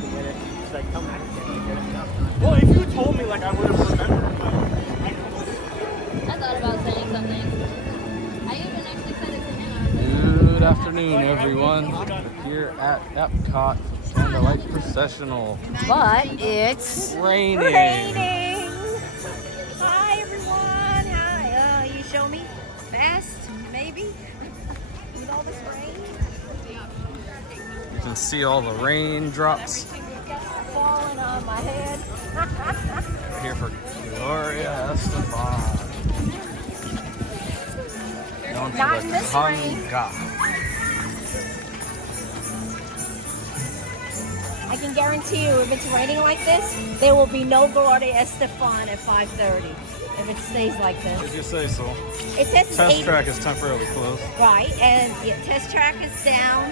let me get it. She's like, come back again to get it. Well, if you told me, like, I would have remembered. But I thought about saying something. I even actually said it to him. Good afternoon, everyone. Here at Epcot Candlelight Processional. But it's Raining. Hi, everyone. Hi. You show me fast, maybe, with all this rain. You can see all the raindrops. Falling on my head. Here for Gloria Estefan. Known Not for in the this rain. conga. I can guarantee you, if it's raining like this, there will be no Gloria Estefan at 5:30. If it stays like this. If you say so. It says it's Test 8. track is temporarily closed. Right, and test track is down.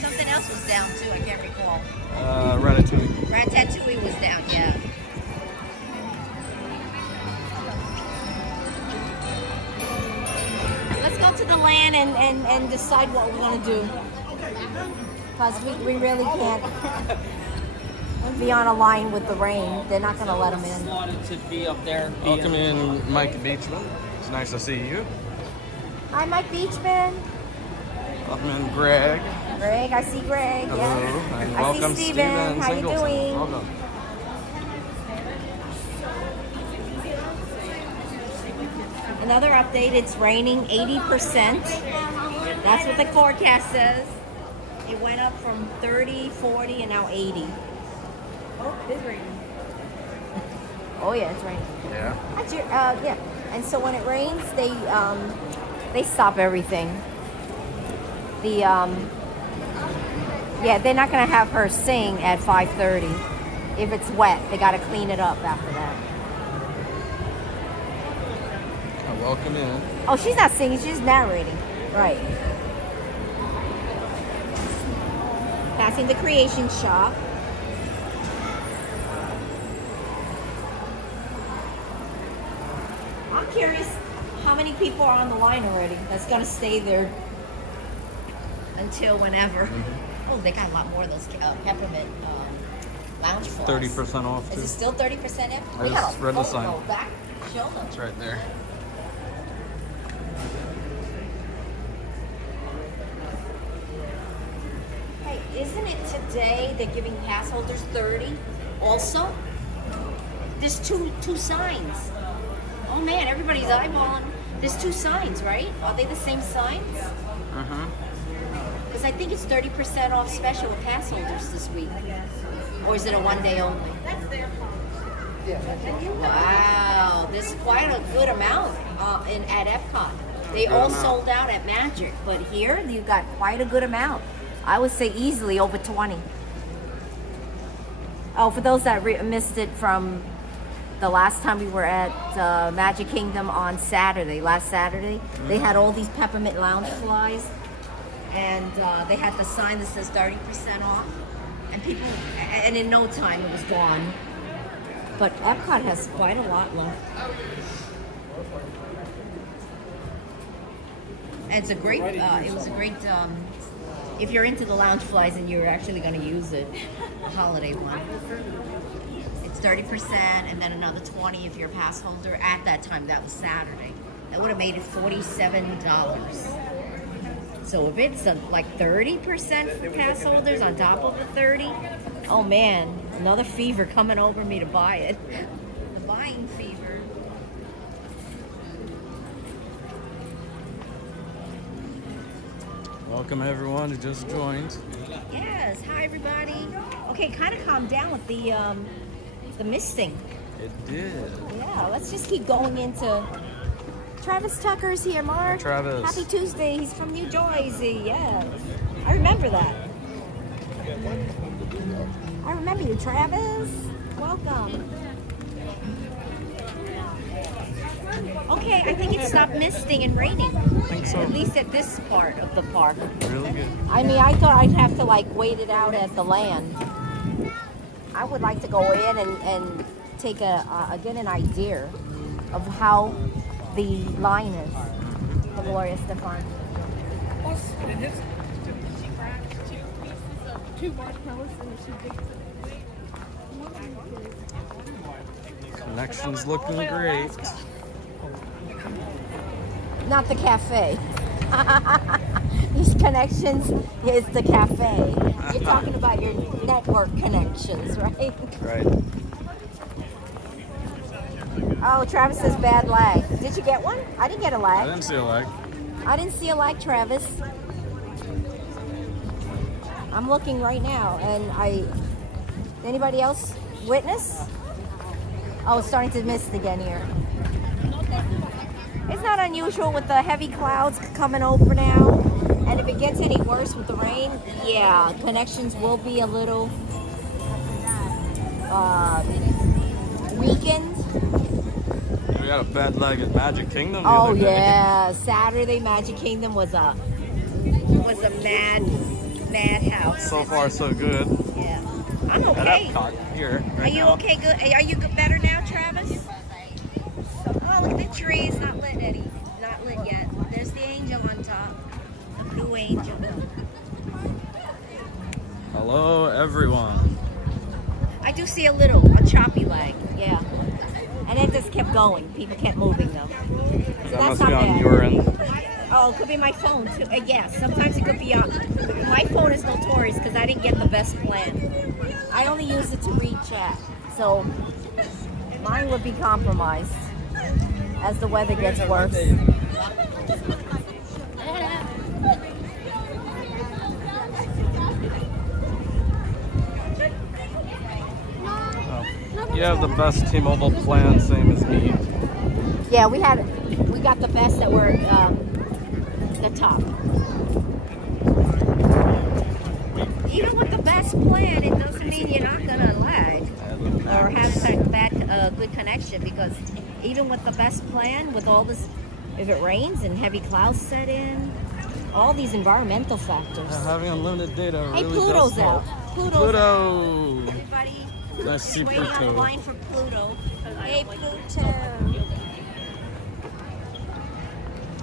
Something else was down too, I can't recall. Ratatouille. Ratatouille was down, yeah. Let's go to the land and decide what we're going to do. Because we really can't be on a line with the rain. They're not going to let them in. wanted to be up there. Welcome in, Mike Beachman. It's nice to see you. Hi, Mike Beachman. Welcome in, Greg. Greg, I see Greg. Hello. Yeah. And I welcome, see Steven. How you Singleton. doing? Welcome. Another update, it's raining 80%. That's what the forecast says. It went up from 30, 40, and now 80. Oh, it is raining. Oh yeah, it's raining. Yeah. That's your, yeah. And so when it rains, they stop everything. Yeah, they're not gonna have her sing at 5:30. If it's wet, they gotta clean it up after that. Welcome in. Oh, she's not singing, she's narrating. Right. Passing the creation shop. I'm curious how many people are on the line already that's going to stay there until whenever. Mm-hmm. Oh, they got a lot more of those peppermint lounge floors. 30% off, too. Is it still 30% off? I just read the sign. Back. Show them. It's right there. Hey, isn't it today they're giving pass holders 30 also? There's two signs. Oh man, everybody's eyeballing. There's two signs, right? Are they the same signs? Uh-huh. Because I think it's 30% off special with pass holders this week. Or is it a one day only? Wow, there's quite a good amount at Epcot. They all sold out at Magic, but here you got quite a good amount. I would say easily over 20. Oh, for those that missed it from the last time we were at Magic Kingdom on Saturday, last Saturday, they had all these peppermint lounge flies, and they had the sign that says 30% off, and in no time it was gone. But Epcot has quite a lot left. And it's a great, it was a great, if you're into the lounge flies and you're actually going to use it, a holiday one. It's 30% and then another 20 if you're a pass holder. At that time, that was Saturday. That would have made it $47. So if it's like 30% for pass holders on top of the 30, oh man, another fever coming over me to buy it. The buying fever. Welcome everyone who just joined. Yes, hi everybody. Okay, kind of calmed down with the misting. It did. Yeah, let's just keep going into. Travis Tucker's here, Mark. Hi, Travis. Happy Tuesday. He's from New Jersey. Yes, I remember that. I remember you, Travis. Welcome. Okay, I think it stopped misting and raining. I think so. At least at this part of the park. Really good. I mean, I thought I'd have to like wait it out at the land. I would like to go in and take get an idea of how the line is for Gloria Estefan. Connections looking great. Not the cafe. These connections is the cafe. You're talking about your network connections, right? Right. Oh, Travis says bad lag. Did you get one? I didn't get a I lag. didn't see a lag. I didn't see a lag, Travis. I'm looking right now, and anybody else witness? Oh, it's starting to mist again here. It's not unusual with the heavy clouds coming over now. And if it gets any worse with the rain, yeah, connections will be a little weakened. We got a bad lag at Magic Kingdom. the Oh other day. yeah, Saturday Magic Kingdom was a madhouse. So far, so good. Yeah, I'm At okay. Epcot here. Are Right you now. okay? Good. Are you good, better now, Travis? Oh, look at the trees. Not lit, Eddie. Not lit yet. There's the angel on top. The blue angel. Hello, everyone. I do see a choppy lag. Yeah. And it just kept going. People kept moving them. So That that's must be not on bad. your end. Oh, it could be my phone too. Yes, sometimes it could be on. My phone is notorious because I didn't get the best plan. I only use it to read chat, so mine would be compromised as the weather gets worse. You have the best T-Mobile plan, same as me. Yeah, we got the best that were the top. Even with the best plan, it doesn't mean you're not gonna lag or have that good connection, because even with the best plan, with all this, if it rains and heavy clouds set in, all these environmental factors. Having unlimited data Hey, really Pluto's does help. out. Pluto's Pluto. Everybody Nice to see waiting on the Pluto. line for Pluto. Hey, Pluto.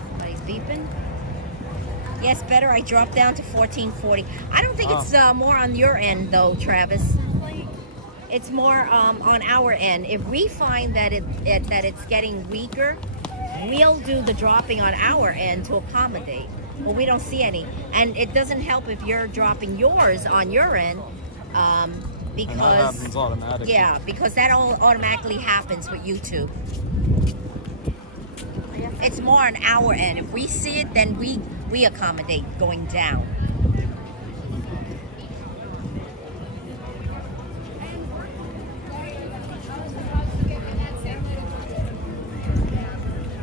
Somebody's beeping. Yes, better. I dropped down to 1440. I don't think it's more on your end, though, Travis. It's more on our end. If we find that it's getting weaker, we'll do the dropping on our end to accommodate. Well, we don't see any, and it doesn't help if you're dropping yours on your end, because And that happens automatically. yeah, because that all automatically happens with YouTube. It's more on our end. If we see it, then we accommodate going down.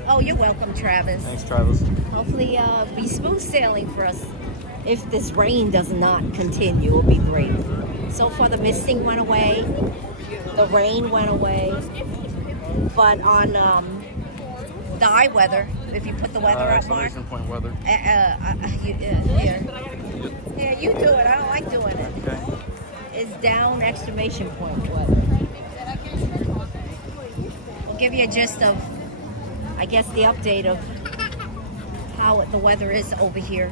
Oh, you're welcome, Travis. Thanks, Travis. Hopefully, be smooth sailing for us. If this rain does not continue, it'll be great. So far, the misting went away, the rain went away, but on the eye weather, if you put the weather up, Mark. Exclamation point weather. Yeah, you do it. I don't like doing it. Okay. It's down exclamation point weather. We'll give you a gist of, I guess, the update of how the weather is over here.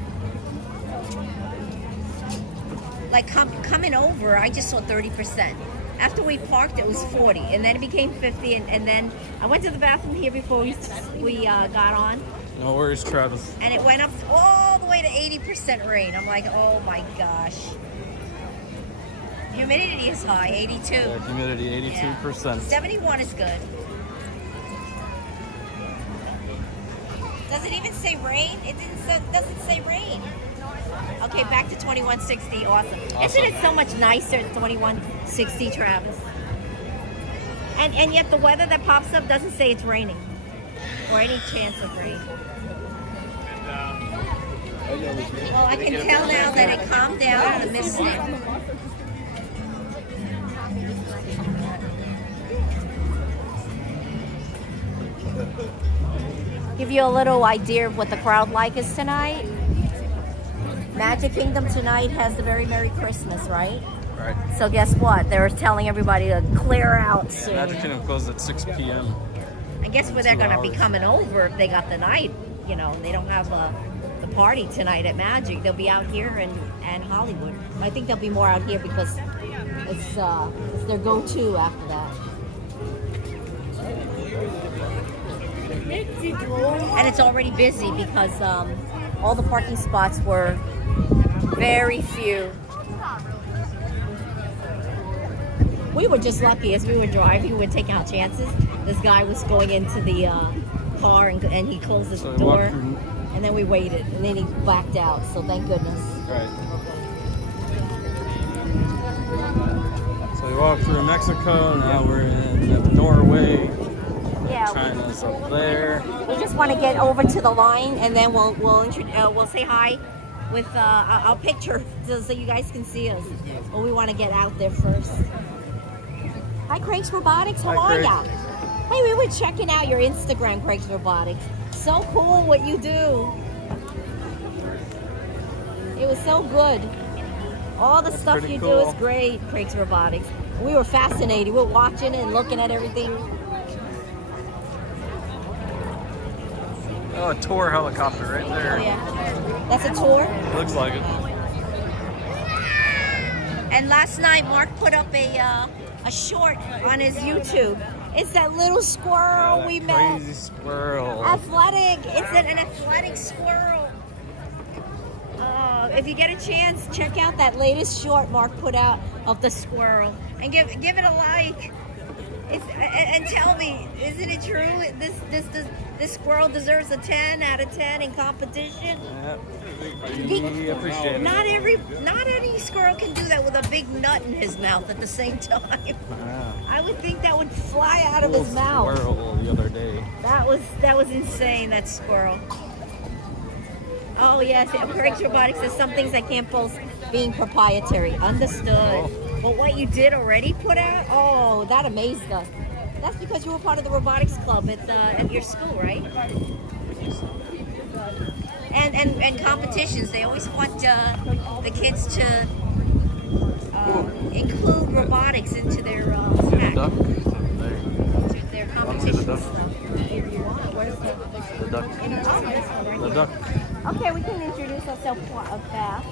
Like coming over, I just saw 30%. After we parked, it was 40, and then it became 50, and then I went to the bathroom here before we got on, No worries, Travis. and it went up all the way to 80% rain. I'm like, oh my gosh. Humidity is high, 82. Yeah, humidity 82%. 71 is good. Does it even say rain? It doesn't say rain. Okay, back to 2160. Awesome. Isn't it so much nicer at 2160, Travis? And yet the weather that pops up doesn't say it's raining or any chance of rain. Well, I can tell now that it calmed down and missed it. Give you a little idea of what the crowd like is tonight. Magic Kingdom tonight has the very Merry Christmas, right? Right. So guess what? They're telling everybody to clear out soon. Magic Kingdom closed at 6 p.m. I guess where they're 2 going to be hours. coming over if they got the night, they don't have the party tonight at Magic. They'll be out here and Hollywood. I think they'll be more out here because it's their go-to after that. And it's already busy because all the parking spots were very few. We were just lucky as we were driving. We were taking our chances. This guy was going into the car and he closed the door. And then we waited. And then he backed out. So thank goodness. Right. So we walked through Mexico. Now we're in the Norway. Yeah. China's up there. We just want to get over to the line and then we'll say hi with I'll picture so you guys can see us. But we want to get out there first. Hi, Craig's Robotics. How are ya? Hey, we were checking out your Instagram, Craig's Robotics. So cool what you do. It was so good. All the stuff you do is great, Craig's Robotics. We were fascinated. We were watching it and looking at everything. Oh, a tour helicopter right there. Oh, yeah. That's a tour? Looks like it. And last night, Mark put up a short on his YouTube. It's that little squirrel we met. Crazy squirrel. Athletic. It's an athletic squirrel. If you get a chance, check out that latest short Mark put out of the squirrel and give it a like. And tell me, isn't it true? This squirrel deserves a 10 out of 10 in competition. Yeah, we appreciate it. Not any squirrel can do that with a big nut in his mouth at the same time. Yeah. I would think that would fly out of his mouth. Squirrel the other day. That was insane. That squirrel. Oh yes, Craig's Robotics says some things I can't post being proprietary. Understood. But what you did already put out, oh, that amazed us. That's because you were part of the robotics club at your school, right? And competitions. They always want the kids to include robotics into their snack. To their competitions. The duck. The duck. Okay, we can introduce ourselves fast.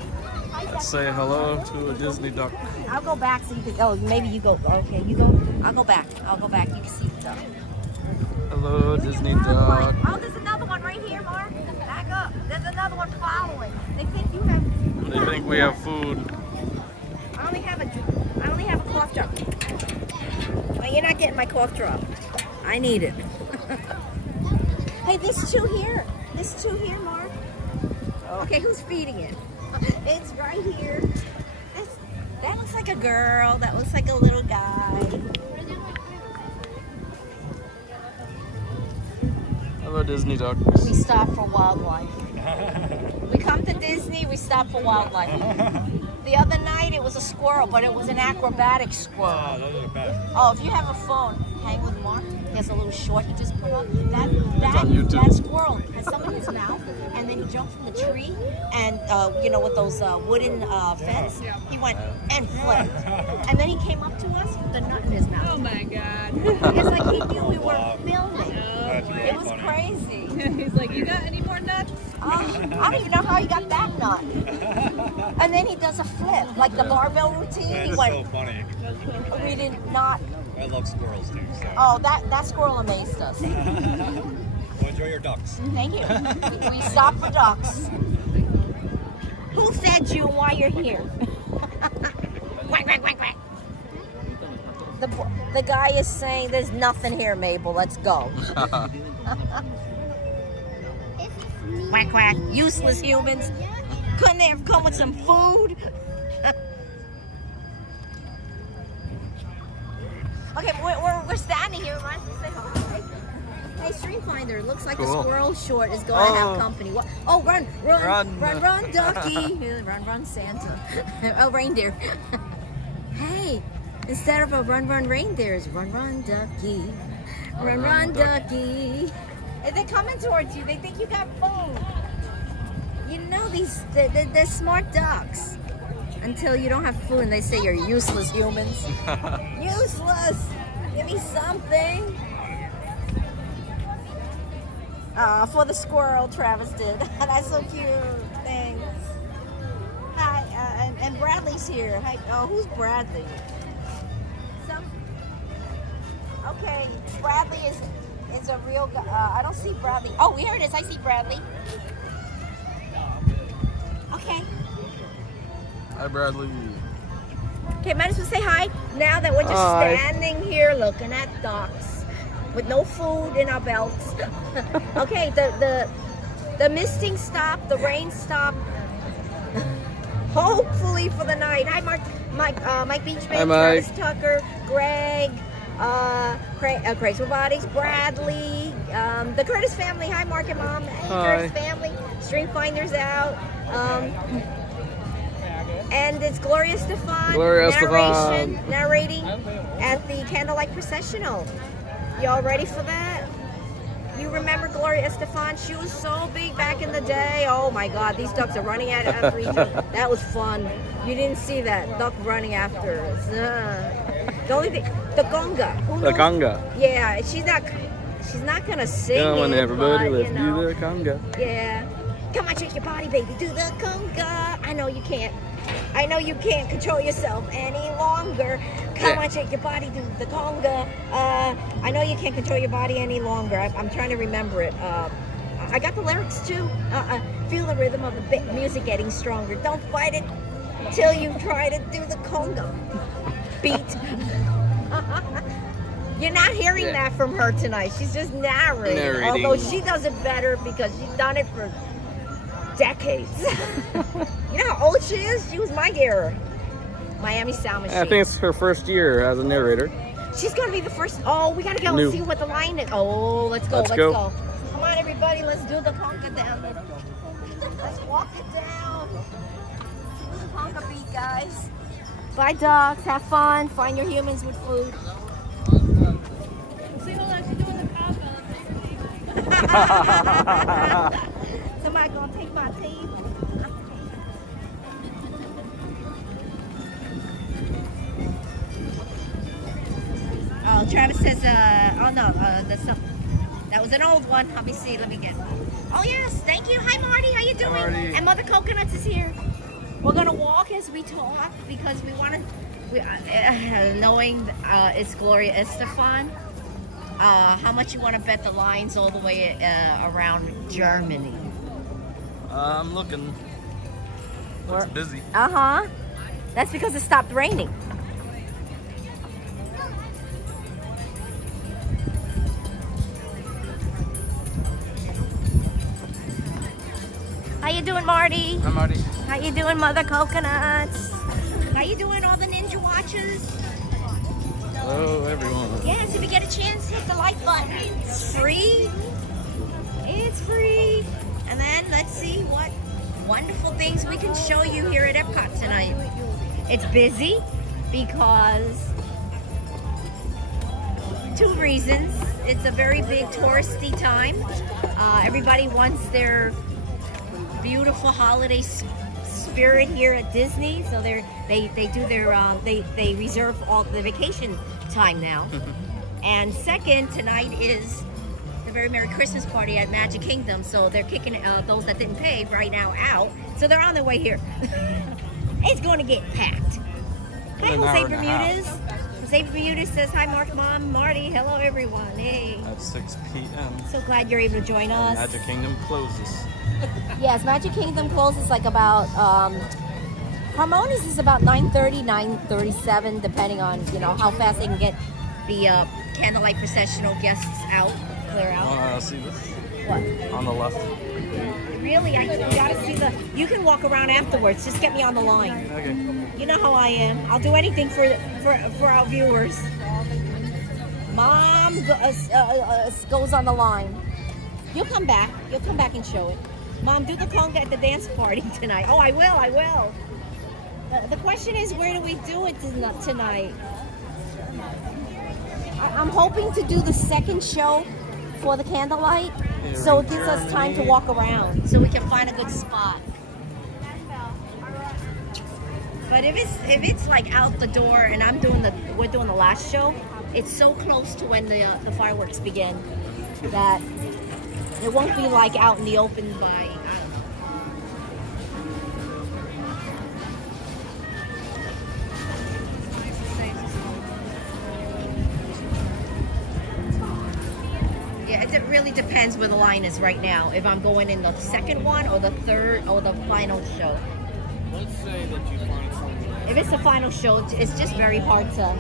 Let's say hello to a Disney duck. I'll go back so you can. Oh, maybe you go. Okay, you go. I'll go back. You can see the duck. Hello, Disney duck. Oh, there's another one right here, Mark. Back up. There's another one following. They think you have. They think we have food. I only have a cough drop. Well, you're not getting my cough drop. I need it. Hey, there's two here. There's two here, Mark. Okay, who's feeding it? It's right here. That looks like a girl. That looks like a little guy. Hello, Disney ducks. We stop for wildlife. We come to Disney, we stop for wildlife. The other night it was a squirrel, but it was an acrobatic squirrel. Oh, if you have a phone, hang with Mark. There's a little short he just put up. That squirrel has some in his mouth, and then he jumped from the tree, and with those wooden fence, he went and flipped. And then he came up to us with the nut in his mouth. Oh my God. It's like he knew we were filming. It was crazy. He's like, you got any more nuts? I don't even know how he got that nut. And then he does a flip, like the barbell routine. That He is went. so funny. We did not. I love squirrels too. So. Oh, that squirrel amazed us. Well, enjoy your ducks. Thank you. We stopped for ducks. Who fed you while you're here? Quack, quack, quack, quack. The guy is saying there's nothing here, Mabel. Let's go. Quack, quack. Useless humans. Couldn't they have come with some food? Okay, we're standing here. Might as well say hi. Hey, Stream Finder. Looks like the squirrel short is going to have company. What? Oh, run, ducky. Run, Santa. Oh, reindeer. Hey, instead of a run, reindeer, it's run, ducky. Run, ducky. And they're coming towards you. They think you got food. You know, they're smart ducks. Until you don't have food and they say you're useless humans. Useless! Give me something. For the squirrel, Travis did. That's so cute. Thanks. Hi, and Bradley's here. Hi. Oh, who's Bradley? Okay, Bradley is a real guy. I don't see Bradley. Oh, here it is. I see Bradley. Okay. Hi, Bradley. Okay, might as well say hi now that we're just Hi. standing here looking at ducks with no food in our belts. Okay, the misting stopped, the rain stopped. Hopefully for the night. Hi, Mike Beachman, Hi, Mike. Travis Tucker, Greg, Graceful Bodies, Bradley, the Curtis family. Hi, Mark and Mom. Hey, Hi. Curtis family. Streamfinder's out. And it's Gloria Estefan, Gloria Estefan. narrating at the Candlelight Processional. Y'all ready for that? You remember Gloria Estefan? She was so big back in the day. Oh my God, these ducks are running after each other. That was fun. You didn't see that duck running after us. The only thing, the conga. Who The knows? conga. Yeah, she's not gonna sing Come on, it, everybody, but, let's you know, do the conga. yeah. Come on, shake your body, baby. Do the conga. I know you can't. I know you can't control yourself any longer. Come Yeah. on, shake your body, do the conga. I know you can't control your body any longer. I'm trying to remember it. I got the lyrics too. Feel the rhythm of the music getting stronger. Don't fight it till you try to do the conga beat. You're not hearing that from her tonight. She's just narrating. Although she does it better because she's done it for decades. You know how old she is? She was my era. Miami Sound Machine. I think it's her first year as a narrator. She's gonna be the first. Oh, we gotta go New. and see what the line is. Oh, let's go. Let's Let's go. go. Come on, everybody. Let's do the conga down. Let's walk it down. Do the conga beat, guys. Bye, dogs. Have fun. Find your humans with food. See what else you do in the combo. Somebody gonna take my teeth. Oh, Travis says, oh no, that was an old one. Let me see, let me get. Oh yes, thank you. Hi Marty, how you doing? Marty. And Mother Coconuts is here. We're gonna walk as we talk because we want to, knowing it's Gloria Estefan. How much you want to bet the lines all the way around Germany? I'm looking. Looks busy. Uh-huh. That's because it stopped raining. How you doing, Marty? Hi, Marty. How you doing, Mother Coconuts? How you doing, all the Ninja Watchers? Hello, everyone. Yes, if you get a chance, hit the like button. It's free. It's free. And then let's see what wonderful things we can show you here at Epcot tonight. It's busy because 2 reasons. It's a very big touristy time. Everybody wants their beautiful holiday spirit here at Disney, so they reserve all the vacation time now. And second, tonight is the very Merry Christmas party at Magic Kingdom, so they're kicking those that didn't pay right now out, so they're on their way here. It's going to get packed. Hi, An hour Jose and a half. Bermudez. Jose Bermudez says hi, Mark, Mom, Marty. Hello, everyone. Hey. At 6 p.m. So glad you're able to join us. Magic Kingdom closes. Yes, Magic Kingdom closes like about, Harmonious is about 9:30, 9:37, depending on, how fast they can get the Candlelight Processional guests out, clear out. Want to see this? What? On the left. Really? You gotta see you can walk around afterwards. Just get me on the line. Okay. You know how I am. I'll do anything for our viewers. Mom goes on the line. You'll come back. You'll come back and show it. Mom, do the conga at the dance party tonight. Oh, I will. The question is, where do we do it tonight? I'm hoping to do the second show for the candlelight, so it gives us time to walk around, so we can find a good spot. But if it's like out the door and we're doing the last show, it's so close to when the fireworks begin that It won't be like out in the open by, I don't know. Yeah, it really depends where the line is right now. If I'm going in the second one or the third or the final show. Let's say that you find something. If it's the final show, it's just very hard to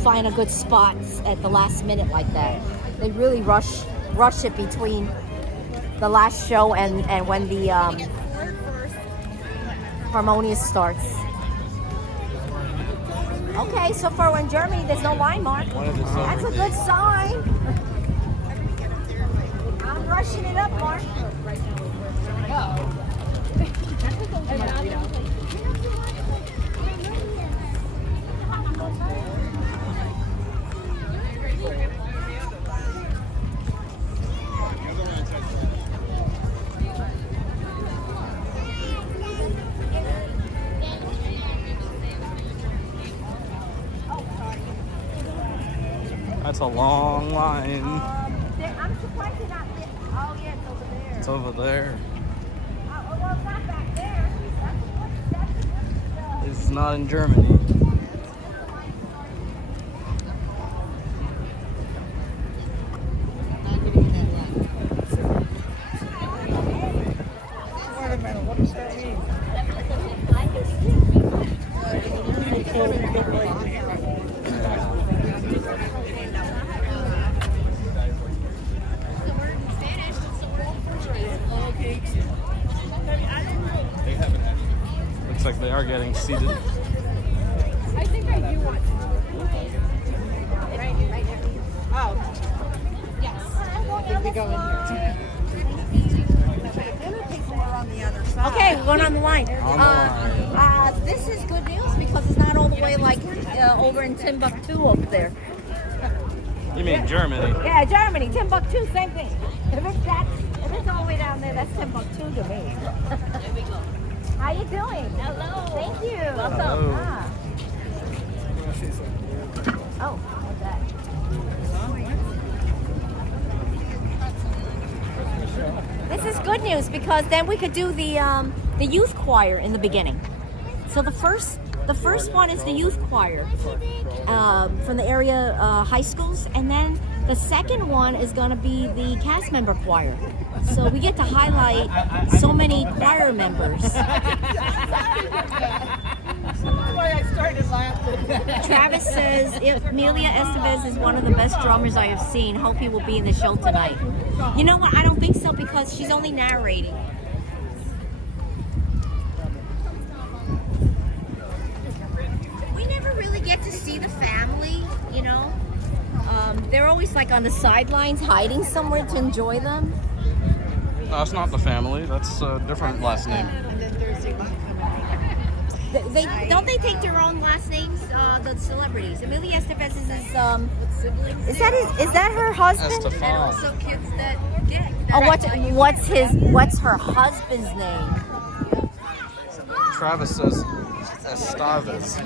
find a good spot at the last minute like that. They really rush it between the last show and when the Harmonious starts. Okay, so far in Germany, there's no line, Mark. That's a good sign. I'm rushing it up, Mark. That's a long line. I'm surprised you're not. Oh yeah, it's over there. It's over there. Well, it's not back there. It's not in Germany. What does that mean? Looks like they are getting seated. I think I do want to. Right there. Oh. Yes. I think we go in here. Okay, we're going on the line. On the line. This is good news because it's not all the way like over in Timbuktu up there. You mean Germany? Yeah, Germany, Timbuktu, same thing. If it's all the way down there, that's Timbuktu to me. How you doing? Hello. Thank you. Hello. Ah. Oh, what's that? This is good news because then we could do the youth choir in the beginning. So the first one is the youth choir from the area high schools, and then the second one is going to be the cast member choir. So we get to highlight so many choir members. That's why I started laughing. Travis says Amelia Estevez is one of the best drummers I have seen. Hope he will be in the show tonight. You know what? I don't think so because she's only narrating. We never really get to see the family, you know. They're always like on the sidelines, hiding somewhere to enjoy them. No, that's not the family. That's a different last name. They don't they take their own last names? The celebrities. Amelia Estevez is that her husband? Estefan. And also kids that get. Oh, what's her husband's name? Travis says Estevez.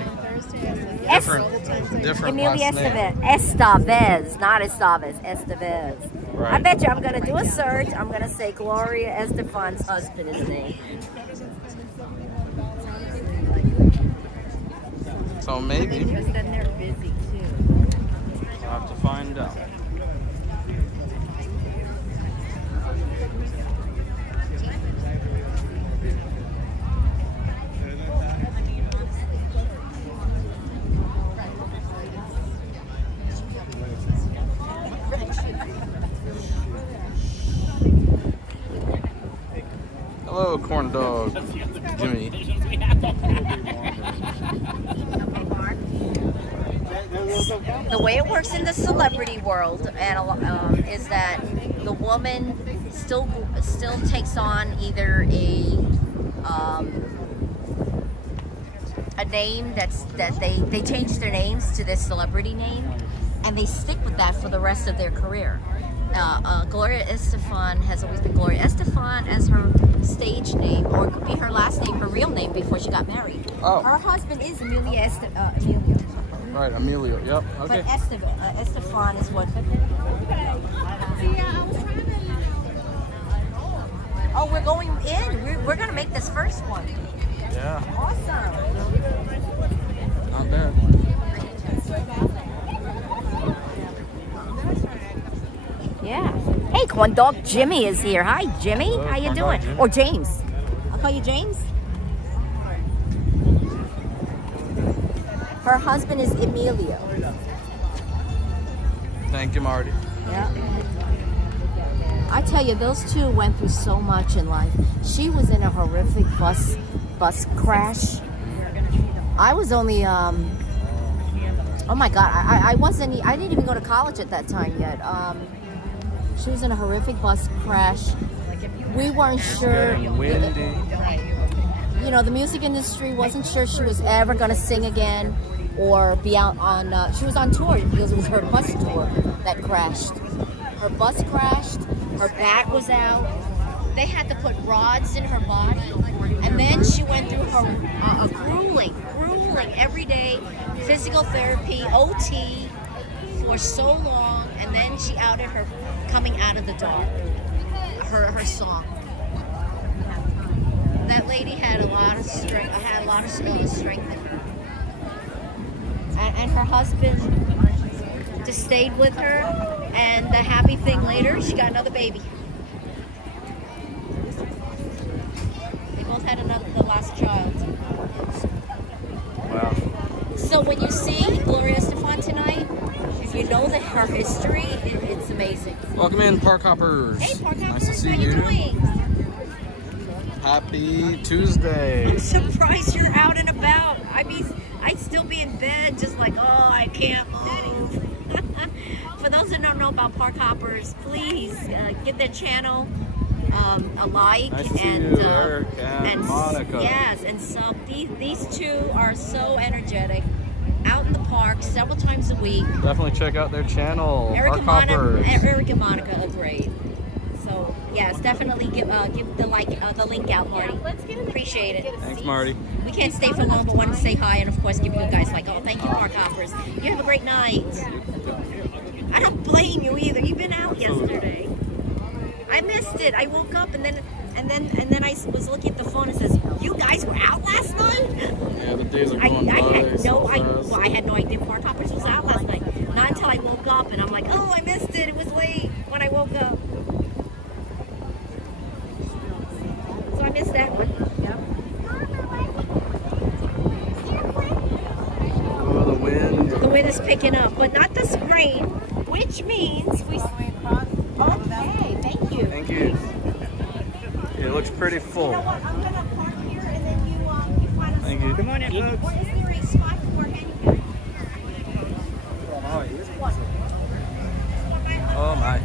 Different Amelia last name. Estevez, not Estevez, Estevez. Right. I bet you I'm gonna do a search. I'm gonna say Gloria Estefan's husband's name. So maybe Because then they're busy too. we'll have to find out. Hello, corn dog, Jimmy. The way it works in the celebrity world is that the woman still takes on either a name that they change their names to this celebrity name, and they stick with that for the rest of their career. Gloria Estefan has always been Gloria Estefan as her stage name, or it could be her last name, her real name before she got married. Oh. Her husband is Amelia Amelia. Right, Emilio. Yep. Okay. But Estefan is what. Oh, we're going in. We're gonna make this first one. Yeah, Awesome. not bad. Yeah. Hey, corn dog Jimmy is here. Hi, Jimmy. Hello, How you corn doing? dog Jimmy. Or James. I'll call you James. Her husband is Emilio. Thank you, Marty. Yeah. I tell you, those two went through so much in life. She was in a horrific bus crash. I was only oh my God, I didn't even go to college at that time yet. She was in a horrific bus crash. We weren't sure. Getting windy. You know, the music industry wasn't sure she was ever going to sing again or be out on, she was on tour because it was her bus tour that crashed. Her bus crashed, her back was out, they had to put rods in her body, and then she went through her a grueling everyday physical therapy, OT, for so long, and then she outed her coming out of the dark, her song. That lady had a lot of strength, strength in her. And her husband just stayed with her, and the happy thing later, she got another baby. They both had the last child. Wow. So when you see Gloria Estefan tonight, if you know her history, it's amazing. Welcome in, Park Hoppers. Hey, Park Nice to Hoppers, see how you doing? Happy Tuesday. I'm surprised you're out and about. I mean, I'd still be in bed just like, oh, I can't move. For those that don't know about Park Hoppers, please give their channel a like. Nice to see and you, Eric and Monica. Yes, and so these two are so energetic. Out in the park several times a week. Definitely check out their channel, Eric Park Hoppers. and Monica are great. So yes, definitely give the link out, Marty. Appreciate it. Thanks, Marty. We can't stay for long, but wanted to say hi and of course give you guys like, oh, thank you, Park Hoppers. You have a great night. I don't blame you either. You've been out yesterday. I missed it. I woke up and then I was looking at the phone and says, you guys were out last night? Yeah, the days are going by. I had no idea Park Hoppers was out last night. Not until I woke up and I'm like, oh, I missed it. It was late when I woke up. So I missed that one. Yep. Oh, the wind. The wind is picking up, but not this rain, which means we. Okay, thank you. Thank you. It looks pretty full. You know what? I'm gonna park here and then you find a Thank you. Come on in, folks. Or is there a spot for handicap? Oh my.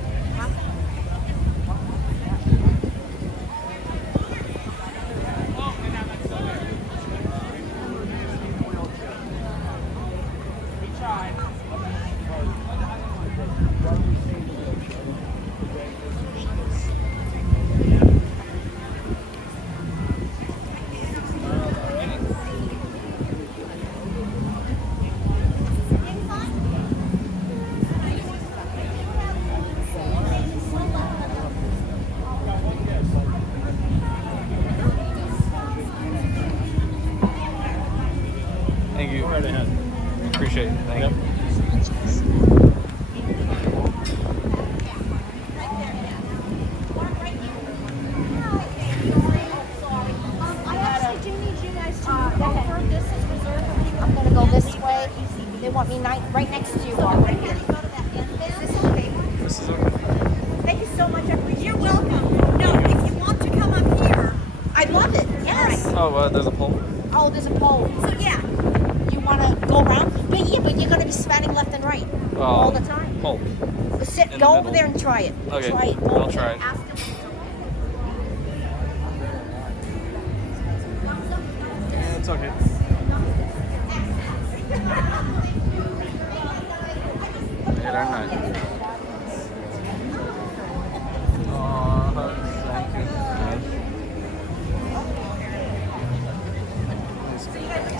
Thank you. Appreciate it. Thank you. I'm gonna go this way. They want me right next to you. Right here. This is okay. Thank you so much. You're welcome. No, if you want to come up here, I love it. Yes. Oh, there's a pole. Oh, there's a pole. so yeah. You want to go around? But you're going to be spanning left and right all the time. Pole. Sit, In go the over middle. there and try it. Okay, Try it. I'll try it. Ask them. Yeah, it's okay. Late at night. Oh, thank you.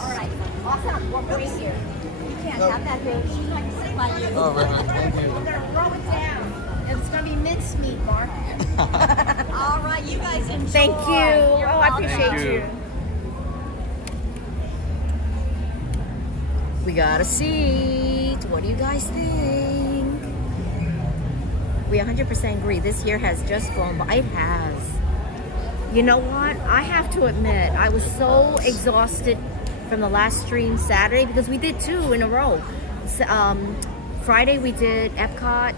All right. Awesome. We're right here. You can't have that baby. She's like to sit by you. Oh, right. Thank you. We're going to throw it down. It's going to be mincemeat, Mark. All right, you guys enjoy. Thank you. Oh, I appreciate Thank you. you. We got a seat. What do you guys think? We 100% agree. This year has just flown by. It has. You know what? I have to admit, I was so exhausted from the last stream Saturday because we did 2 in a row. Friday we did Epcot.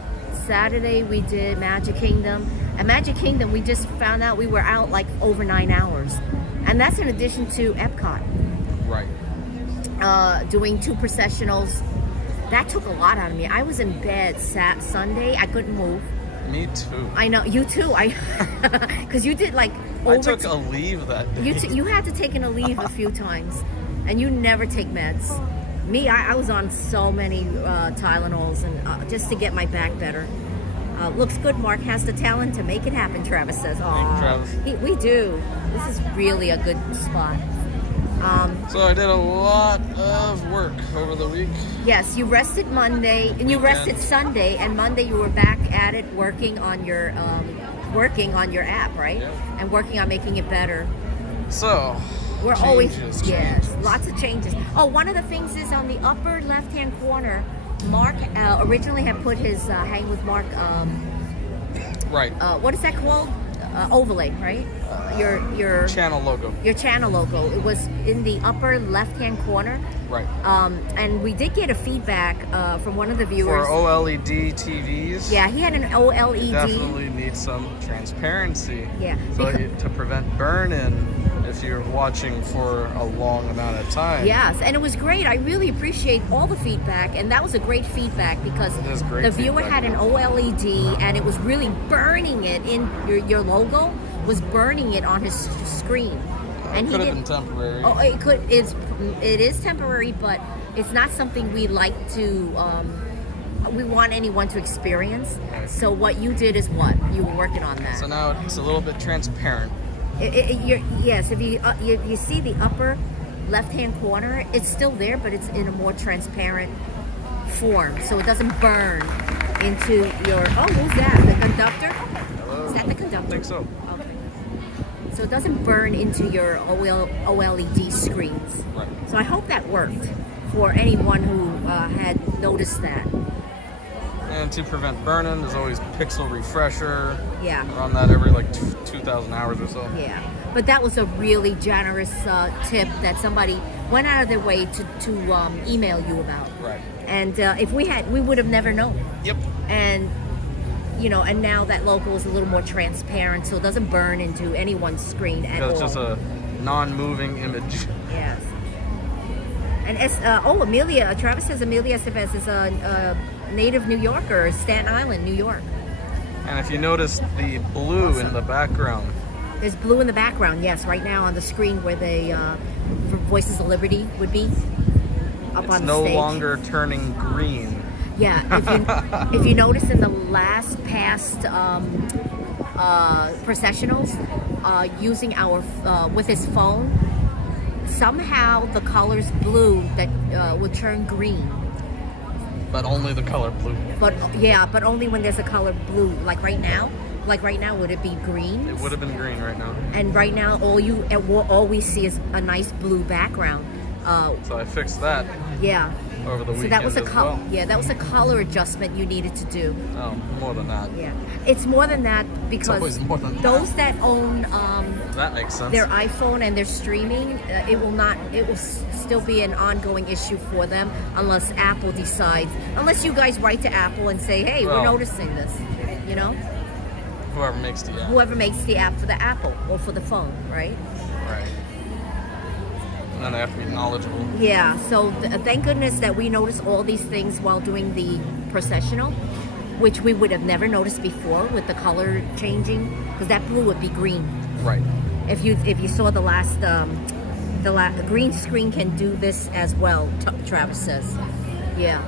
Saturday we did Magic Kingdom. At Magic Kingdom, we just found out we were out like over 9 hours. And that's in addition to Epcot. Right. Doing 2 processionals. That took a lot out of me. I was in bed Sunday. I couldn't move. Me too. I know, you too. Because you did like I took a leave that day. You had to take a leave a few times, and you never take meds. Me, I was on so many Tylenols and just to get my back better. Looks good. Mark has the talent to make it happen. Travis says, "Oh, Travis. We do. This is really a good spot." So I did a lot of work over the week. Yes, you rested Monday and you rested Sunday, and Monday you were back at it working on your app, right? Yep. And working on making it better. So We're changes. lots of changes. Oh, one of the things is on the upper left-hand corner. Mark originally had put his Hang with Mark. Right. What is that called? Overlay, right? Your Channel logo. Your channel logo. It was in the upper left-hand corner. Right. And we did get a feedback from one of the viewers. For OLED TVs. Yeah, he had an OLED. Definitely need some transparency. Yeah. So to prevent burn-in if you're watching for a long amount of time. Yes, and it was great. I really appreciate all the feedback, and that was a great feedback because It is great the viewer feedback. had an OLED, and it was really burning it in your logo was burning it on his screen. And Could have been temporary. Oh, it could. It is temporary, but it's not something we like to. We want anyone to experience. Right. So what you did is what you were working on that. So now it's a little bit transparent. Yes, if you see the upper left-hand corner, it's still there, but it's in a more transparent form, so it doesn't burn into your. Oh, who's that? The conductor? Hello? Is that the conductor? I think so. Okay. So it doesn't burn into your OLED screens. Right. So I hope that worked for anyone who had noticed that. And to prevent burn-in, there's always pixel refresher. Yeah. Run that every like 2,000 hours or so. Yeah, but that was a really generous tip that somebody went out of their way to email you about. Right. And if we would have never known. Yep. And and now that logo is a little more transparent, so it doesn't burn into anyone's screen at all. Because it's just a non-moving image. Yes. And Amelia, Travis says Amelia Estefan is a native New Yorker, Staten Island, New York. And if you notice the blue in the background, There's blue in the background, yes, right now on the screen where the Voices of Liberty would be up it's on the no stage. longer turning green. Yeah, if you notice in the past processionals, using our with his phone, somehow the colors blue that would turn green. But only the color blue. But only when there's a color blue. Like right now, would it be green? It would have been green right now. And right now, all we see is a nice blue background. So I fixed that Yeah. over the So weekend that was as well. that was a color adjustment you needed to do. Oh, more than that. Yeah, it's more than that because always more than that. those that own That makes sense. their iPhone and their streaming, it will still be an ongoing issue for them unless Apple decides. Unless you guys write to Apple and say, hey, we're Well- noticing this. Whoever makes the app. Whoever makes the app for the Apple or for the phone, right? Right. And then they have to be knowledgeable. Yeah, so thank goodness that we noticed all these things while doing the processional, which we would have never noticed before with the color changing, because that blue would be green. Right. If you saw the last green screen can do this as well, Travis says. Yeah.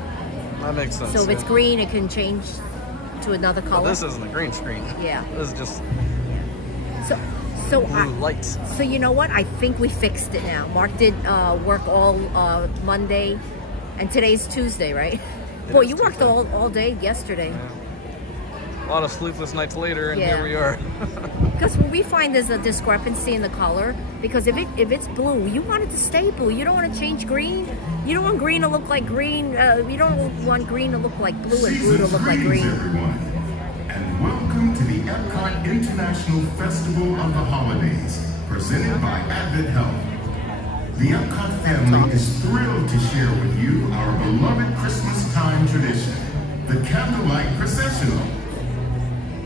That makes sense. So if it's yeah. green, it can change to another color. Well, this isn't a green screen. Yeah. This is just So blue lights. So you know what? I think we fixed it now. Mark did work all Monday, and today's Tuesday, right? Boy, is you worked Tuesday. all day yesterday. Yeah. A lot of sleepless nights later, and Yeah. here we are. Because when we find there's a discrepancy in the color, because if it's blue, you want it to stay blue. You don't want to change green. You don't want green to look like green. You don't want green to look like blue and blue to look like green. Everyone, and welcome to the Epcot International Festival of the Holidays, presented by Advent Health. The Epcot family is thrilled to share with you our beloved Christmas time tradition, the Candlelight Processional.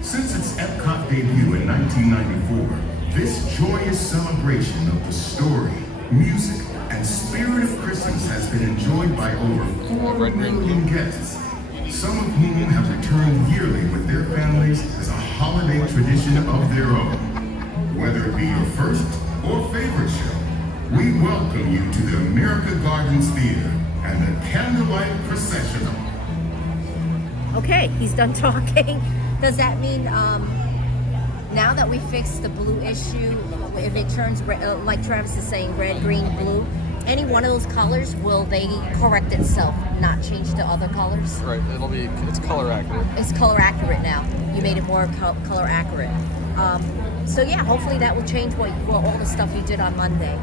Since its Epcot debut in 1994, this joyous celebration of the story, music, and spirit of Christmas has been enjoyed by over 4 million guests, some of whom have returned yearly with their families as a holiday tradition of their own. Whether it be your first or favorite show, we welcome you to the America Gardens Theater and the Candlelight Processional. Okay, he's done talking. Does that mean now that we fixed the blue issue, if it turns red, like Travis is saying, red, green, blue, any one of those colors, will they correct itself, not change to other colors? Right, it's color accurate. It's color accurate now. You made it more color accurate. So yeah, hopefully that will change all the stuff you did on Monday.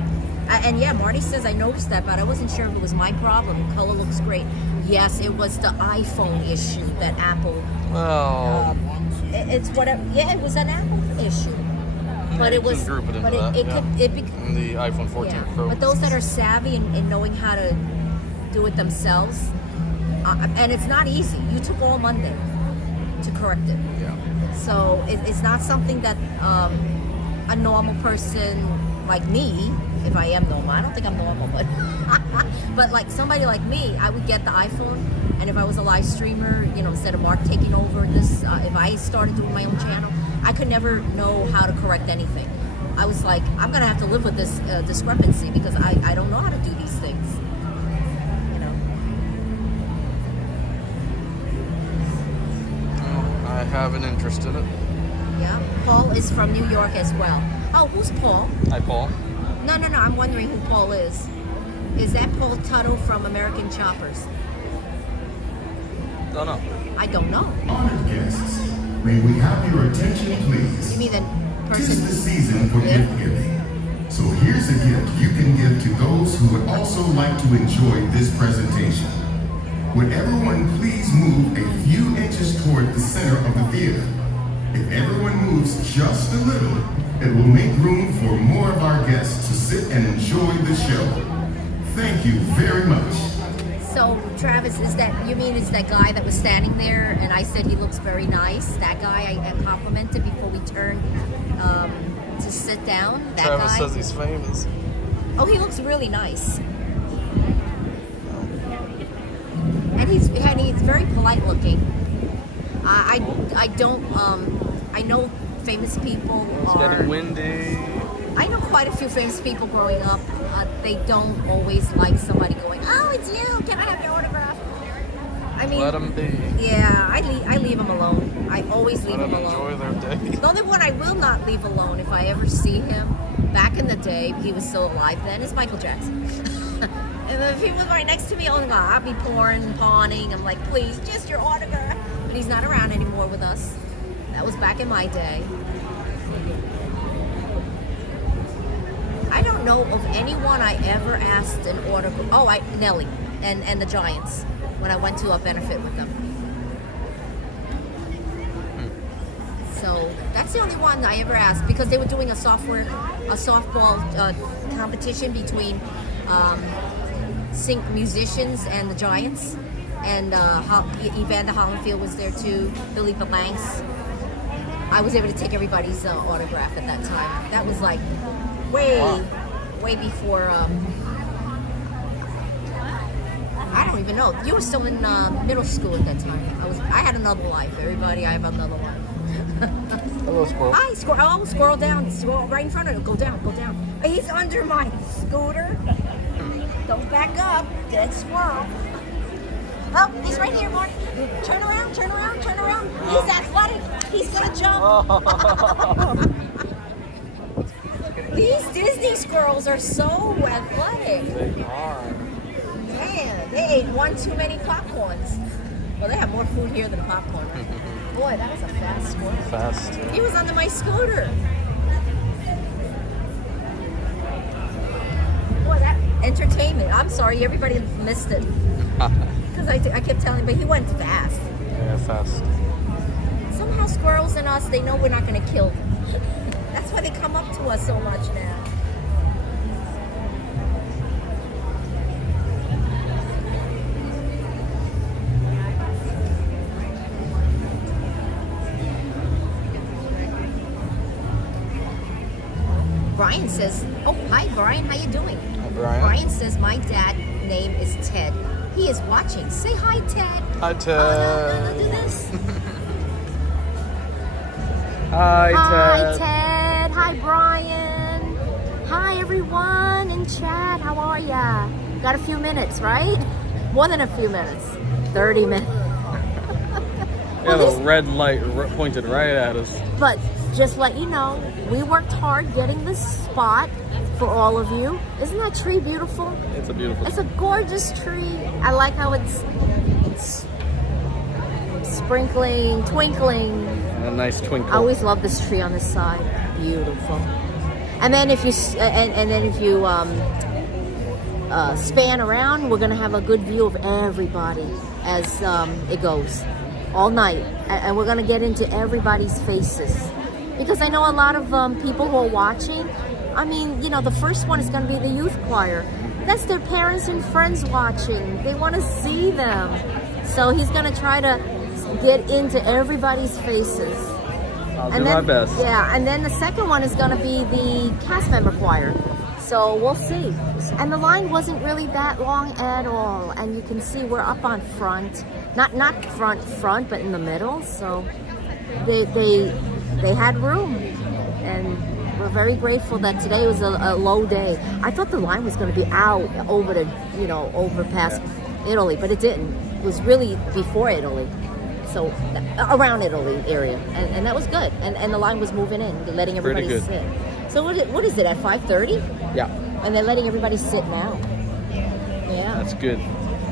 And yeah, Marty says I noticed that, but I wasn't sure if it was my problem. Color looks great. Yes, it was the iPhone issue that Apple. Well, It's whatever. Yeah, it was an Apple issue. But it was. Group it into But that, it yeah. could. It became. in the iPhone 14 Yeah. Pro. But those that are savvy in knowing how to do it themselves, and it's not easy. You took all Monday to correct it. Yeah. So it's not something that a normal person like me, if I am normal, I don't think I'm normal, but but like somebody like me, I would get the iPhone, and if I was a live streamer, instead of Mark taking over this, if I started doing my own channel, I could never know how to correct anything. I was like, I'm gonna have to live with this discrepancy because I don't know how to do these things. I have an interest in it. Yeah. Paul is from New York as well. Oh, who's Paul? Hi, Paul. No. I'm wondering who Paul is. Is that Paul Tuttle from American Choppers? Don't know. I don't know. Honored guests, may we have your attention, please? You mean the Tis the person? season for gift giving. So here's a gift you can give to those who would also like to enjoy this presentation. Would everyone please move a few inches toward the center of the theater? If everyone moves just a little, it will make room for more of our guests to sit and enjoy the show. Thank you very much. So, Travis, it's that guy that was standing there and I said he looks very nice? That guy I complimented before we turned to sit down? That Travis guy? says he's famous. Oh, he looks really nice. And he's very polite looking. I know famous people It's are. getting windy. I know quite a few famous people growing up. They don't always like somebody going, "Oh, it's you. Can I have your autograph?" I mean, Let them be. yeah, I leave them alone. I always leave Let them them alone. enjoy their day. The only one I will not leave alone if I ever see him, back in the day, he was still alive then, is Michael Jackson. And if he was right next to me, I'll be pawning. I'm like, please, just your autograph. But he's not around anymore with us. That was back in my day. I don't know of anyone I ever asked an autograph. Oh, Nelly and the Giants when I went to a benefit with them. So that's the only one I ever asked because they were doing a softball competition between musicians and the Giants, and Evander Holyfield was there too. Billy Banks. I was able to take everybody's autograph at that time. That was like way before. I don't even know. You were still in middle school at that time. I had another life. Everybody, I have another one. Hello, squirrel. Hi, squirrel. Oh, squirrel down. Squirrel right in front of him. Go down. He's under my scooter. Don't back up. Dead squirrel. Oh, he's right here, Mark. Turn around. He's athletic. He's gonna jump. These Disney squirrels are so athletic. They are. Man, they ate one too many popcorns. Well, they have more food here than popcorn. Boy, that was a fast squirrel. Fast. He was under my scooter. entertainment. I'm sorry, everybody missed it. Because I kept telling him, but he went fast. Yeah, fast. Somehow squirrels and us, they know we're not going to kill them. That's why they come up to us so much now. Brian says, oh, hi, Brian. How you doing? Hi, Brian. Brian says, my dad's name is Ted. He is watching. Say hi, Ted. Hi, Ted. Oh, no, do this. Hi, Hi, Ted. Ted. Hi, Brian. Hi, everyone in chat. How are ya? Got a few minutes, right? More than a few minutes. 30 minutes. Yeah, the red light pointed right at us. But just let you know, we worked hard getting this spot for all of you. Isn't that tree beautiful? It's a beautiful It's a gorgeous tree. I like how it's sprinkling, twinkling. a nice twinkle. I always love this tree on this side. Beautiful. And then if you span around, we're gonna have a good view of everybody as it goes all night, and we're gonna get into everybody's faces because I know a lot of people who are watching. I mean, you know, the first one is gonna be the youth choir. That's their parents and friends watching. They want to see them, so he's gonna try to get into everybody's faces. I'll do my best. Yeah, and then the second one is going to be the cast member choir. So we'll see. And the line wasn't really that long at all. And you can see we're up on front. Not front, but in the middle. So they had room. And we're very grateful that today was a low day. I thought the line was going to be out over the, over past Italy, but it didn't. It was really before Italy. So around Italy area, and that was good. And the line was moving in, letting everybody Pretty sit. So what is it at 5:30? Yeah. And they're letting everybody sit now. Yeah. That's good.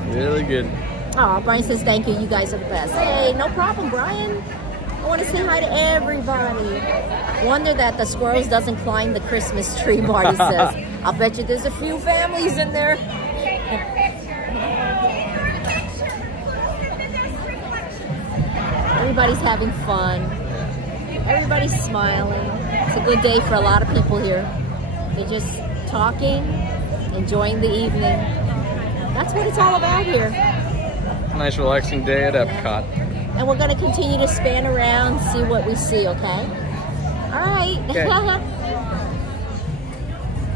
Really good. Oh, Brian says thank you. You guys are the best. Hey, no problem, Brian. I want to say hi to everybody. Wonder that the squirrels doesn't climb the Christmas tree, Marty says. I'll bet you there's a few families in there. Everybody's having fun. Everybody's smiling. It's a good day for a lot of people here. They're just talking, enjoying the evening. That's what it's all about here. Nice relaxing day at Epcot. And we're going to continue to span around, see what we see, okay? All right. Okay.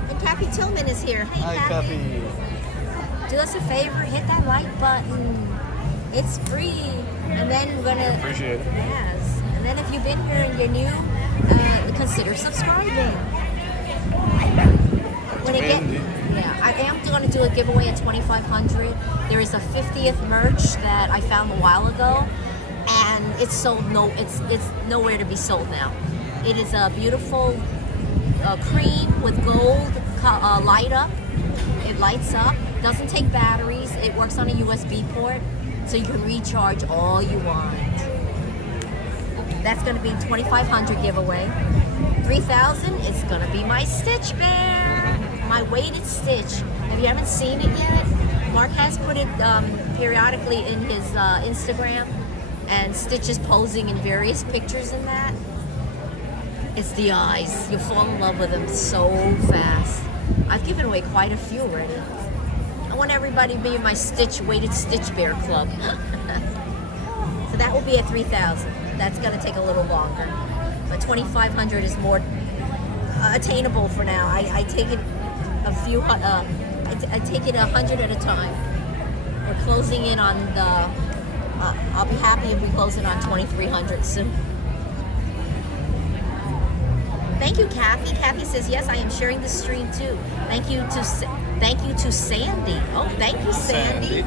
And Kathy Tillman is here. Hey, Hi, Kathy. Do us a favor, hit that like button. It's free. And then we're gonna Appreciate it. Yes. And then if you've been here and you're new, consider subscribing. When it I am going to do a giveaway at 2,500. There is a 50th merch that I found a while ago, and it's sold. It's nowhere to be sold now. It is a beautiful cream with gold light up. It lights up. Doesn't take batteries. It works on a USB port. So you can recharge all you want. That's going to be 2,500 giveaway. 3,000 is going to be my Stitch Bear, my weighted Stitch. If you haven't seen it yet, Mark has put it periodically in his Instagram, and Stitch is posing in various pictures in that. It's the eyes. You'll fall in love with them so fast. I've given away quite a few already. I want everybody to be in my weighted Stitch Bear club. So that will be at 3,000. That's going to take a little longer. But 2,500 is more attainable for now. I take it a few. I take it 100 at a time. We're closing in on the. I'll be happy if we close in on 2,300 soon. Thank you, Kathy. Kathy says yes. I am sharing the stream too. Thank you to Sandy. Oh, thank you, Sandy.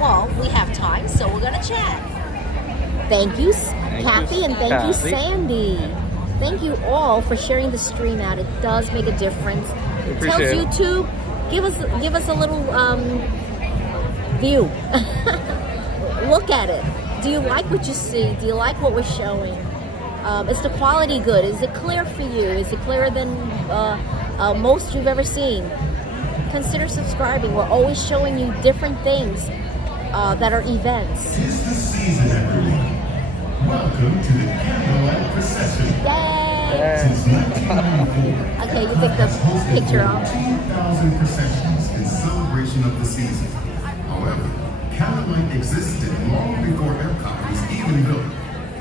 Well, we have time, so we're gonna chat. Thank you, Kathy, and thank you, Sandy. Thank you all for sharing the stream out. It does make a difference. It tells YouTube, give us a little view. Look at it. Do you like what you see? Do you like what we're showing? Is the quality good? Is it clear for you? Is it clearer than most you've ever seen? consider subscribing. We're always showing you different things that are events. Tis the season, everyone. Welcome to the Candlelight Processional. Yay! Since 1994, Okay, you take the picture off. 2,000 processions in celebration of the season. However, candlelight existed long before Epcot was even built.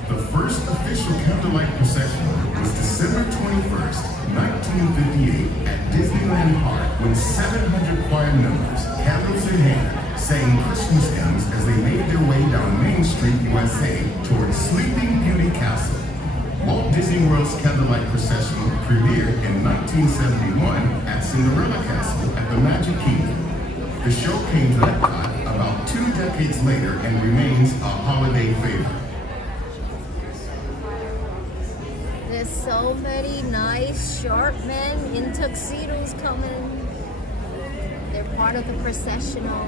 The first official candlelight processional was December 21st, 1958 at Disneyland Park when 700 choir members, candles in hand, sang Christmas hymns as they made their way down Main Street, USA towards Sleeping Beauty Castle. Walt Disney World's Candlelight Processional premiered in 1971 at Cinderella Castle at the Magic Kingdom. The show came to Epcot about 2 decades later and remains a holiday favorite. There's so many nice, sharp men in tuxedos coming. They're part of the processional.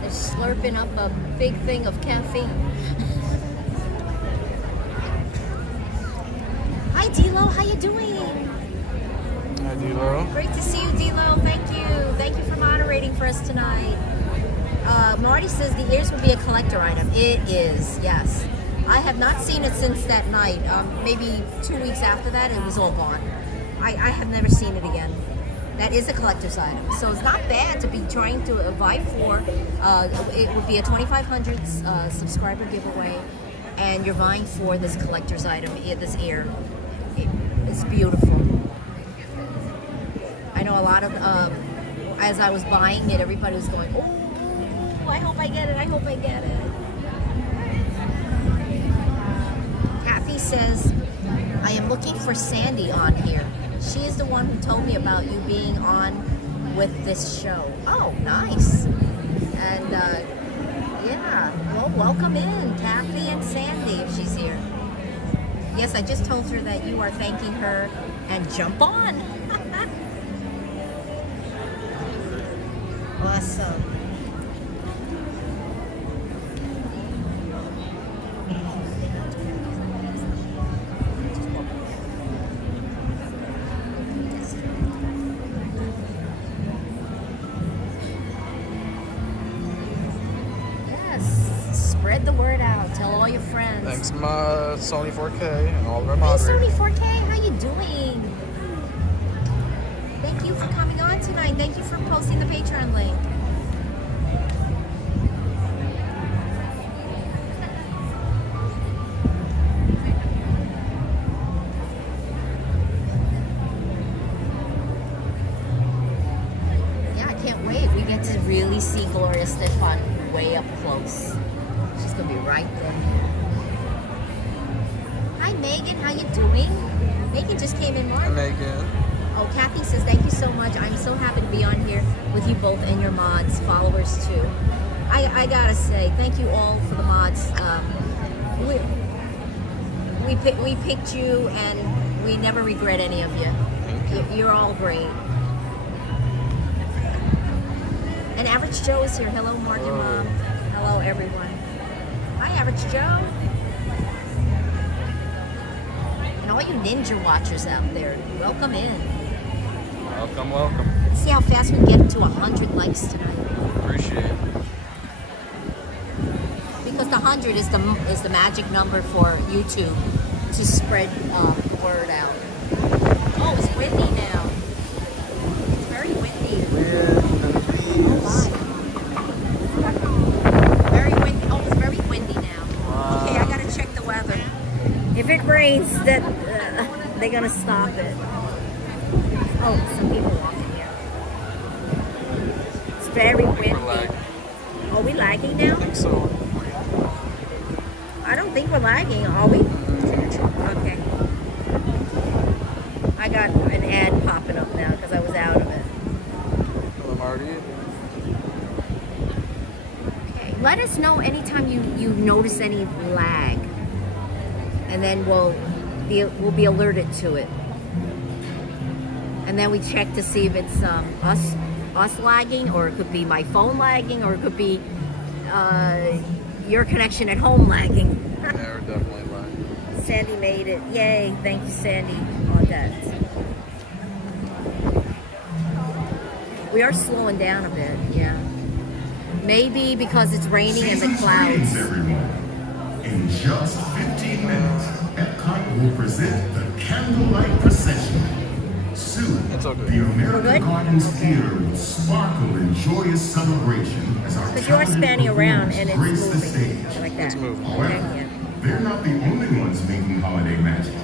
They're slurping up a big thing of caffeine. Hi, D-Lo. How you doing? Hi, D-Lo. Great to see you, D-Lo. Thank you. Thank you for moderating for us tonight. Marty says the ears will be a collector item. It is, yes. I have not seen it since that night. Maybe 2 weeks after that, it was all gone. I have never seen it again. That is a collector's item. So it's not bad to be trying to vie for. It would be a 2,500 subscriber giveaway. And you're vying for this collector's item, this ear. It's beautiful. I know a lot of, as I was buying it, everybody was going, oh, I hope I get it, I hope I get it. Kathy says, I am looking for Sandy on here. She is the one who told me about you being on with this show. Oh, nice. And yeah, well, welcome in, Kathy and Sandy, if she's here. Yes, I just told her that you are thanking her, and jump on. Awesome. Spread the word out. Tell all your friends. Thanks, my Sony 4K and all of our Hey, moderators. Sony 4K, how you doing? Thank you for coming on tonight. Thank you for posting the Patreon link. Yeah, I can't wait. We get to really see Gloria Estefan way up close. She's gonna be right there. Hi Megan, how you doing? Megan just came in, Mark. Hi, Megan. Oh, Kathy says, thank you so much. I'm so happy to be on here with you both and your mods, followers too. I gotta say, thank you all for the mods. We picked you and we never regret any of you. You're all great. And Average Joe is here. Hello, Mark and Mom. Hello, everyone. Hi, Average Joe. And all you ninja watchers out there, welcome in. Welcome, welcome. Let's see how fast we get to 100 likes tonight. Appreciate it. Because the 100 is the magic number for YouTube to spread word out. Oh, it's windy now. It's very windy. Oh my. Very windy. Oh, it's very windy now. Okay, I gotta check the weather. If it rains, that they're gonna stop it. Oh, some people walking here. It's very windy. We're lagging. Are we lagging now? I think so. I don't think we're lagging, are we? Okay. I got an ad popping up now because I was out of it. Hello, Marty. Okay. Let us know anytime you notice any lag, and then we'll be alerted to it. And then we check to see if it's us lagging, or it could be my phone lagging, or it could be your connection at home lagging. Yeah, we're definitely lagging. Sandy made it. Yay. Thank you, Sandy, on that. We are slowing down a bit, yeah. Maybe because it's raining and the Season's clouds. greetings, everyone. In just 15 minutes, Epcot will present the Candlelight Processional. Soon, It's okay. the American Good? Gardens Theater will sparkle in joyous celebration as our Because you are talented spanning around performers and it's grace the moving. stage. Like that. It's moving. However, Yeah. they're not the only ones making holiday magic.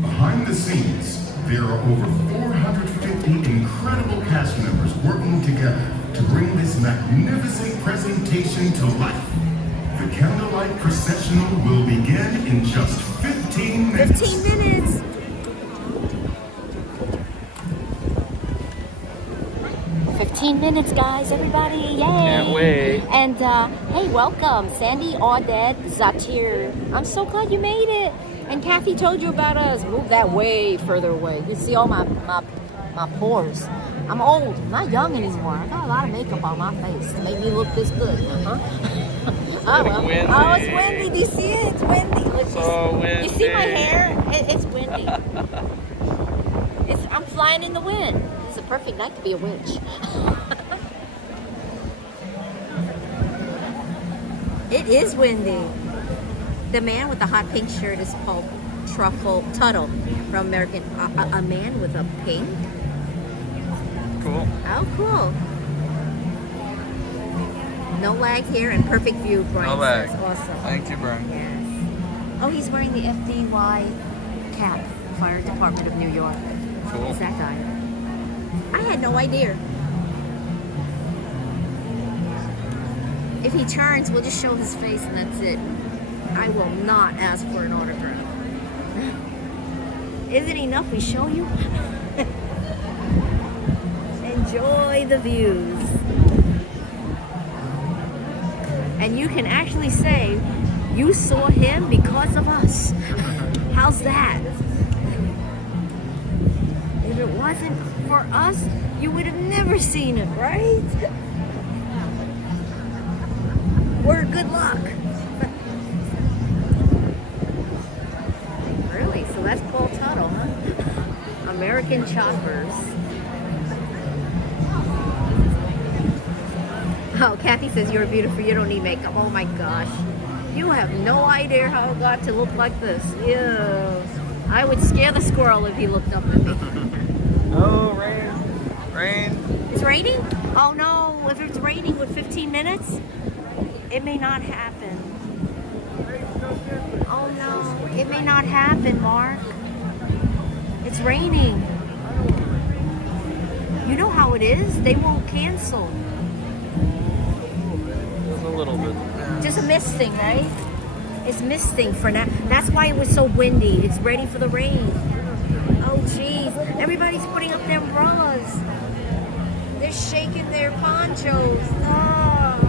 Behind the scenes, there are over 450 incredible cast members working together to bring this magnificent presentation to life. The Candlelight Processional will begin in just 15 minutes. 15 minutes. Minutes, guys, everybody, yay! Can't wait. And hey, welcome, Sandy, Audette, Zatir. I'm so glad you made it. And Kathy told you about us. Move that way further away. You see all my pores. I'm old, not young anymore. I got a lot of makeup on my face to make me look this good. Oh, well. Windy. Oh, it's windy. Do you see it? It's windy. Look, So you see my windy. hair? It's windy. I'm flying in the wind. It's a perfect night to be a witch. It is windy. The man with the hot pink shirt is called Tuttle from American. A man with a pink? Cool. Oh, cool. No lag here and perfect view, Brian. No lag. Says. Awesome. Thank you, Brian. Yes. Oh, he's wearing the FDY cap, Fire Department of New York. Cool. It's that guy. I had no idea. If he turns, we'll just show his face and that's it. I will not ask for an autograph. Isn't it enough we show you? Enjoy the views. And you can actually say, you saw him because of us. How's that? If it wasn't for us, you would have never seen it, right? We're good luck. Really? So that's Paul Tuttle, huh? American Choppers. Oh, Kathy says you're beautiful. You don't need makeup. Oh my gosh. You have no idea how I got to look like this. Ew. I would scare the squirrel if he looked up at me. Oh, rain. Rain. It's raining? Oh no, if it's raining with 15 minutes, it may not happen. Oh no, it may not happen, Mark. It's raining. You know how it is. They won't cancel. Just a little bit. Just a misting, right? It's misting for now. That's why it was so windy. It's ready for the rain. Oh geez, everybody's putting up their umbrellas. They're shaking their ponchos. Oh.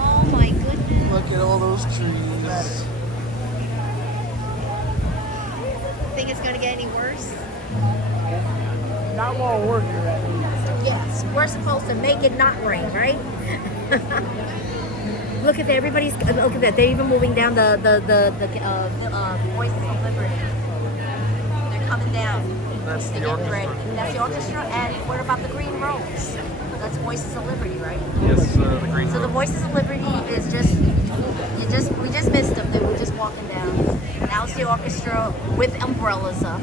Oh my goodness. Look at all those trees. Think it's gonna get any worse? Not while we're here at least. Yes, we're supposed to make it not rain, right? Look at that! Everybody's look at that. They're even moving down the Voices of Liberty. They're coming down. That's They're the getting ready. orchestra. That's the orchestra. And what about the green robes? That's Voices of Liberty, right? Yes, the green So the robe. Voices of Liberty is we just missed them. They were just walking down. Now it's the orchestra with umbrellas up.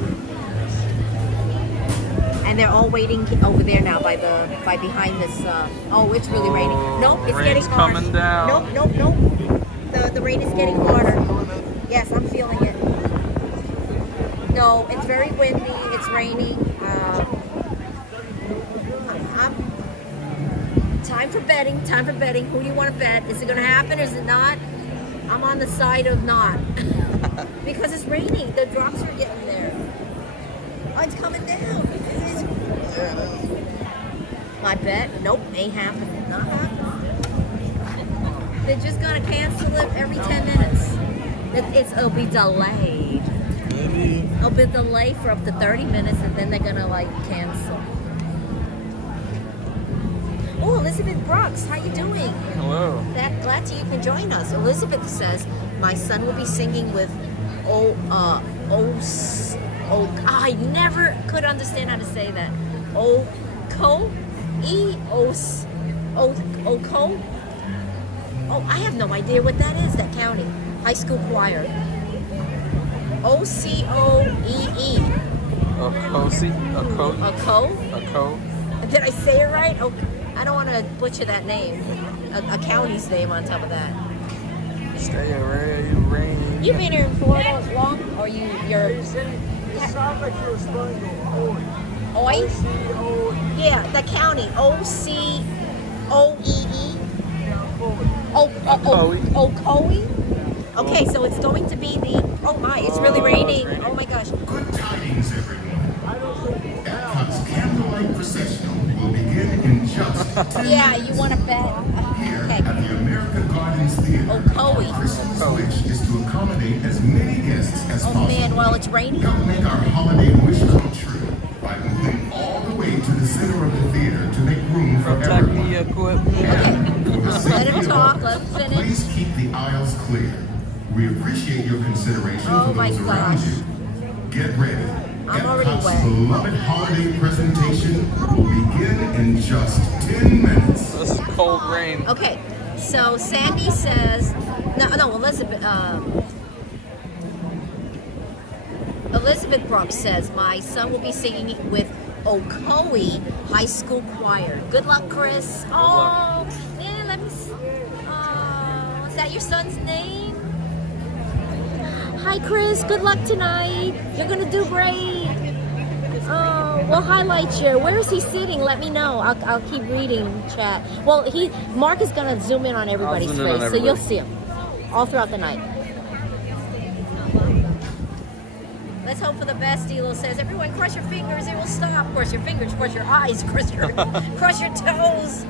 And they're all waiting over there now by behind this. Oh, it's really raining. Nope, it's getting rain's harsh. coming down. Nope. The rain is getting harder. Yes, I'm feeling it. No, it's very windy. It's raining. Time for betting. Time for betting. Who do you want to bet? Is it going to happen or is it not? I'm on the side of not. Because it's raining. The drops are getting there. Oh, it's coming down. My bet? Nope, ain't happening. Not happening. They're just gonna cancel it every 10 minutes. It'll be delayed. Maybe. It'll be delayed for up to 30 minutes and then they're gonna like cancel. Oh, Elizabeth Brooks, how you doing? Hello. Glad you can join us. Elizabeth says, my son will be singing with I never could understand how to say that. Oko? Oko? Oh, I have no idea what that is, that county. High school choir. Ocoee. Oko? Did I say it right? Oh, I don't want to butcher that name. A county's name on top of that. Stay away, rain. You've been here in Florida long? Or you're... It sounds like you're spelling the Oi? O-C-O-E. Yeah, the county. O-C-O-E-E. Ocoee? Okay, so it's going to be the... Oh my, it's really raining. Oh my gosh. Good tidings, everyone. Epcot's Candlelight Processional will begin in just 10 Yeah, minutes. you want to bet? Here Okay. at the American Gardens Theater, Ocoee. our Christmas wish is to accommodate as many guests as Oh possible. man, while it's raining? Help make our holiday wish come true by moving all the way to the center of the theater to make room for Protect everyone. the equipment. Okay. For the Let safety him of talk, all, let him finish. please keep the aisles clear. We appreciate your consideration Oh for my those around gosh. you. Get ready. I'm already Epcot's wet. beloved holiday presentation will begin in just 10 minutes. This is cold rain. Okay, so Sandy says... No, Elizabeth Brooks says, my son will be singing with Ocoee High School Choir. Good luck, Chris. Oh, yeah, let me see. Oh, is that your son's name? Hi, Chris. Good luck tonight. You're gonna do great. Oh, we'll highlight you. Where is he sitting? Let me know. I'll keep reading chat. Well, Mark is gonna zoom in on everybody's zoom in on face, so you'll everybody. see him all throughout the night. Let's hope for the best. Elo says, everyone cross your fingers, it will stop. Cross your fingers, cross your eyes, cross your toes.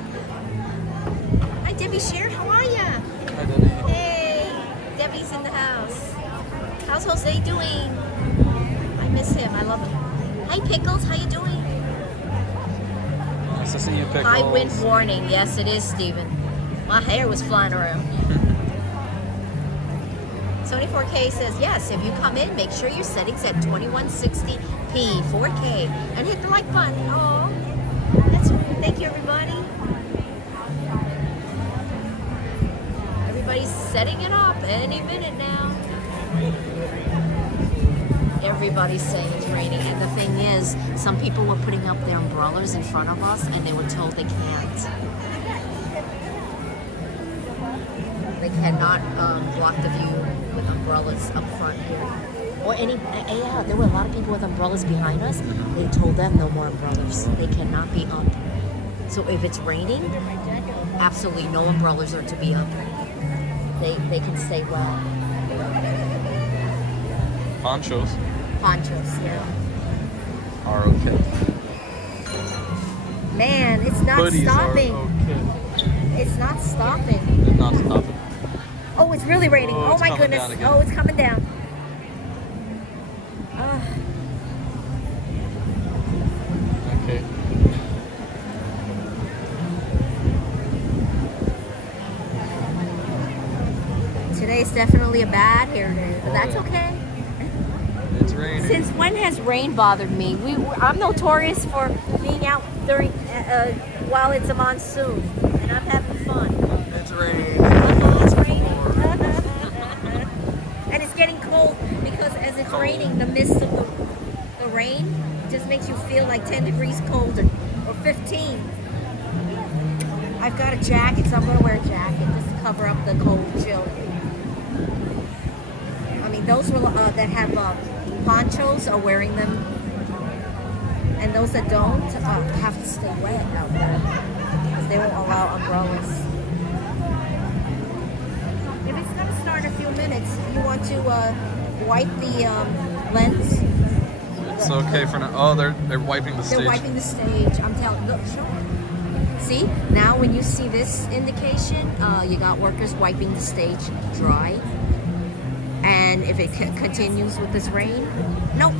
Hi, Debbie Sher, how are ya? I did it. Hey, Debbie's in the house. How's Jose doing? I miss him, I love him. Hi, Pickles, how you doing? Nice to see you, Pickles. High wind warning. Yes, it is, Steven. My hair was flying around. Sony4K says, yes, if you come in, make sure your setting's at 2160p, 4K, and hit the like button. Oh, thank you, everybody. Everybody's setting it up any minute now. Everybody's saying it's raining, and the thing is, some people were putting up their umbrellas in front of us, and they were told they can't. They cannot block the view with umbrellas up front here. Or yeah, there were a lot of people with umbrellas behind us. They told them no more umbrellas. They cannot be up. So if it's raining, absolutely no umbrellas are to be up. They can stay well. Ponchos Ponchos, yeah. are okay. Man, it's not Hoodies stopping. are okay. It's not stopping. It's not stopping. Oh, it's really raining. Oh, Oh, it's my coming goodness. down again. Oh, it's coming down. Okay. Today's definitely a bad hair day, but that's okay. It's raining. Since when has rain bothered me? I'm notorious for Being out during while it's a monsoon, and I'm having fun. It's raining. It's raining. And it's getting cold because as it's raining, the mist of the rain just makes you feel like 10 degrees colder, or 15. I've got a jacket, so I'm going to wear a jacket just to cover up the cold chill. I mean, those that have ponchos are wearing them, and those that don't have to stay wet out there because they won't allow umbrellas. If it's going to start in a few minutes, you want to wipe the lens. It's okay for now. Oh, they're wiping the They're stage. wiping the stage. I'm telling. Look, show. See, now when you see this indication, you got workers wiping the stage dry. And if it continues with this rain, nope,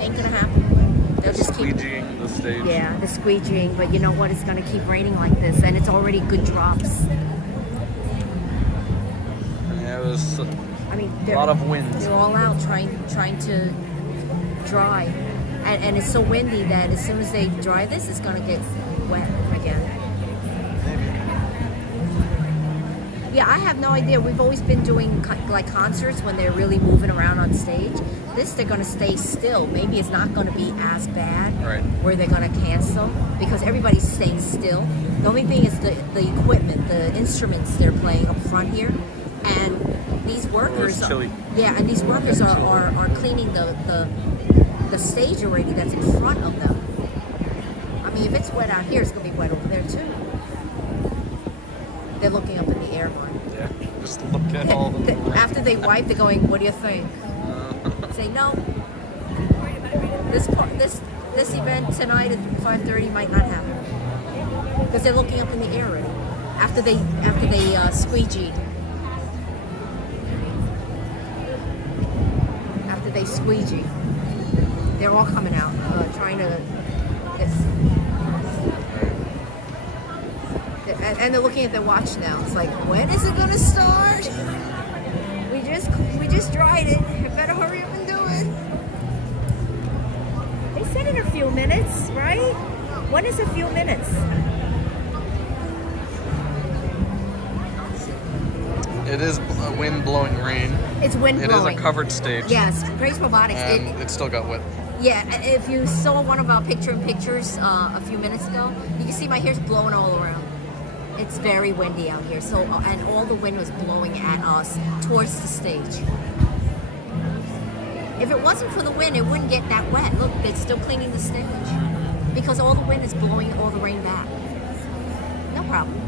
ain't gonna happen. They'll just keep Squeegeeing the stage. Yeah, the squeegeeing, but you know what? It's gonna keep raining like this, and it's already good drops. Yeah, it was I mean, A lot of wind. They're all out trying to dry, and it's so windy that as soon as they dry this, it's gonna get wet again. Yeah, I have no idea. We've always been doing like concerts when they're really moving around on stage. This, they're going to stay still. Maybe it's not going to be as bad where they're going to cancel because everybody's staying still. The only thing is the equipment, the instruments they're playing up front here. And these workers, and these workers are cleaning the stage already that's in front of them. I mean, if it's wet out here, it's going to be wet over there too. They're looking up in the air, Mark. Yeah, just look at all the... After they wipe, they're going, what do you think? Say, no. This event tonight at 5:30 might not happen. Because they're looking up in the air already. After they squeegeed. After they squeegee. They're all coming out, trying to... And they're looking at their watch now. It's like, when is it gonna start? We just dried it. You better hurry up and do it. They said in a few minutes, right? When is a few minutes? It is wind blowing rain. It's wind blowing. It is a covered stage. Yes, Grace Robotics. And it still got wet. Yeah, if you saw one of our picture-in-pictures a few minutes ago, you can see my hair's blowing all around. It's very windy out here, so and all the wind was blowing at us towards the stage. If it wasn't for the wind, it wouldn't get that wet. Look, they're still cleaning the stage because all the wind is blowing all the rain back. No problem.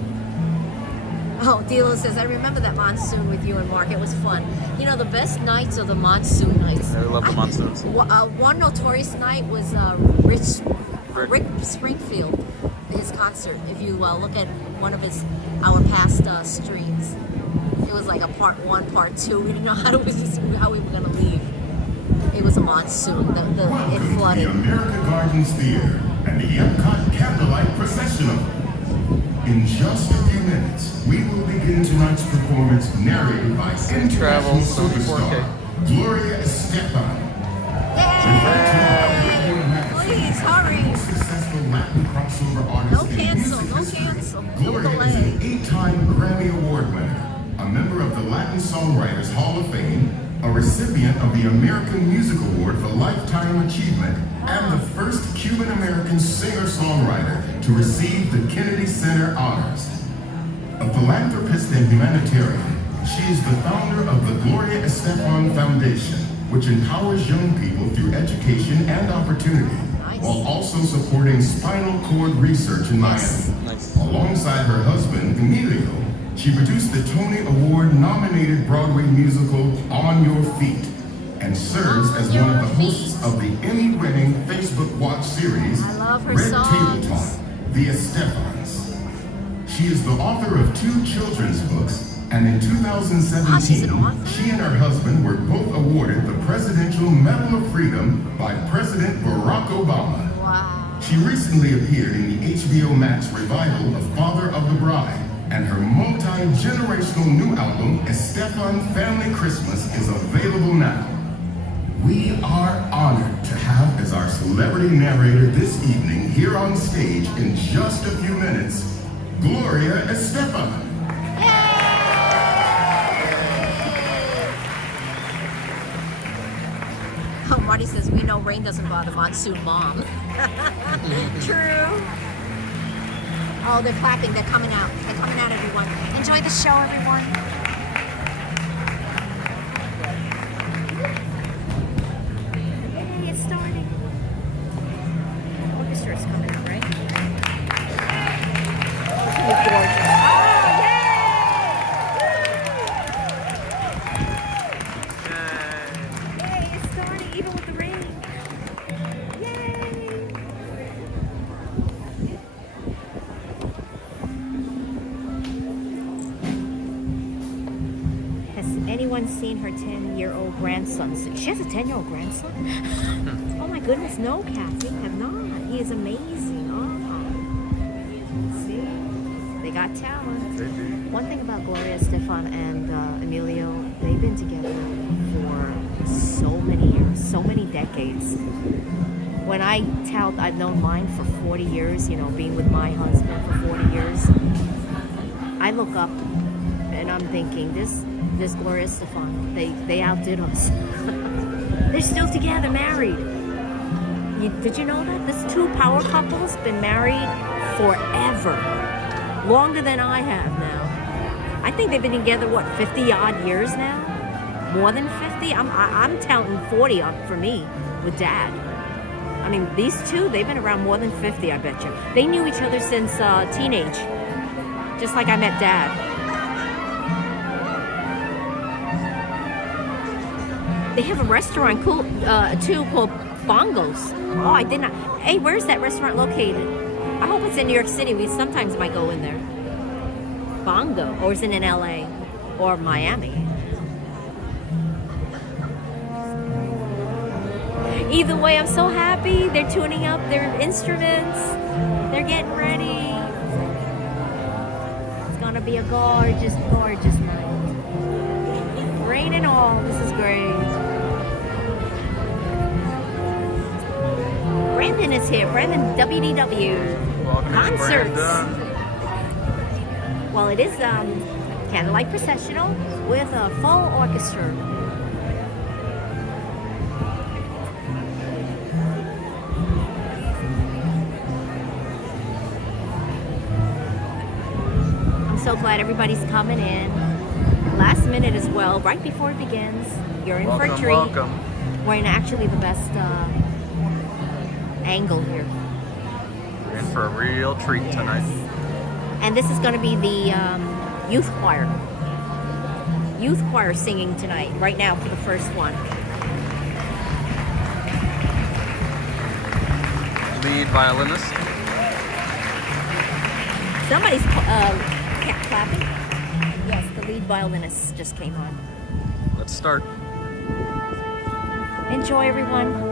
Oh, Dilo says, I remember that monsoon with you and Mark. It was fun. You know, the best nights are the monsoon nights. I love the monsoons. One notorious night was Rick Springfield. His concert. If you look at one of our past streams, it was like a part 1, part 2. We didn't know how we were going to leave. It was a monsoon. It flooded. The America Gardens Theater and the Epcot Candlelight Processional. In just a few minutes, we will begin tonight's performance narrated by international superstar Gloria Estefan. Yay! Please hurry. Latin crossover artist no cancel. Gloria is an 8-time Grammy Award winner, a member of the Latin Songwriters Hall of Fame, a recipient of the American Music Award for Lifetime Achievement, and the first Cuban-American singer-songwriter to receive the Kennedy Center honors. A philanthropist and humanitarian, she is the founder of the Gloria Estefan Foundation, which empowers young people through education and opportunity, while also supporting spinal cord research in Miami. Nice. Alongside her husband, Emilio, she produced the Tony Award-nominated Broadway musical On Your Feet and serves as one of the hosts of the Emmy-winning Facebook Watch series, Red Table Talk, The Estefans. She is the author of 2 children's books, and in 2017, she and her husband were both awarded the Presidential Medal of Freedom by President Barack Obama. Wow. She recently appeared in the HBO Max revival of Father of the Bride, and her multi-generational new album, Estefan Family Christmas, is available now. We are honored to have as our celebrity narrator this evening here on stage in just a few minutes, Gloria Estefan. Oh, Marty says, we know rain doesn't bother Monsoon Mom. True. Oh, they're clapping. They're coming out. They're coming out, everyone. Enjoy the show, everyone. Hey, it's starting. Orchestra's coming out, right? Oh, it's going to be gorgeous. Seen her 10-year-old grandson. She has a 10-year-old grandson? Oh my goodness, no, Kathy, have not. He is amazing. Oh. See? They got got talent. One thing about Gloria Estefan and Emilio, they've been together for so many years, so many decades. When I tout I've known mine for 40 years, you know, being with my husband for 40 years, I look up and I'm thinking, this Gloria Estefan, they outdid us. They're still together, married. Did you know that? This two power couples been married forever. Longer than I have now. I think they've been together, what, 50 odd years now? More than 50? I'm counting 40 for me with Dad. I mean, these two, they've been around more than 50, I bet you. They knew each other since teenage. Just like I met Dad. They have a restaurant too called Bongos. Oh, I did not. Hey, where's that restaurant located? I hope it's in New York City. We sometimes might go in there. Bongo, or is it in LA or Miami? Either way, I'm so happy. They're tuning up their instruments. They're getting ready. It's gonna be a gorgeous, gorgeous night. Rain and all. This is great. Brandon is here. Brandon, WDW. Welcome, Concerts. Brandon. Well, it is Candlelight Processional with a full orchestra. I'm so glad everybody's coming in. Last minute as well, right before it begins. You're in for a treat. Welcome. We're in actually the best angle here. We're in for a real treat tonight. And this is going to be the youth choir. Youth choir singing tonight, right now for the first one. Lead violinist. Somebody's clapping. Yes, the lead violinist just came on. Let's start. Enjoy, everyone.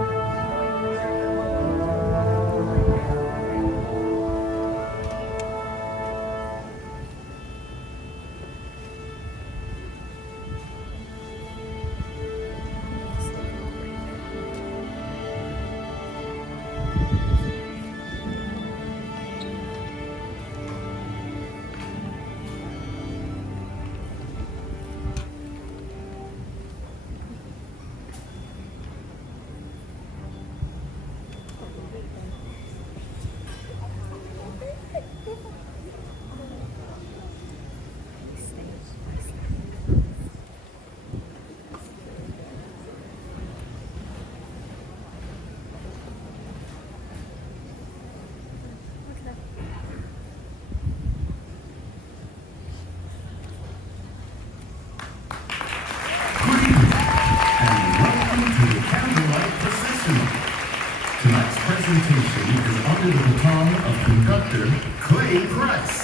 Tonight's presentation is under the baton of conductor Clay Price.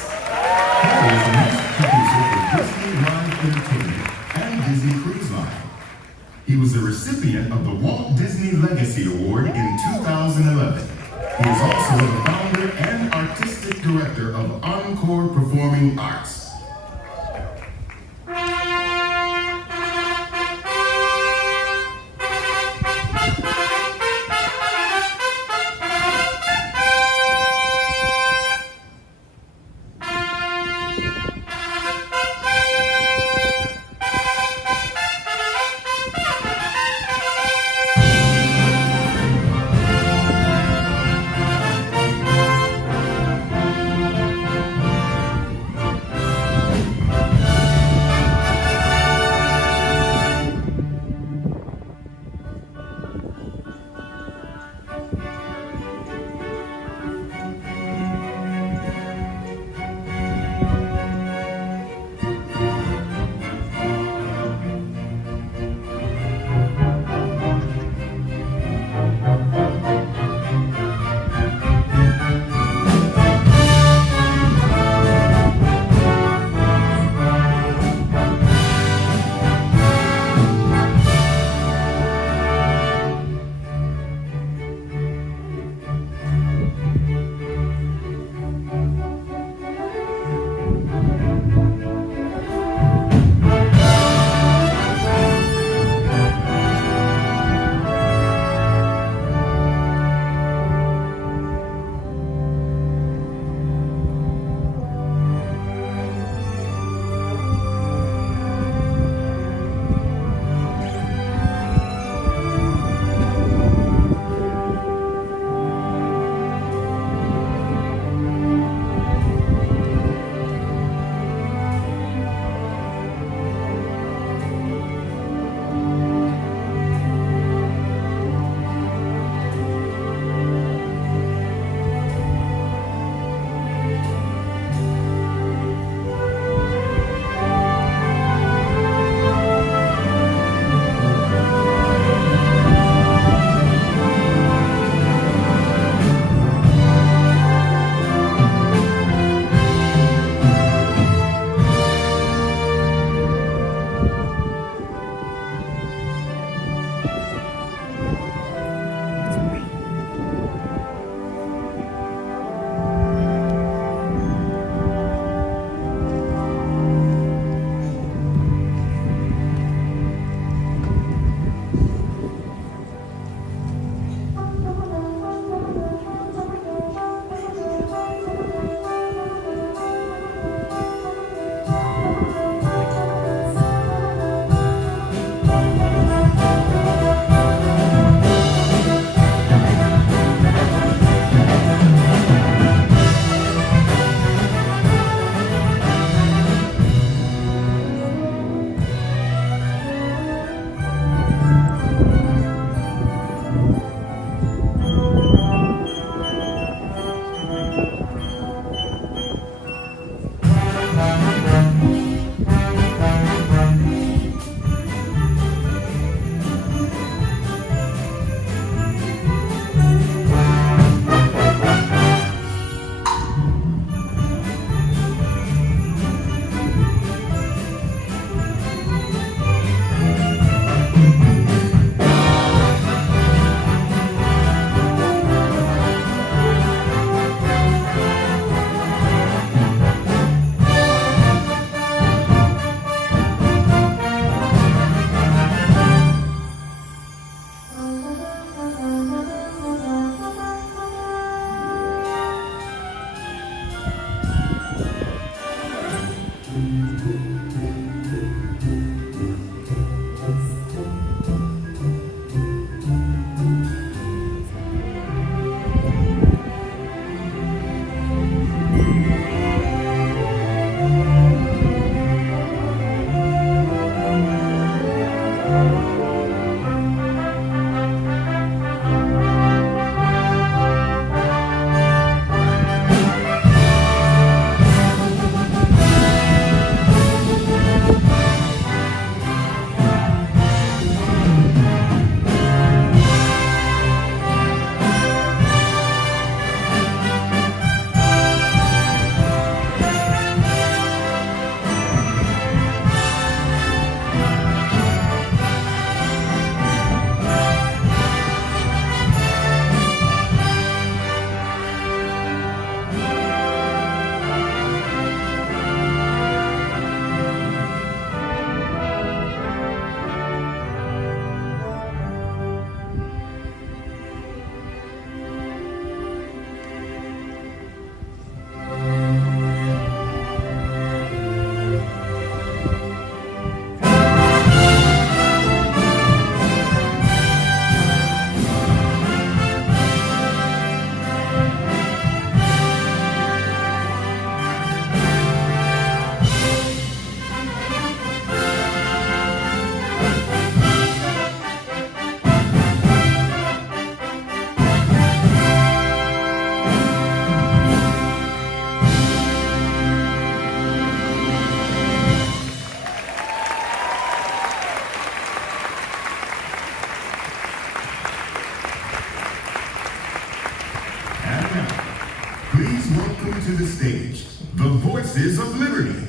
Clay is the music producer for Disney Live Entertainment and Disney Cruise Line. He was a recipient of the Walt Disney Legacy Award in 2011. He is also the founder and artistic director of Encore Performing Arts. Please welcome to the stage the Voices of Liberty.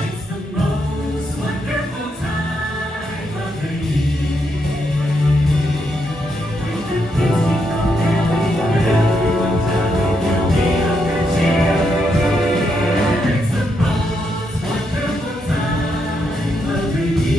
It's the most wonderful time of the year.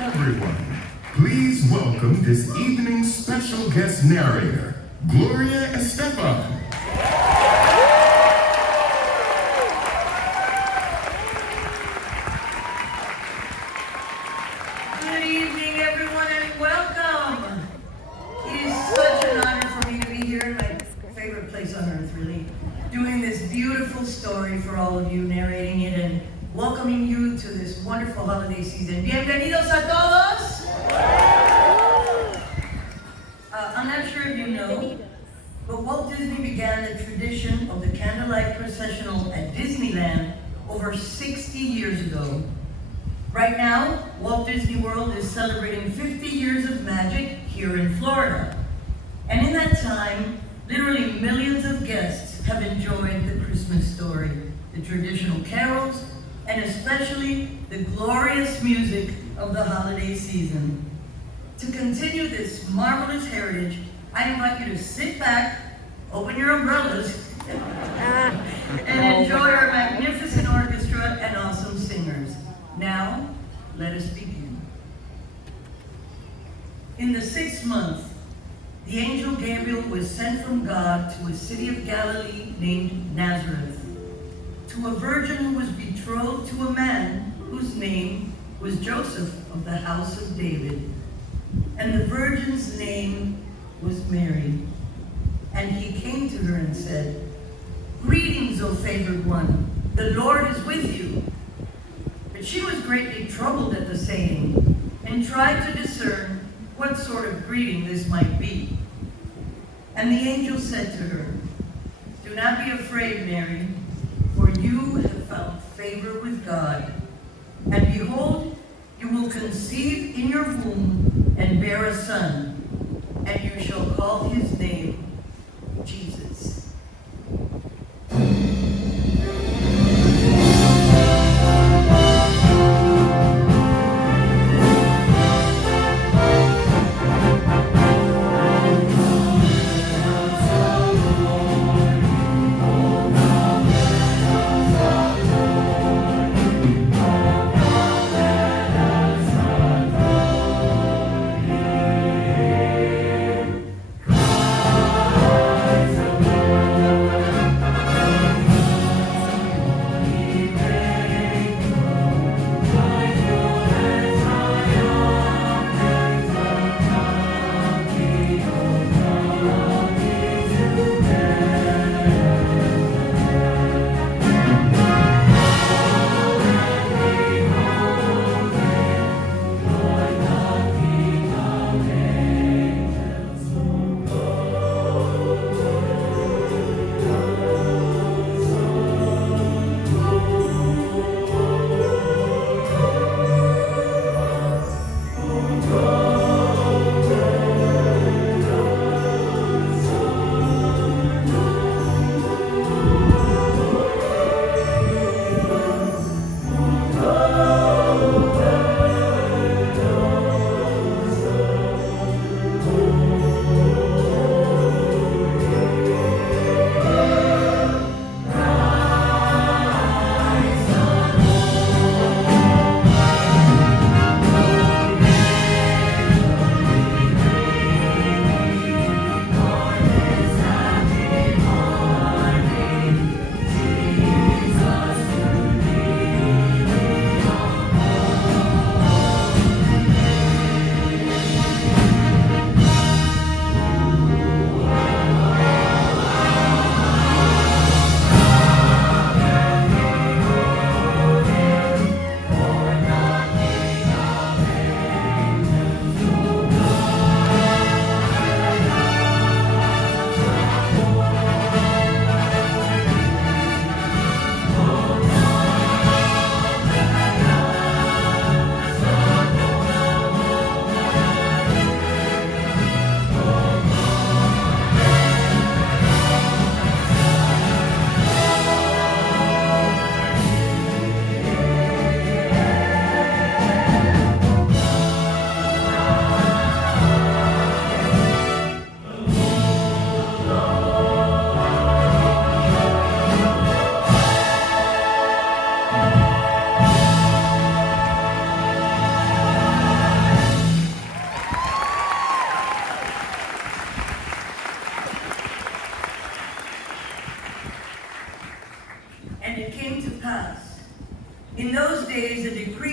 Everyone, please welcome this evening's special guest narrator, Gloria Estefan. Good evening, everyone, and welcome. It is such an honor for me to be here in my favorite place on earth, really, doing this beautiful story for all of you, narrating it and welcoming you to this wonderful holiday season. Bienvenidos a todos. I'm not sure if you know, but Walt Disney began the tradition of the Candlelight Processional at Disneyland over 60 years ago. Right now, Walt Disney World is celebrating 50 years of magic here in Florida. And in that time, literally millions of guests have enjoyed the Christmas story, the traditional carols, and especially the glorious music of the holiday season. To continue this marvelous heritage, I invite you to sit back, open your umbrellas, and enjoy our magnificent orchestra and awesome singers. Now, let us begin. In the 6th month, the angel Gabriel was sent from God to a city of Galilee named Nazareth, to a virgin who was betrothed to a man whose name was Joseph of the house of David. And the virgin's name was Mary. And he came to her and said, "Greetings, O favored one, the Lord is with you." But she was greatly troubled at the saying, and tried to discern what sort of greeting this might be. And the angel said to her, "Do not be afraid, Mary, for you have found favor with God. And behold, you will conceive in your womb and bear a son, and you shall call his name Jesus."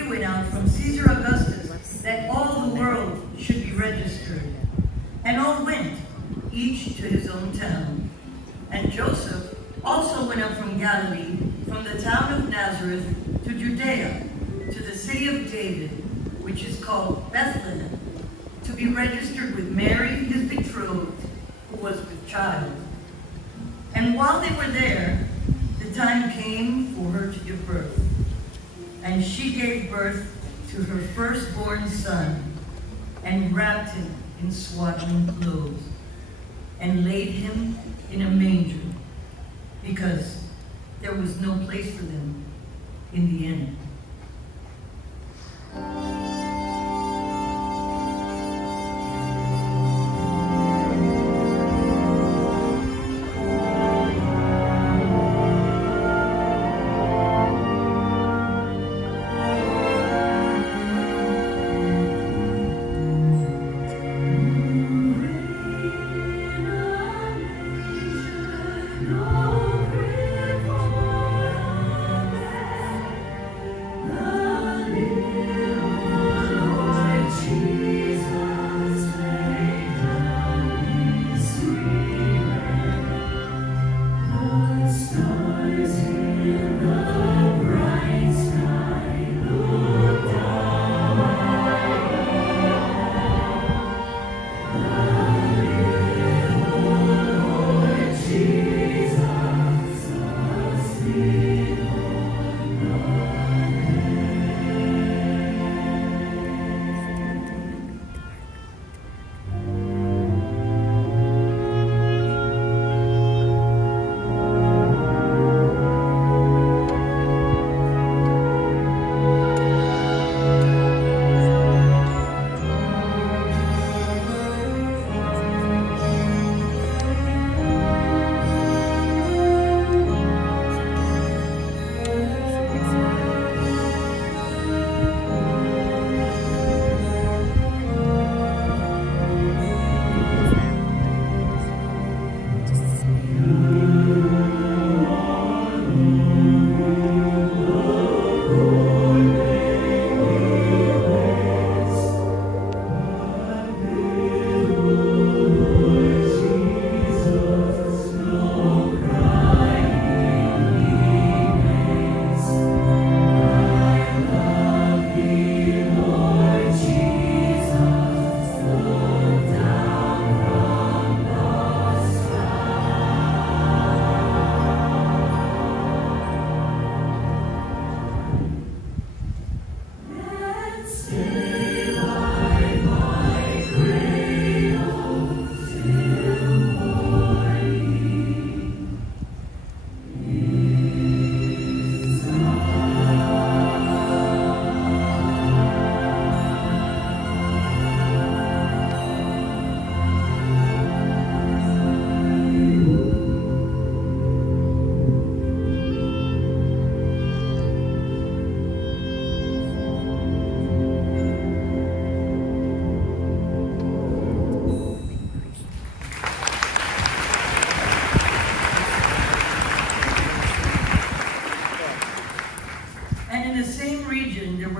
went out from Caesar Augustus that all the world should be registered. And all went, each to his own town. And Joseph also went up from Galilee, from the town of Nazareth to Judea, to the city of David, which is called Bethlehem, to be registered with Mary, his betrothed, who was with child. And while they were there, the time came for her to give birth. And she gave birth to her firstborn son, and wrapped him in swaddling clothes, and laid him in a manger, because there was no place for them in the inn.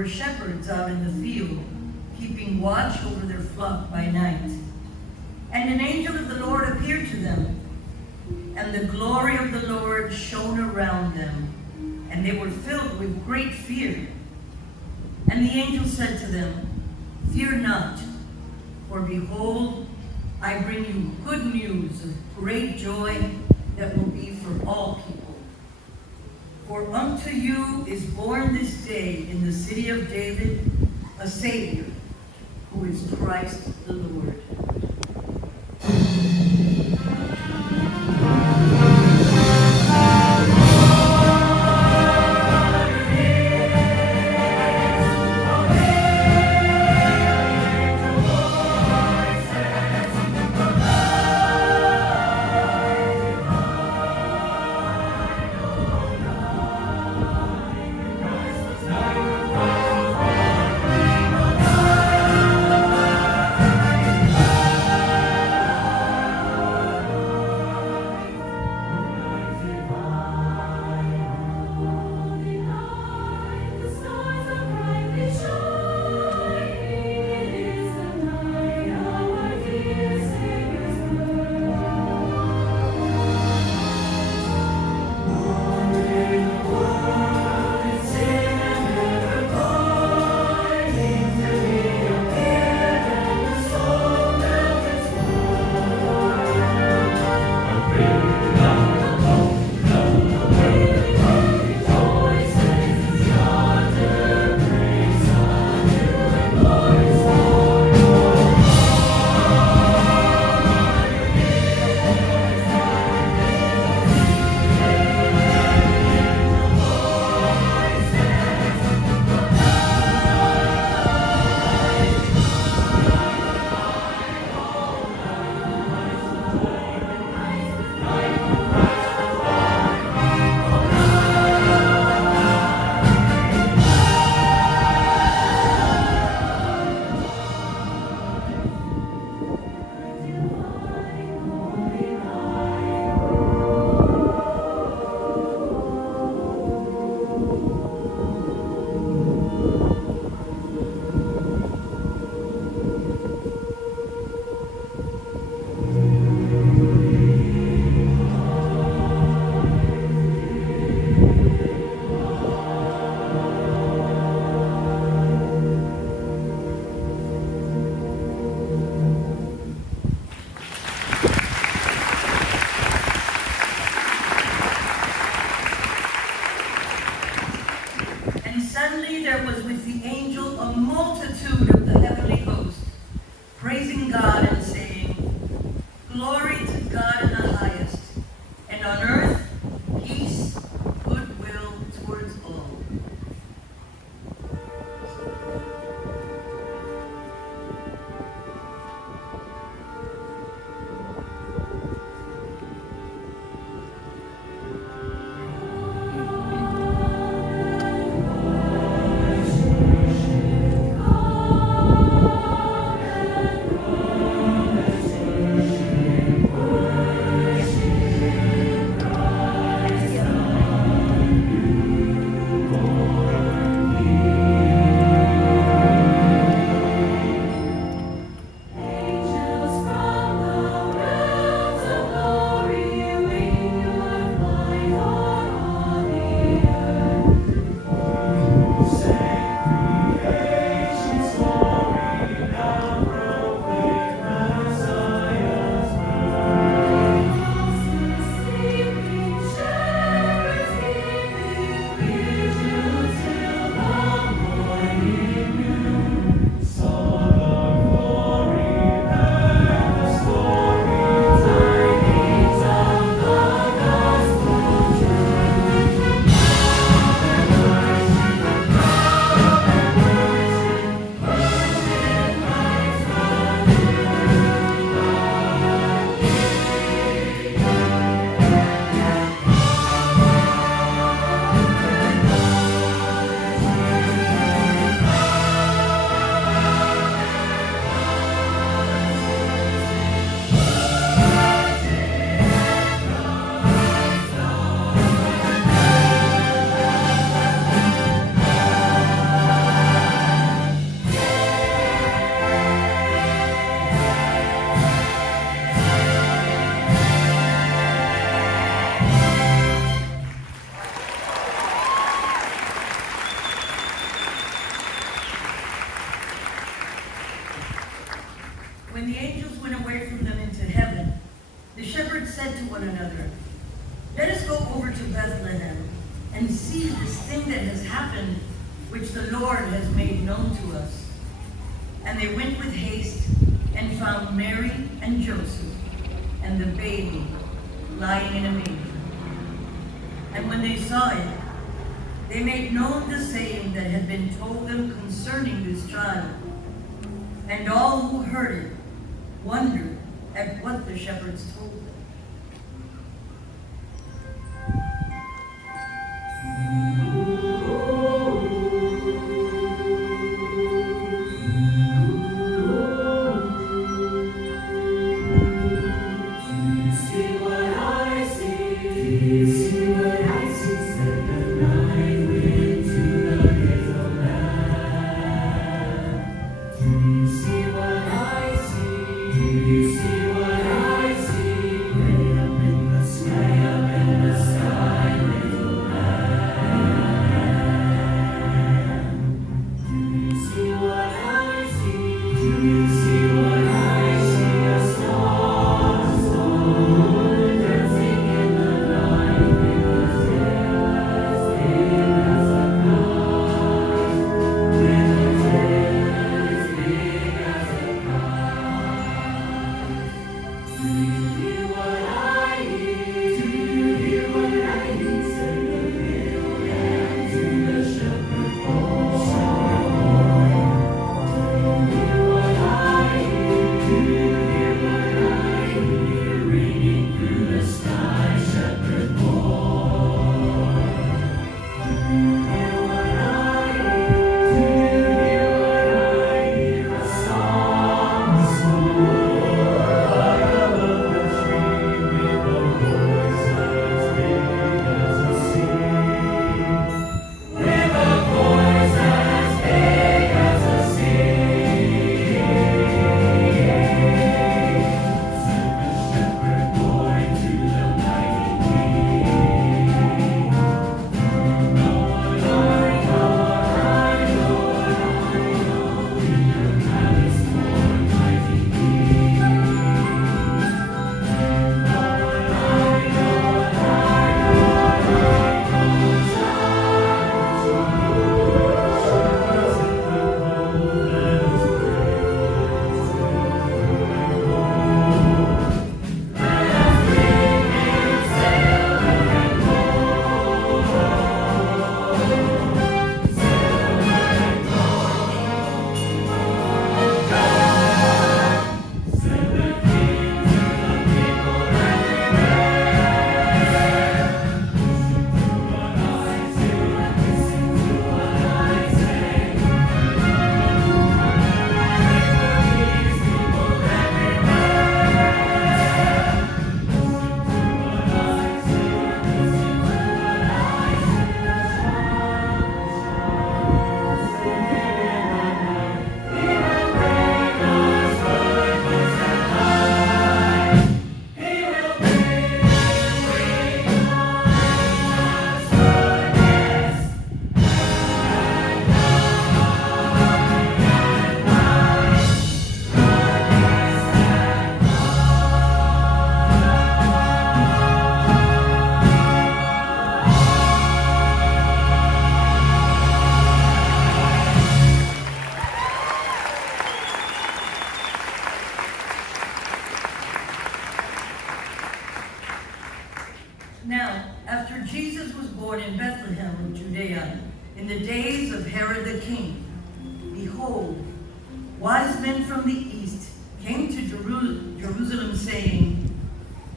Shepherds out in the field, keeping watch over their flock by night. And an angel of the Lord appeared to them, and the glory of the Lord shone around them, and they were filled with great fear. And the angel said to them, "Fear not, for behold, I bring you good news of great joy that will be for all people. For unto you is born this day in the city of David a Savior, who is Christ the Lord." when the angels went away from them into heaven, the shepherds said to one another, "Let us go over to Bethlehem and see this thing that has happened, which the Lord has made known to us." And they went with haste and found Mary and Joseph and the baby lying in a manger. And when they saw it, they made known the saying that had been told them concerning this child. And all who heard it wondered at what the shepherds told them. Now, after Jesus was born in Bethlehem of Judea, in the days of Herod the king, behold, wise men from the east came to Jerusalem, saying,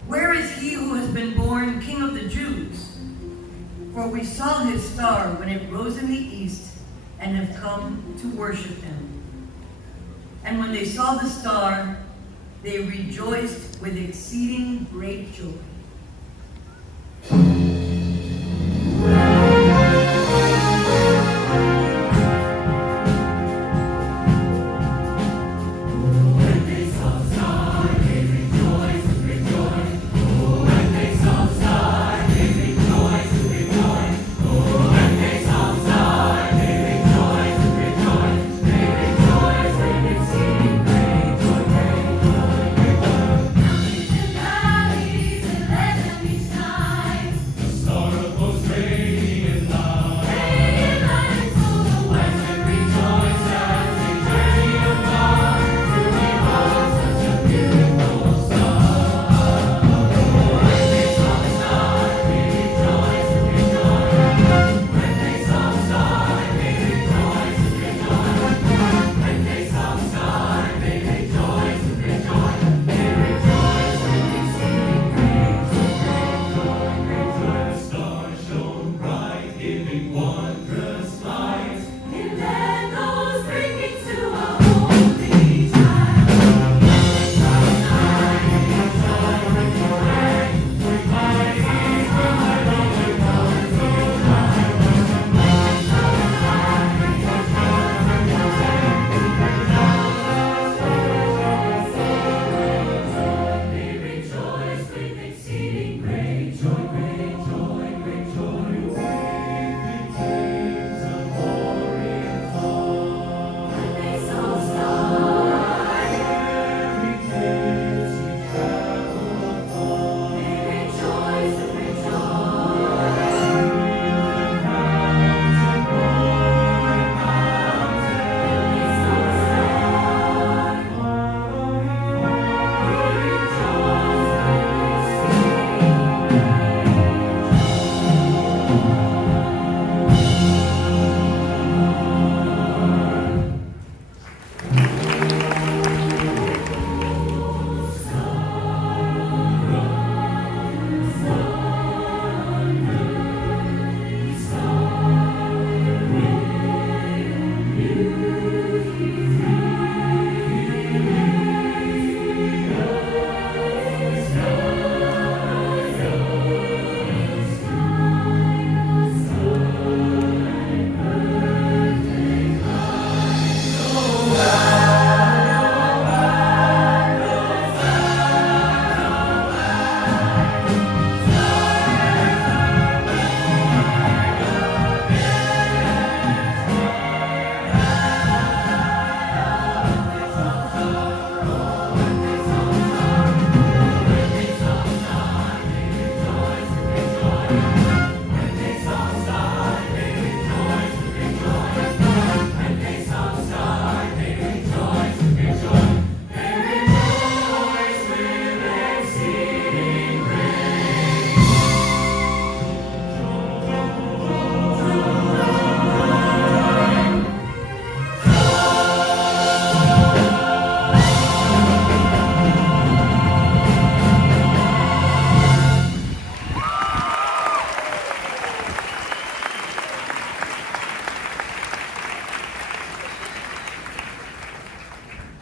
"Where is he who has been born King of the Jews? For we saw his star when it rose in the east, and have come to worship him." And when they saw the star, they rejoiced with exceeding great joy.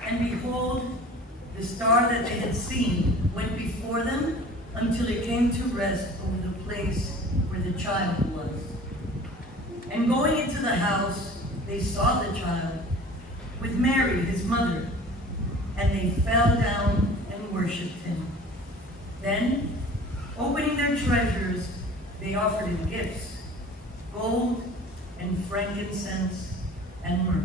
And behold, the star that they had seen went before them until it came to rest over the place where the child was. And going into the house, they saw the child with Mary, his mother, and they fell down and worshipped him. Then, opening their treasures, they offered him gifts, gold and frankincense and myrrh.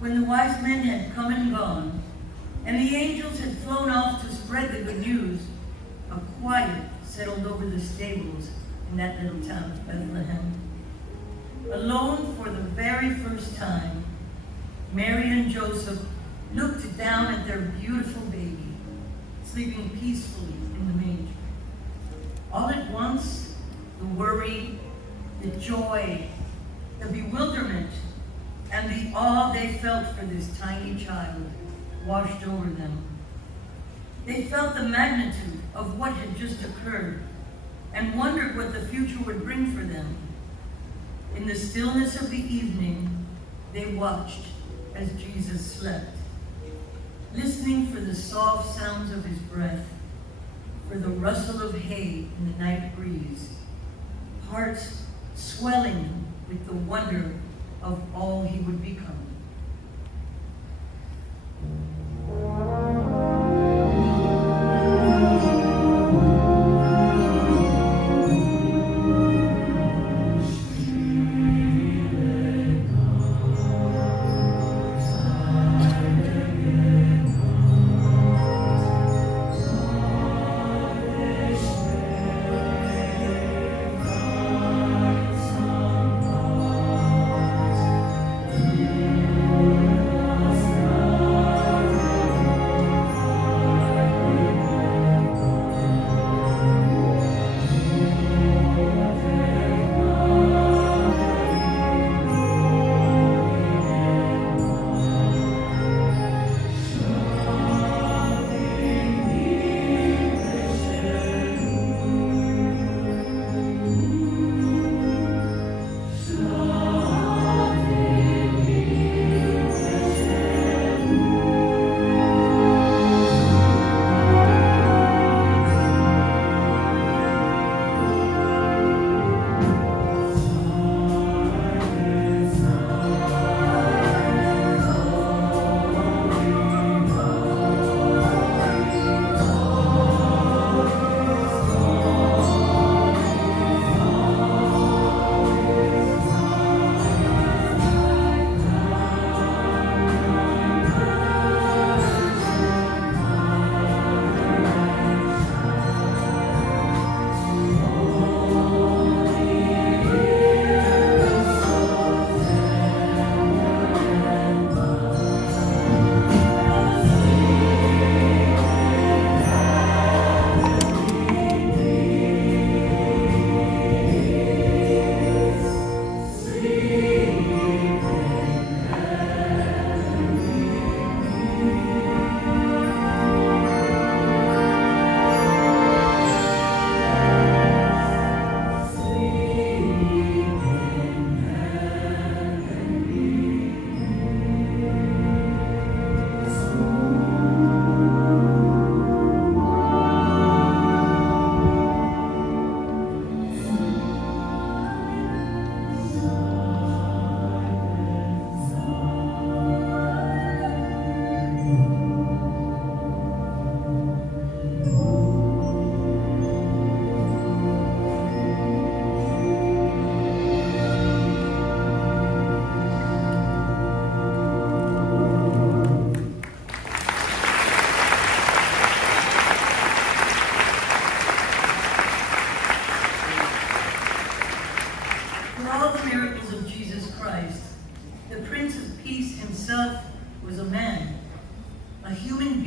When the wise men had come and gone, and the angels had flown off to spread the good news, a quiet settled over the stables in that little town of Bethlehem. Alone for the very first time, Mary and Joseph looked down at their beautiful baby, sleeping peacefully in the manger. All at once, the worry, the joy, the bewilderment, and the awe they felt for this tiny child washed over them. They felt the magnitude of what had just occurred and wondered what the future would bring for them. In the stillness of the evening, they watched as Jesus slept, listening for the soft sounds of his breath, for the rustle of hay in the night breeze, hearts swelling with the wonder of all he would become.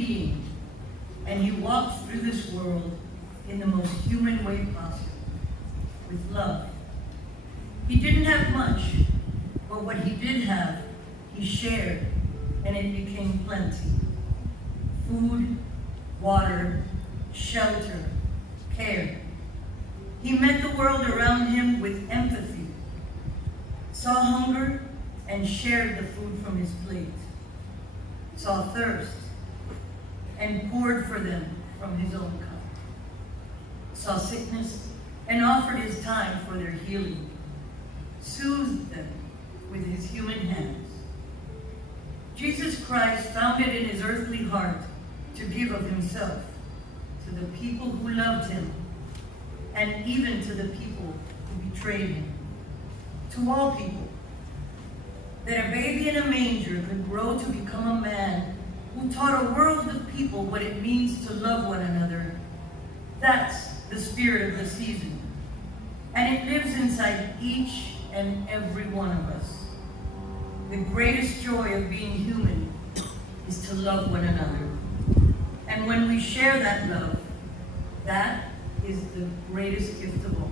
being, and he walked through this world in the most human way possible, with love. He didn't have much, but what he did have, he shared, and it became plenty. Food, water, shelter, care. He met the world around him with empathy, saw hunger, and shared the food from his plate, saw thirst, and poured for them from his own cup, saw sickness, and offered his time for their healing, soothed them with his human hands. Jesus Christ found it in his earthly heart to give of himself to the people who loved him, and even to the people who betrayed him, to all people. That a baby in a manger could grow to become a man who taught a world of people what it means to love one another. That's the spirit of the season. And it lives inside each and every one of us. The greatest joy of being human is to love one another. And when we share that love, that is the greatest gift of all.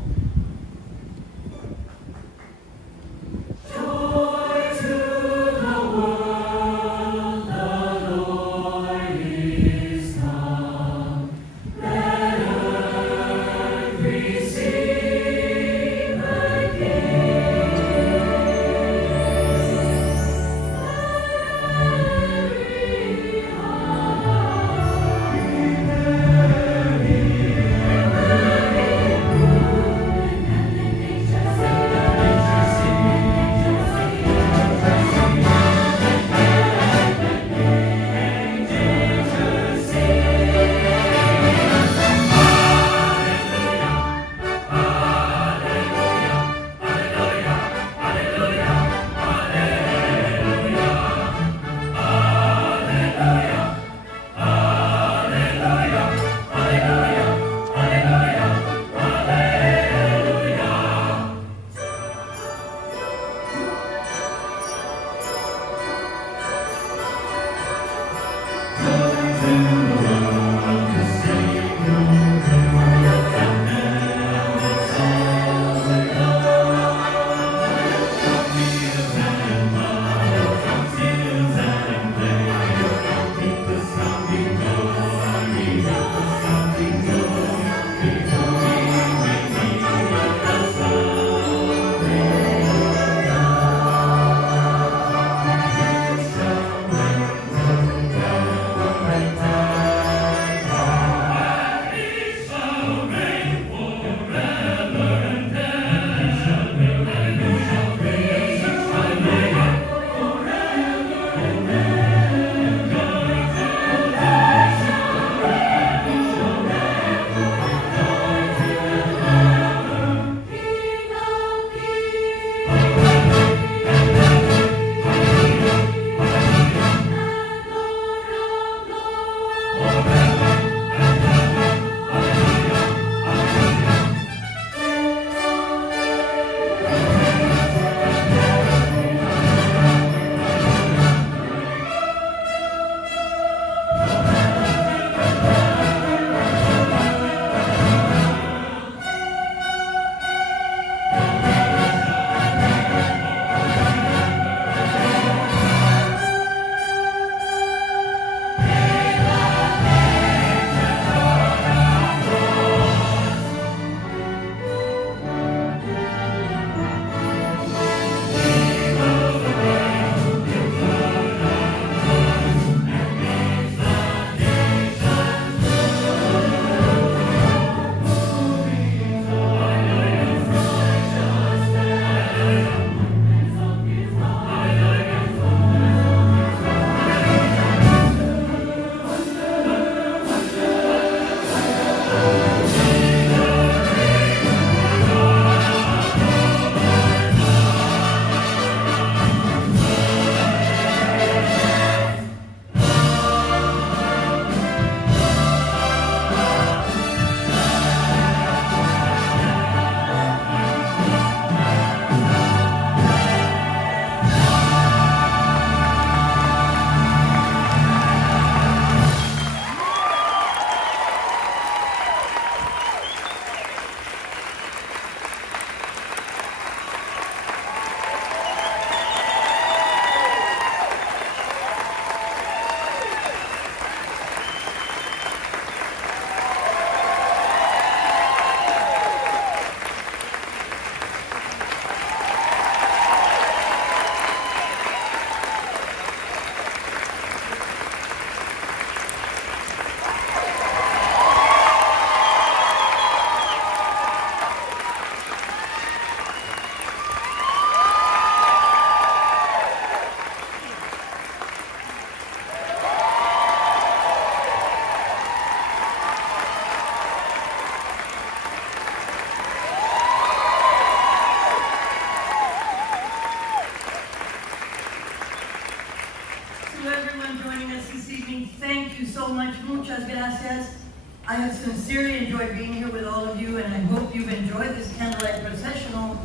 sincerely enjoyed being here with all of you, and I hope you've enjoyed this candlelight processional.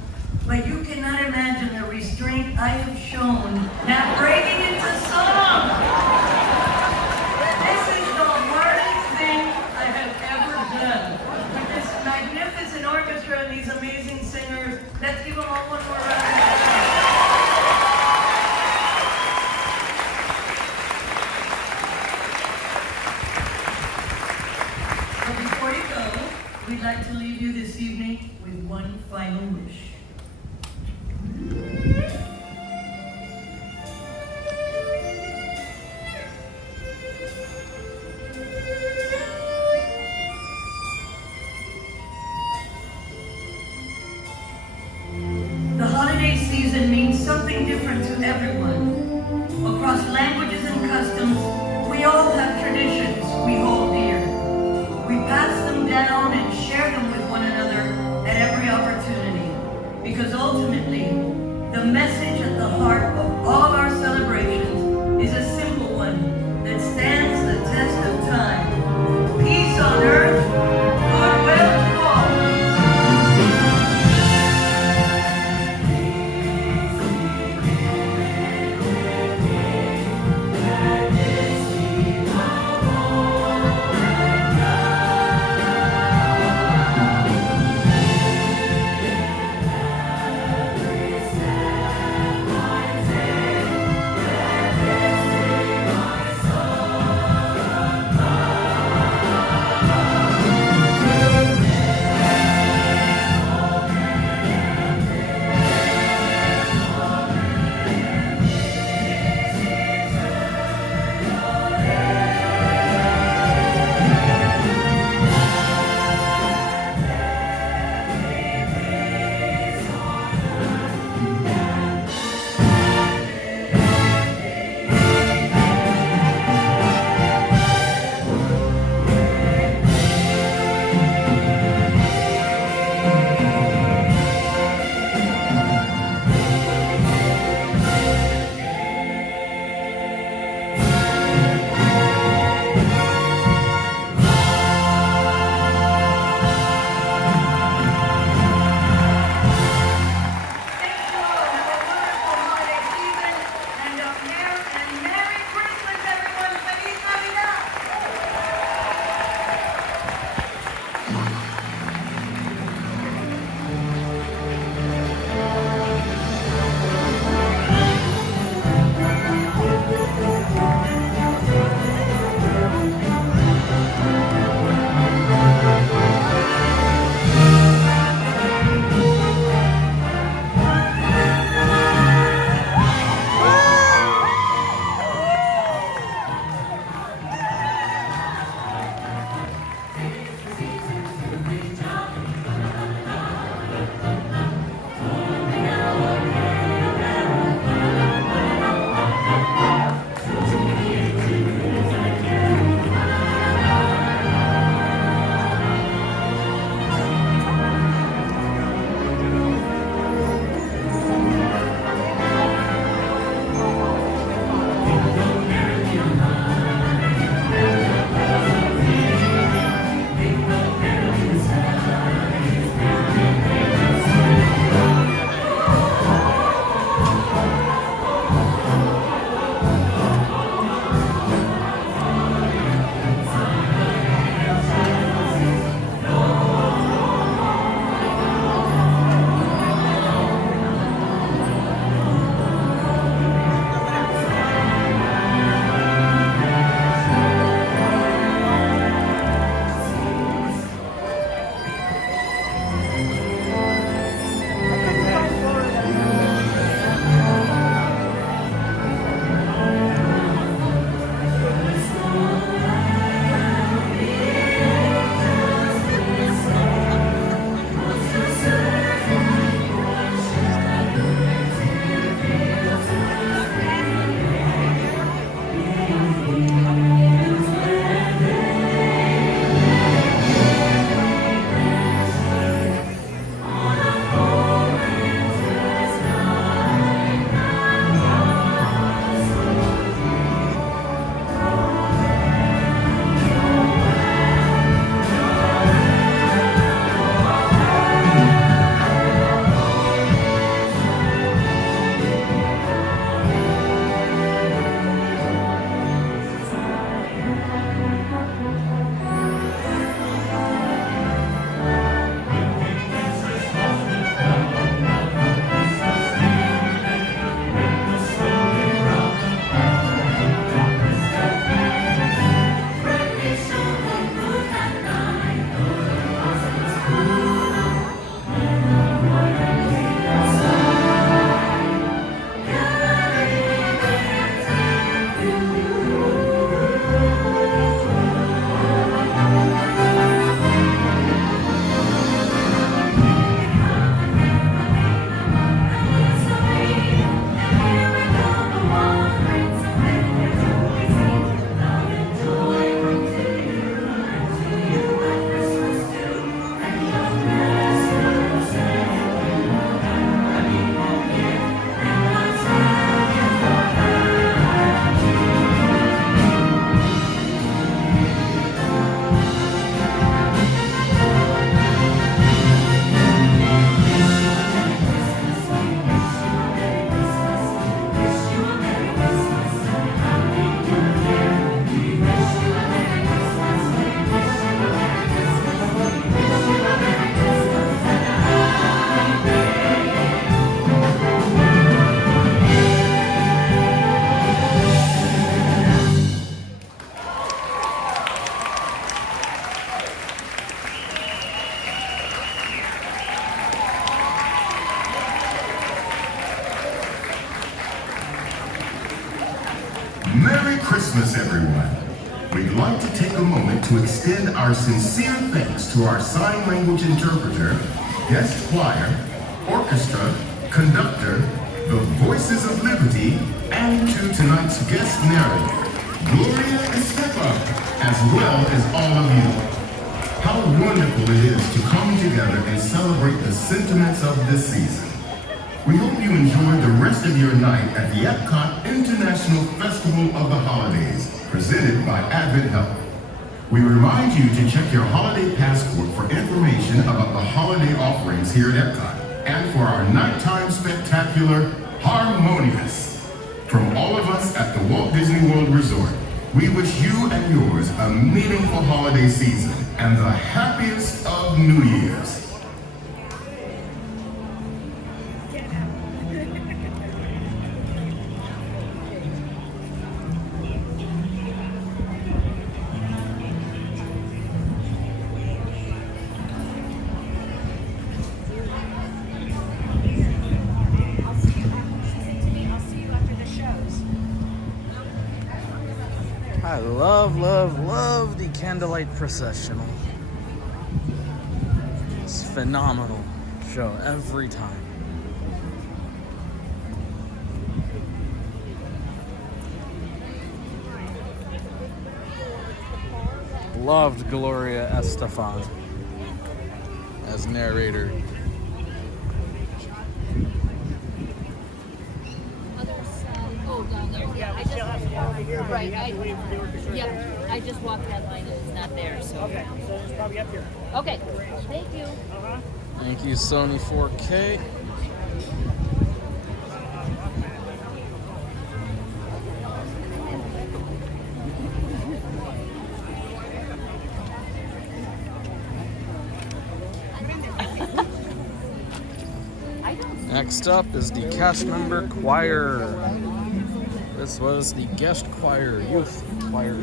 But you cannot imagine the restraint I have shown not breaking into song. This is the hardest thing I have ever done. With this magnificent orchestra and these amazing singers, let's give them all one more round of applause. But before you go, we'd like to leave you this evening with one final wish. The holiday season means something different to everyone. Across languages and customs, we all have traditions we hold dear. We pass them down and share them with one another at every opportunity. Because ultimately, the message at the heart of all of our celebrations is a simple one that stands the test of time. Peace on earth, goodwill to all. Christmas, everyone. We'd like to take a moment to extend our sincere thanks to our sign language interpreter, guest choir, orchestra, conductor, the Voices of Liberty, and to tonight's guest narrator, Gloria Estefan, as well as all of you. How wonderful it is to come together and celebrate the sentiments of this season. We hope you enjoy the rest of your night at the Epcot International Festival of the Holidays, presented by Advent Health. We remind you to check your holiday passport for information about the holiday offerings here at Epcot and for our nighttime spectacular, Harmonious. From all of us at the Walt Disney World Resort, we wish you and yours a meaningful holiday season and the happiest of New Years. I love the Candlelight Processional. It's a phenomenal show every time. Loved Gloria Estefan as narrator. I just walked that line and it's not there, so. Okay, so it's probably up here. Okay, thank you. Thank you, Sony 4K. Next up is the cast member choir. This was the guest choir, youth choir.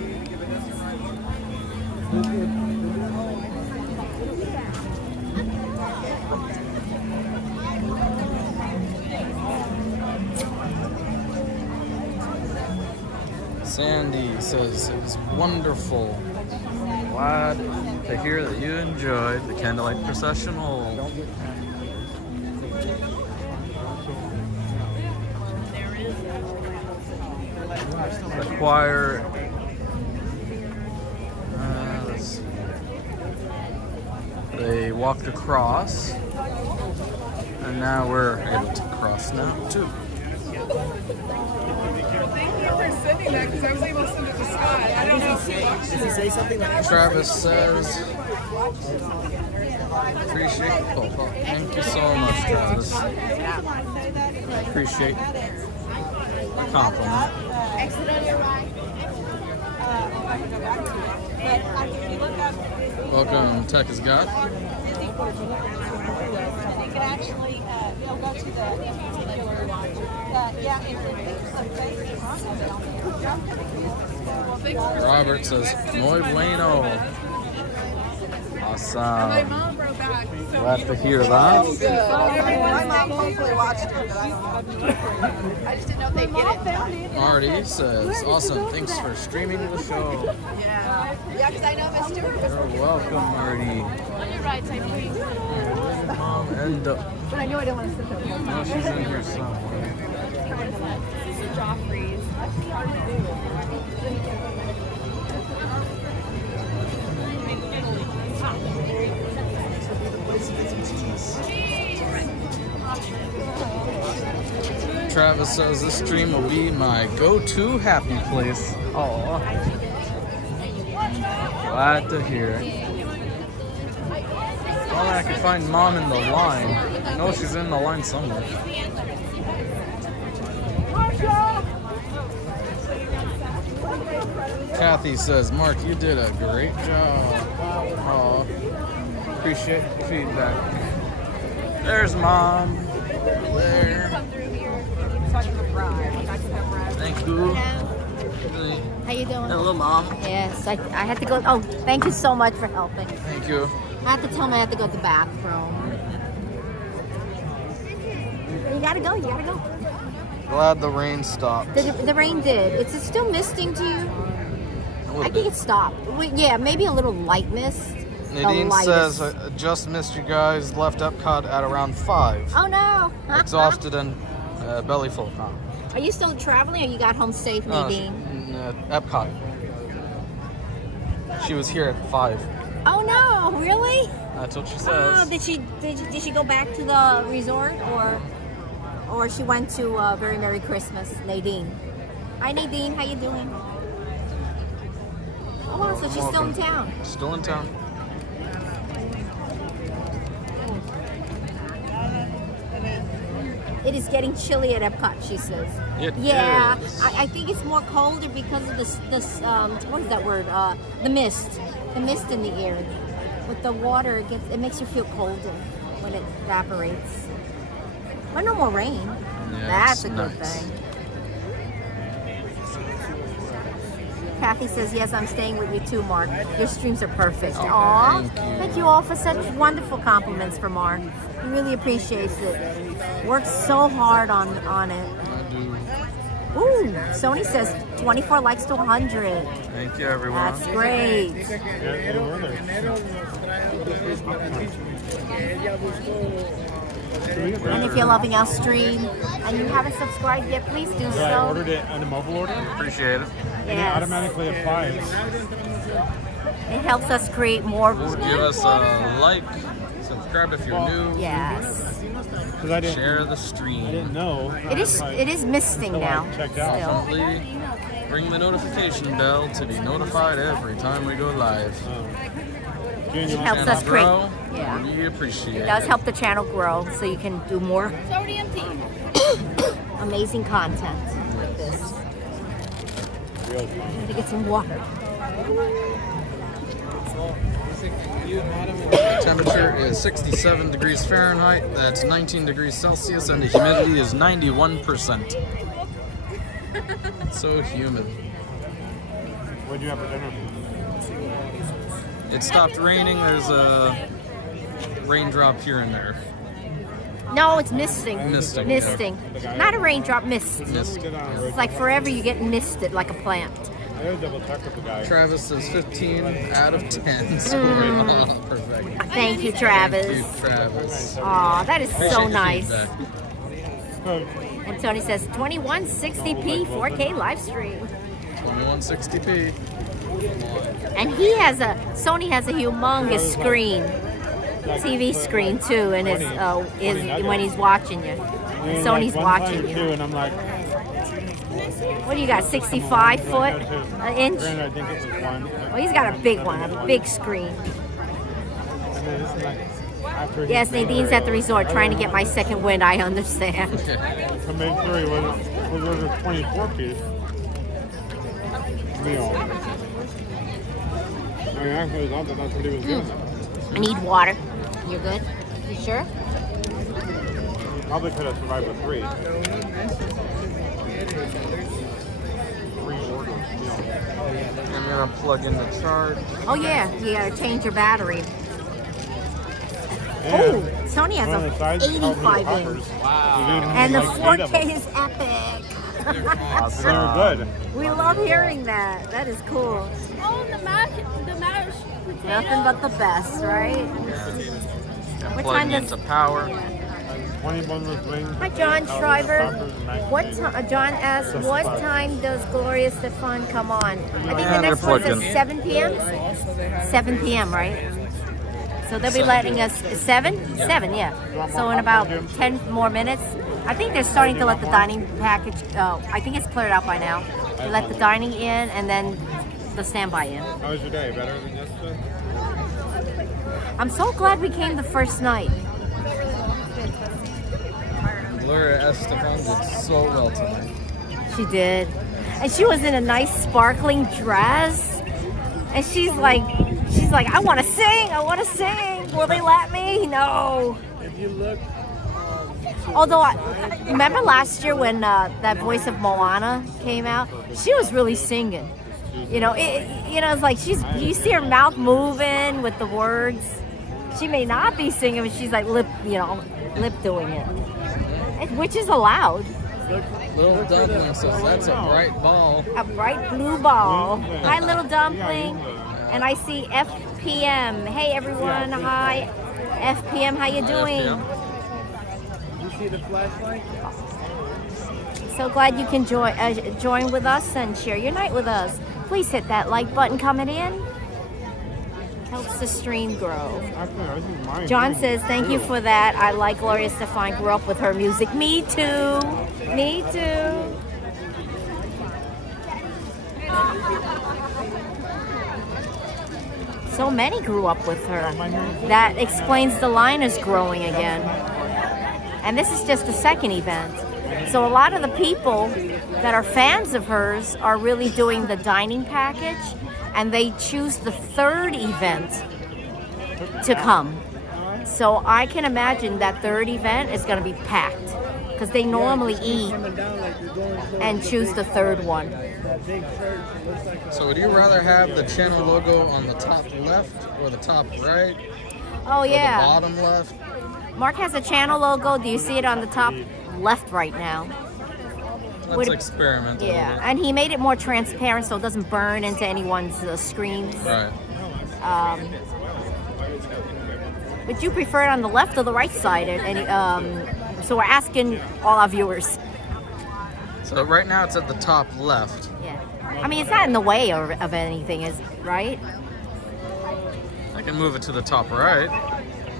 Sandy says it was wonderful. Glad to hear that you enjoyed the Candlelight Processional. The choir. Let's see. They walked across, and now we're able to cross now too. Thank you for sending that because I was able to send it to Scott. I don't know if he watched it. Did he say something like Travis says, appreciate the call. Thank you so much, Travis. Appreciate the compliment. Exit on your right. Welcome, Tech is God. You can actually, you'll go to the Robert says, muy bueno. My Awesome. mom wrote back. So Glad to hear that. my mom hopefully watched it, but I just didn't know if they'd get it. Marty says, awesome. Thanks for streaming the show. Yeah, because I know Miss Stewart was You're welcome, Marty. on your right side, please. And But I knew I didn't want to sit there. oh, she's in here somewhere. This is Joffrey's. Travis says this stream will be my go-to happy place. Oh, glad to hear it. Well, I can find Mom in the line. I know she's in the line somewhere. Kathy says, Mark, you did a great job. Oh, appreciate the feedback. There's Mom. There. Thank you. How you doing? Hello, Mom. Yes, I had to go. Oh, thank you so much for helping. Thank you. I had to tell him I had to go to the bathroom. You gotta go. Glad the rain stopped. The rain did. It's still misting to you? I think it stopped. Yeah, maybe a little light mist. Nadine says, just missed you guys. Left Epcot at around 5. Oh no! Exhausted and belly full. Are you still traveling, or you got home safe, Nadine? Epcot. She was here at 5. Oh no! Really? That's what she says. Oh, did she go back to the resort, or she went to Very Merry Christmas? Nadine. Hi Nadine, how you doing? Oh wow, so she's still in town. Still in town. It is getting chilly at Epcot, she says. It yeah, is. I think it's more colder because of this what is that word? The mist in the air. With the water, it makes you feel colder when it evaporates. But no more rain. Yeah, That's a good nice. thing. Kathy says, yes, I'm staying with you too, Mark. Your streams are perfect. Oh, Aw, thank you. all for such wonderful compliments from Mark. He really appreciates it. Works so hard on it. I do. Ooh, Sony says 24 likes to 100. Thank you, everyone. That's great. And if you're loving our stream and you haven't subscribed yet, please do so. I ordered it on a mobile order. Appreciate it. And it automatically applies. It helps us create more. Just give us a like, subscribe if you're new. Yes. Share the stream. I didn't know. It is misting now. Checked out. Simply ring the notification bell to be notified every time we go live. It helps us create. Yeah. We appreciate it. It does help the channel grow, so you can do more amazing content like this. Need to get some water. The temperature is 67 degrees Fahrenheit. That's 19 degrees Celsius, and the humidity is 91%. So humid. What did you have for dinner? It stopped raining. There's a raindrop here and there. No, it's misting. Misting. Misting. Not a raindrop, mist. Mist. It's like forever you get misted like a plant. I gotta double check with the guy. Travis says 15 out of 10. So perfect. Thank you, Travis. Thank you, Travis. Aw, that is Appreciate so the nice. feedback. And Tony says 2160p 4K live stream. 2160p. And Sony has a humongous screen, TV screen too, and is when he's watching you. Sony's watching you. And I'm like, what do you got? 65 foot inch? I think it was one. Well, he's got a big one, a big screen. And then this is like after Yes, Nadine's at the resort trying to get my second wind. I understand. to make sure he was a 24 piece meal. I mean, actually, that's what he was doing. I need water. You're good? You sure? Probably could have survived with 3. I'm gonna plug in the charge. Oh yeah, you gotta change your battery. Oh, Sony has a 85 inch. Wow. And the 4K is epic. Awesome. They're good. We love hearing that. That is cool. Oh, the mashed potato. Nothing but the best, right? And What plug time into does- power. 21 with wings. Hi, John Shriver. John asks, what time does Gloria Estefan come on? I think the they're next one's plugged at in. 7 p.m. 7 p.m., right? So they'll be letting us 7? 7, yeah. So in about 10 more minutes. I think they're starting to let the dining package. I think it's cleared out by now. They let the dining in and then the standby in. How was your day? Better than yesterday? I'm so glad we came the first night. Gloria Estefan did so well tonight. She did. And she was in a nice sparkling dress. And she's like, I want to sing. Will they let me? No. If you look, Although, remember last year when that voice of Moana came out? She was really singing. It's like you see her mouth moving with the words. She may not be singing, but she's like lip doing it. Which is allowed. Little dumpling says that's a bright ball. A bright blue ball. Hi, little dumpling. And I see FPM. Hey, everyone. Hi, FPM. How you doing? You see the flashlight? So glad you can join with us and share your night with us. Please hit that like button coming in. Helps the stream grow. John says, thank you for that. I like Gloria Estefan. Grew up with her music. Me too. Me too. So many grew up with her. That explains the line is growing again. And this is just the second event. So a lot of the people that are fans of hers are really doing the dining package, and they choose the third event to come. So I can imagine that third event is going to be packed because they normally eat and choose the third one. So would you rather have the channel logo on the top left or the top right? Oh yeah. Or the bottom left? Mark has a channel logo. Do you see it on the top left right now? Let's experiment. Yeah, and he made it more transparent so it doesn't burn into anyone's screens. Right. Would you prefer it on the left or the right side? So we're asking all our viewers. So right now it's at the top left. Yeah. I mean, it's not in the way of anything, is right? I can move it to the top right.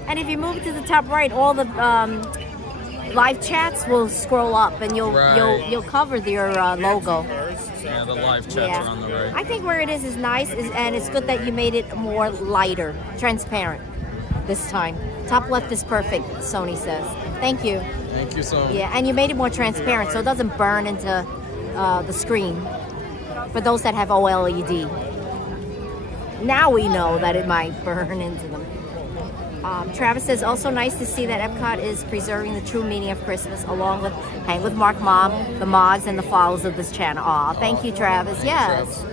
And if you move it to the top right, all the live chats will scroll up, and you'll cover your logo. Yeah, the live chats are on the right. I think where it is nice, and it's good that you made it more lighter, transparent this time. Top left is perfect, Sony says. Thank you. Thank you, Sony. Yeah, and you made it more transparent so it doesn't burn into the screen for those that have OLED. Now we know that it might burn into them. Travis says, also nice to see that Epcot is preserving the true meaning of Christmas along with Hang with Mark Mom, the mods, and the followers of this channel. Aw, thank you, Travis. Yes.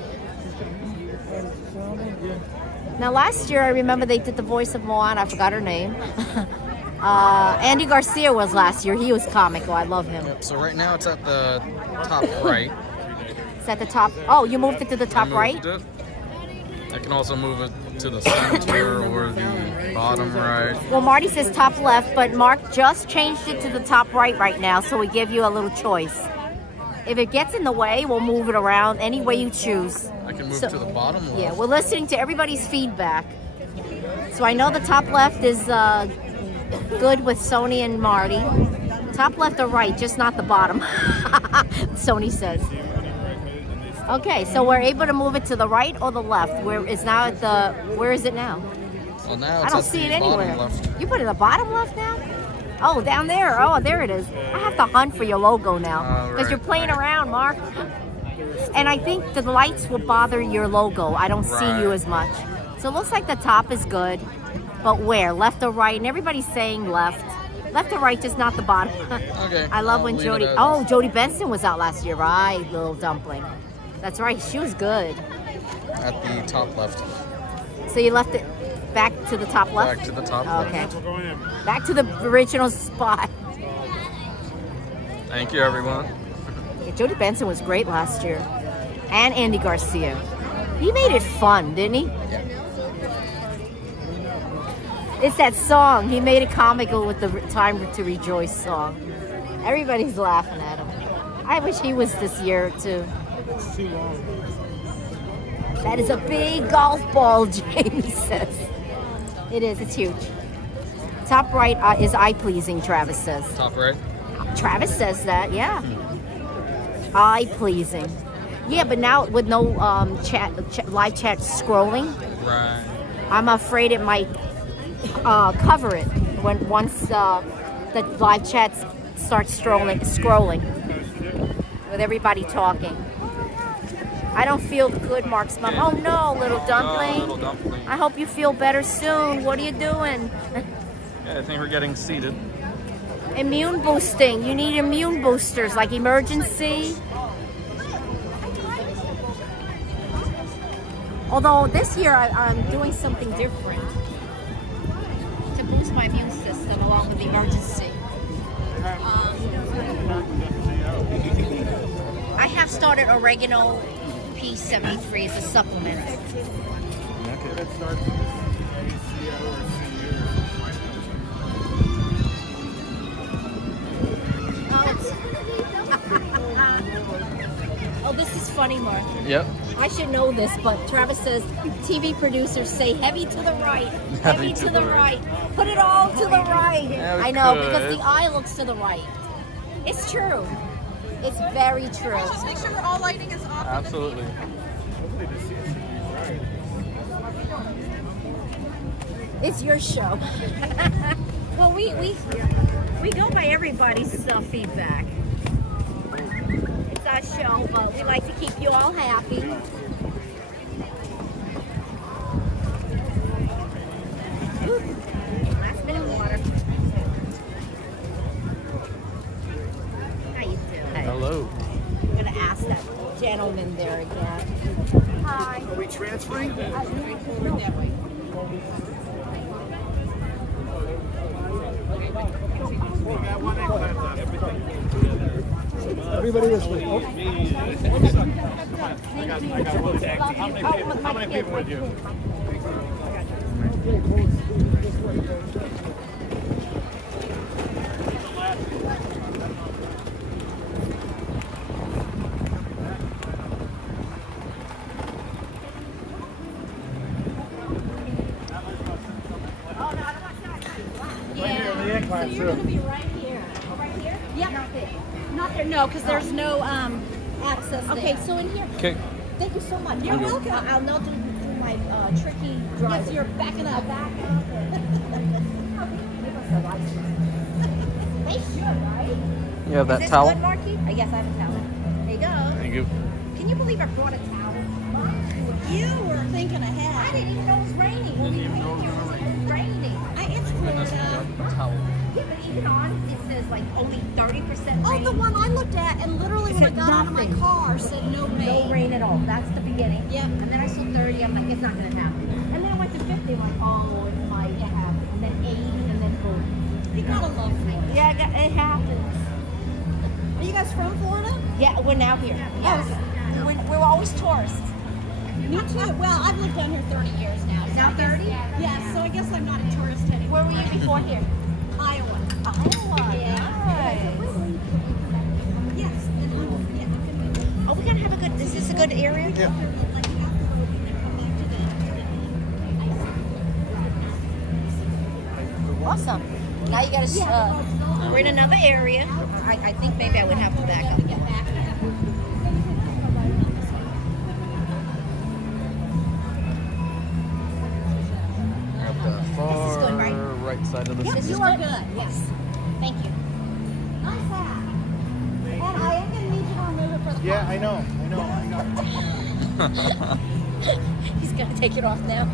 Now, last year, I remember they did the voice of Moana. I forgot her name. Andy Garcia was last year. He was comical. I love him. Yep, so right now it's at the top right. It's at the top. Oh, you moved it to the top right? I can also move it to the center or the bottom right. Well, Marty says top left, but Mark just changed it to the top right now, so we give you a little choice. If it gets in the way, we'll move it around any way you choose. I can move to the bottom left. Yeah, we're listening to everybody's feedback. So I know the top left is good with Sony and Marty. Top left or right, just not the bottom, Sony says. Okay, so we're able to move it to the right or the left. Where is it now? Well, now I it's don't at see the it anywhere. bottom left. You put it at the bottom left now? Oh, down there. Oh, there it is. I have to hunt for your logo now because you're playing around, Mark. And I think the lights will bother your logo. I don't see you as much. So it looks like the top is good, but where? Left or right? And everybody's saying left. Left or right, just not the bottom. Okay. I love when Jody Benson was out last year, right? Little dumpling. That's right. She was good. At the top left. So you left it back to the top left? Back to the top left. Okay. Back to the original spot. Thank you, everyone. Yeah, Jody Benson was great last year. And Andy Garcia. He made it fun, didn't he? Yeah. It's that song. He made it comical with the Time to Rejoice song. Everybody's laughing at him. I wish he was this year, too. It's too long. That is a big golf ball, Jamie says. It is. It's huge. Top right is eye-pleasing, Travis says. Top right? Travis says that, yeah. Eye-pleasing. Yeah, but now with no live chat scrolling, Right. I'm afraid it might cover it once the live chat starts scrolling with everybody talking. I don't feel good, Mark's mom. Oh no, little dumpling. Oh, little dumpling. I hope you feel better soon. What are you doing? Yeah, I think we're getting seated. Immune boosting. You need immune boosters like emergency. Although this year I'm doing something different to boost my immune system along with the emergency. an oregano piece 73 is a supplement. Oh, this is funny, Mark. Yep. I should know this, but Travis says TV producers say heavy to the right, heavy to the right. Put it all to the right. Yeah, we I know, could. because the eye looks to the right. It's true. It's very true. Just make sure all lighting is off. Absolutely. It's your show. Well, we go by everybody's feedback. It's our show, but we like to keep you all happy. Last bit of water. How you doing? Hello. I'm gonna ask that gentleman there again. Hi. Are we transferring? Everybody this way. Oh. I got one tag team. How many people with you? So you're gonna be right here. Right here? Yeah. Not there. Not there. No, because there's no access. Okay, so in here. Okay. Thank you so much. You're welcome. I'll not do my tricky drive. Yes, you're backing up. Back up. They should, right? You have that Is this towel? good, Marky? Yes, I have a towel. There you go. Thank you. Can you believe I brought a towel? You were thinking ahead. I didn't even know it was raining. When we came here, it was raining. It's Florida. Towel. Yeah, but even on it says like only 30% Oh, rain. the one I looked at, and literally when I said got out of my nothing. car, said no rain. No rain at all. That's the beginning. Yeah. And then I saw 30. I'm like, it's not gonna happen. And then I went to 50. I'm like, oh, it might happen. And then 80, and then boom. You gotta love Florida. Yeah, it happens. Are you guys from Florida? Yeah, we're now here. Yes. We're always tourists. Me too. Well, I've lived down here 30 years now. So Now I guess- 30? Yeah, so I guess I'm not a tourist anymore. Where were you before here? Iowa. Iowa. Yeah. Nice. Yes. And Oh, we're gonna have a good. Is this a good area? Yeah. Awesome. Now you gotta. We're in another area. I think maybe I would have to back up. At the far good, right? right side of the Yes, city. you are good. Yes. Thank you. Nice hat. And I am going to need you to remove it for the Yeah, I know. He's gonna take it off now.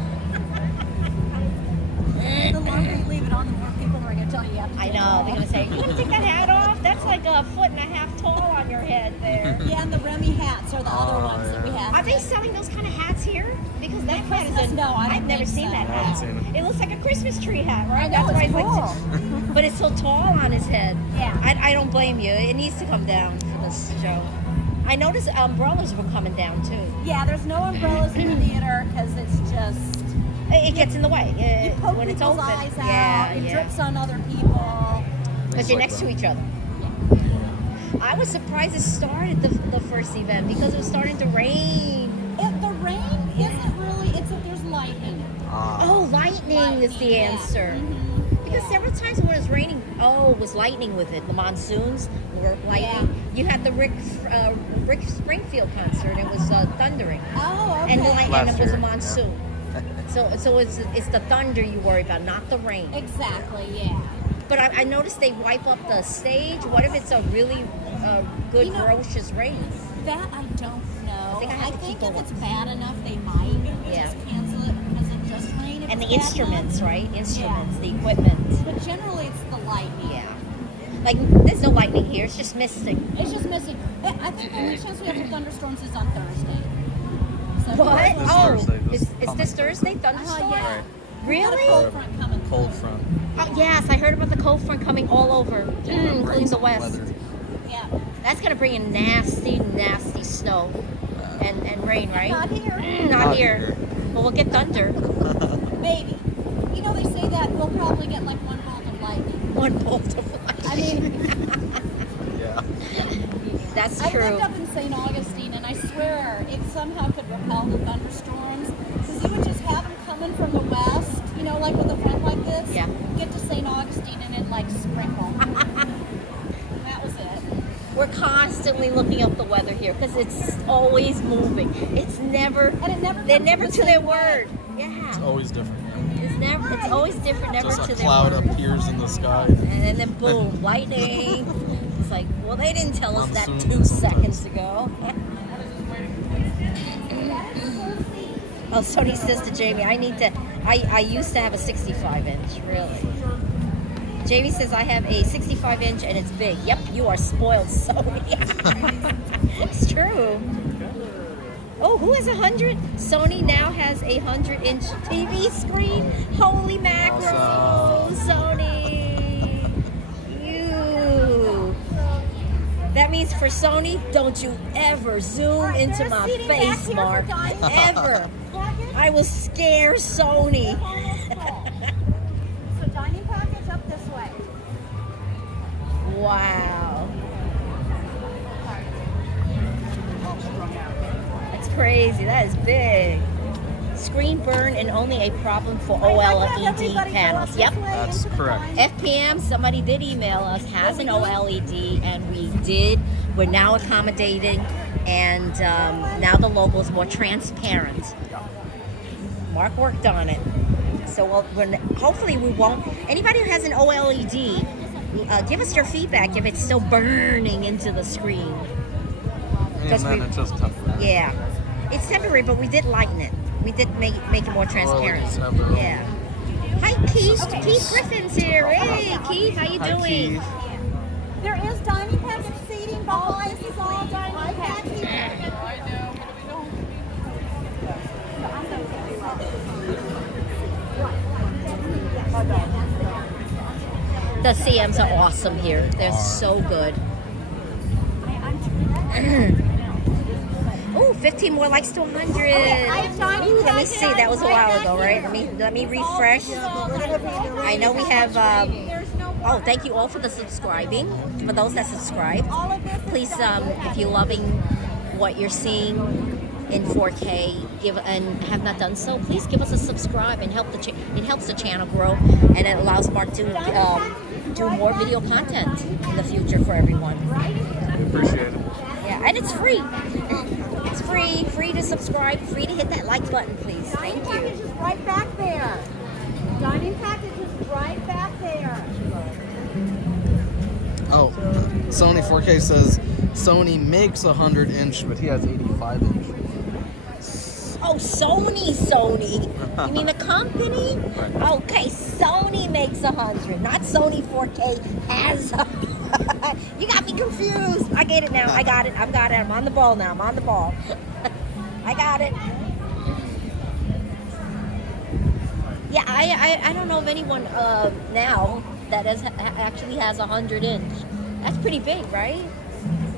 The longer you leave it on, the more people are going to tell you you have to I take it know. off. They're gonna say, "You gonna take that hat off? That's like 1.5 feet tall on your head there." Yeah, and the Remy hats are the other ones that we have. Are they selling those kind of hats here? Because that hat is Christmas? a, No, I don't I've never think seen so. that I hat. haven't seen it. It looks like a Christmas tree hat, right? I know, That's it's why cool. but it's so tall on his head. Yeah. I don't blame you. It needs to come down for this show. I noticed umbrellas were coming down too. Yeah, there's no umbrellas in the theater because it's just It gets in the way you poke when it's people's open. eyes out. Yeah, It yeah. drips on other people. But you're next to each other. I was surprised it started the first event because it was starting to rain. The rain isn't really. It's if there's lightning. Oh, lightning is the yeah. answer. Mhm. Because several times when it was raining, it was lightning with it. The monsoons were lightning. Yeah. You had the Rick Springfield concert. It was thundering, Oh, okay. and it Last was year, a monsoon. So it's the thunder you worry about, not the rain. Exactly. Yeah. But I noticed they wipe up the stage. What if it's a really good, You know- ferocious rain? That I don't know. I think I have to think keep if a it's bad enough, they might Yeah. just cancel it because it just rained. If And the it's bad instruments, enough- right? Instruments, the equipment. But generally, it's the lightning. Yeah. Like, there's no lightning here. It's just misting. It's just missing. I think the only chance we have for thunderstorms is on Thursday. So What? This Oh, Thursday, this is coming this Thursday thunderstorm? yeah. Right. We got a Really? cold front coming. Cold front. Oh, yes, I heard about the cold front coming all over, including the west. Weather. Yeah. That's gonna bring in nasty, nasty snow and rain, right? Not here. Not here. But we'll get thunder. Maybe. You know, they say that we'll probably get like one bolt of lightning. One bolt of lightning. I mean, Yeah. That's I true. lived up in St. Augustine, and I swear it somehow could repel the thunderstorms, because you would just have them coming from the west, you know, like with a front like this. Yeah. Get to St. Augustine, and it like sprinkle. That was it. We're constantly looking up the weather here because it's always moving. It's never, And it never they're comes never the to their same way. word. Yeah. It's always different. It's always different, never Just to a their cloud word. appears in the sky. And then boom, lightning. It's like, well, they didn't tell us that Monsoon 2 sometimes. seconds ago. Oh, Sony says to Jamie, I used to have a 65 inch, really. Jamie says, I have a 65 inch and it's big. Yep, you are spoiled, Sony. It's true. Oh, who has 100? Sony now has a 100-inch TV screen. Holy mackerel, Awesome. Sony. You. That means for Sony, don't you ever zoom into my face, Mark. Ever. I will scare Sony. So dining package up this way. Wow. That's crazy. That is big. Screen burn and only a problem for OLED panels. Yep. That's correct. FPM, somebody did email us, has an OLED, and we're now accommodating, and now the logo is more transparent. Mark worked on it. So hopefully we won't, anybody who has an OLED, give us your feedback if it's still burning into the screen. And then it's just temporary. Yeah. It's temporary, but we did lighten it. We did make it more transparent. OLEDs have their own. Yeah. Hi, Keith. Keith Griffin's here. Hey, Keith, how you Hi, doing? Keith. There is dining package seating behind. This is all dining package. I know, but we don't. The CMs are awesome here. They're so good. Ooh, 15 more likes to 100. Let me see. That was a while ago, right? Let me refresh. I know we have. Oh, thank you all for the subscribing. For those that subscribe, please, if you're loving what you're seeing in 4K, and have not done so, please give us a subscribe and help it helps the channel grow, and it allows Mark to do more video content in the future for everyone. We appreciate it. Yeah, and it's free. It's free to subscribe, free to hit that like button, please. Thank Dining package you. is right back there. Dining package is right back there. Oh, Sony 4K says Sony makes 100-inch, but he has 85-inch. Oh, Sony. You mean the company? Okay, Sony makes 100, not Sony 4K has. You got me confused. I get it now. I got it. I'm on the ball now. I'm on the ball. I got it. Yeah, I don't know of anyone now that actually has 100-inch. That's pretty big, right?